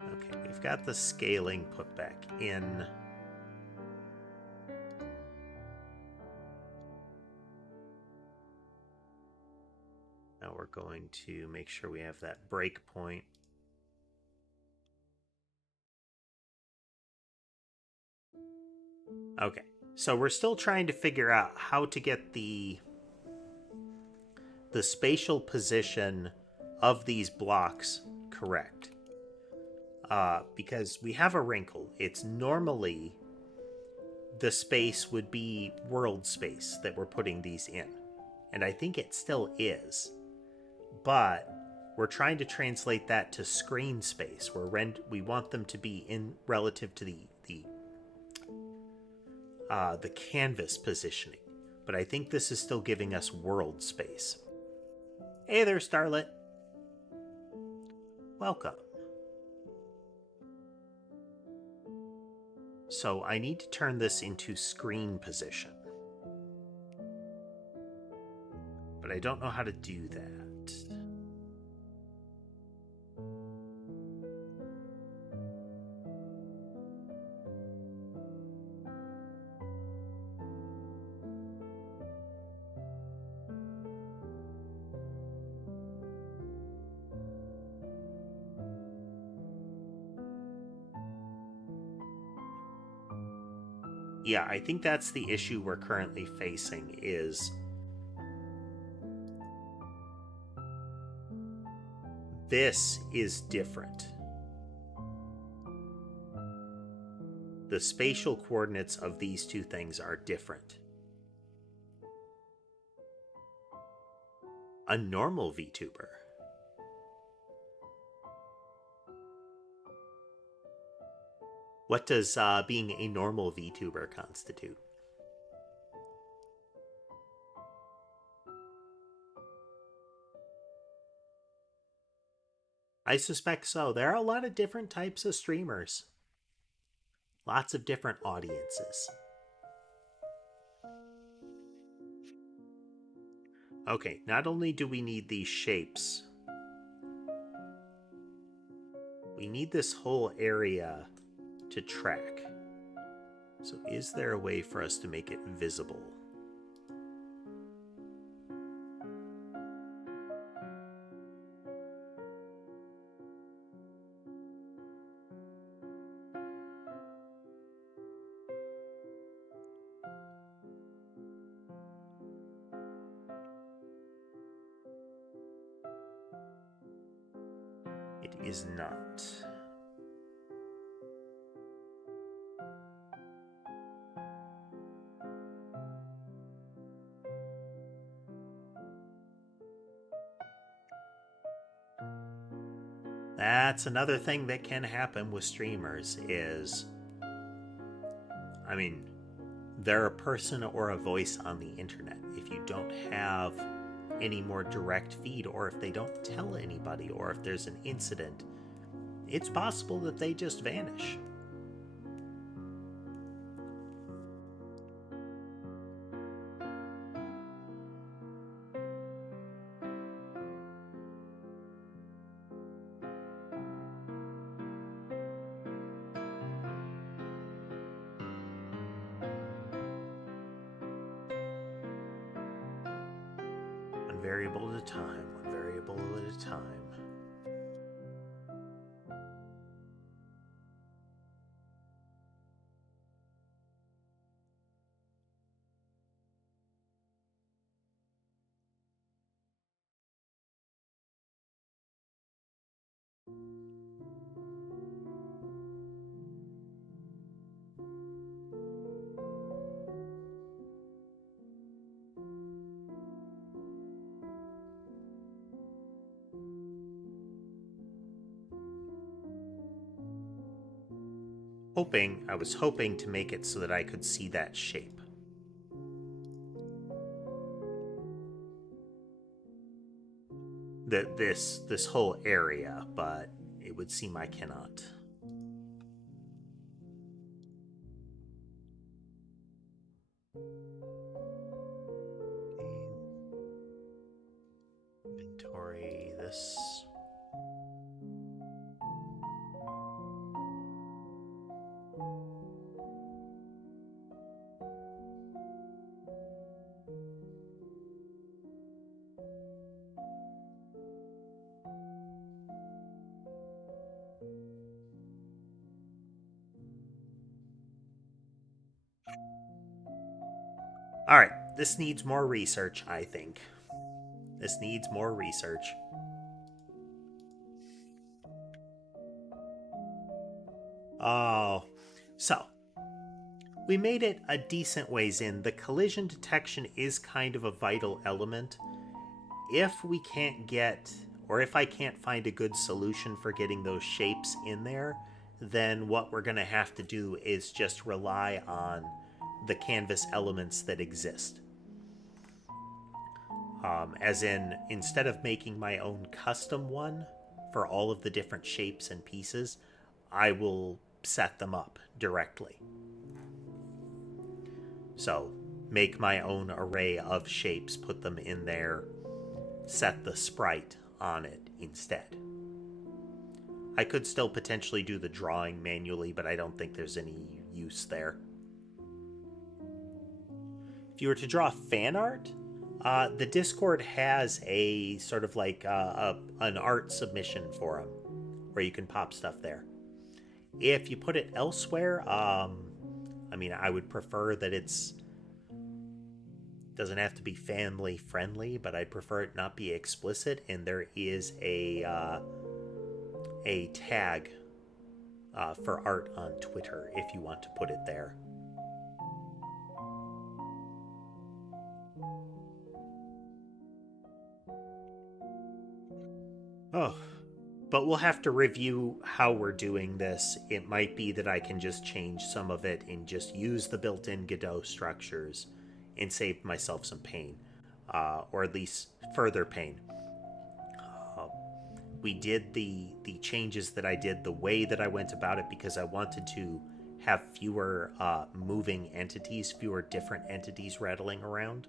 Okay, we've got the scaling put back in. Now we're going to make sure we have that breakpoint. Okay, so we're still trying to figure out how to get the spatial position of these blocks correct. Because we have a wrinkle. It's normally the space would be world space that we're putting these in. And I think it still is. But we're trying to translate that to screen space, where we want them to be in relative to the canvas positioning. But I think this is still giving us world space. Hey there, Starlet. Welcome. So I need to turn this into screen position. But I don't know how to do that. Yeah, I think that's the issue we're currently facing is this is different. the spatial coordinates of these two things are different. A normal VTuber. What does being a normal VTuber constitute? I suspect so. There are a lot of different types of streamers. Lots of different audiences. Okay, not only do we need these shapes, we need this whole area to track. So is there a way for us to make it visible? It is not. That's another thing that can happen with streamers is, I mean, they're a person or a voice on the internet. If you don't have any more direct feed, or if they don't tell anybody, or if there's an incident, it's possible that they just vanish. One variable at a time, one variable at a time. I was hoping to make it so that I could see that shape. This whole area, but it would seem I cannot. Inventory this. Alright, this needs more research, I think. This needs more research. Oh, so we made it a decent ways in. The collision detection is kind of a vital element. If we can't get, or if I can't find a good solution for getting those shapes in there, then what we're going to have to do is just rely on the canvas elements that exist. As in, instead of making my own custom one for all of the different shapes and pieces, I will set them up directly. So, make my own array of shapes, put them in there, set the sprite on it instead. I could still potentially do the drawing manually, but I don't think there's any use there. If you were to draw fan art, the Discord has a sort of like an art submission forum where you can pop stuff there. If you put it elsewhere, I mean, I would prefer that doesn't have to be family friendly, but I'd prefer it not be explicit. And there is a tag for art on Twitter if you want to put it there. Oh, but we'll have to review how we're doing this. It might be that I can just change some of it and just use the built-in Godot structures and save myself some pain, or at least further pain. Uh, we did the changes that I did the way that I went about it because I wanted to have fewer moving entities, fewer different entities rattling around.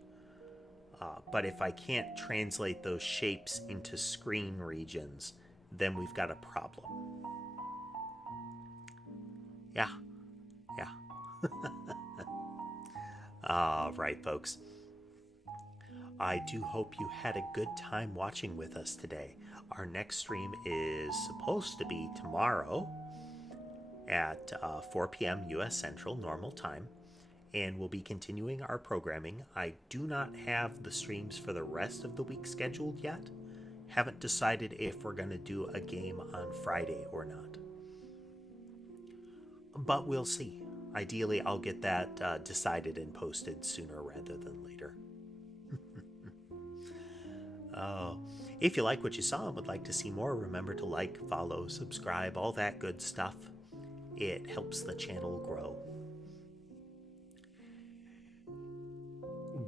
But if I can't translate those shapes into screen regions, then we've got a problem. Yeah, yeah. All right, folks. I do hope you had a good time watching with us today. Our next stream is supposed to be tomorrow at 4 p.m. U.S. Central Normal Time, and we'll be continuing our programming. I do not have the streams for the rest of the week scheduled yet. Haven't decided if we're going to do a game on Friday or not. But we'll see. Ideally, I'll get that decided and posted sooner rather than later. Oh, if you like what you saw and would like to see more, remember to like, follow, subscribe, all that good stuff. It helps the channel grow.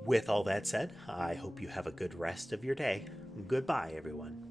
With all that said, I hope you have a good rest of your day. Goodbye, everyone.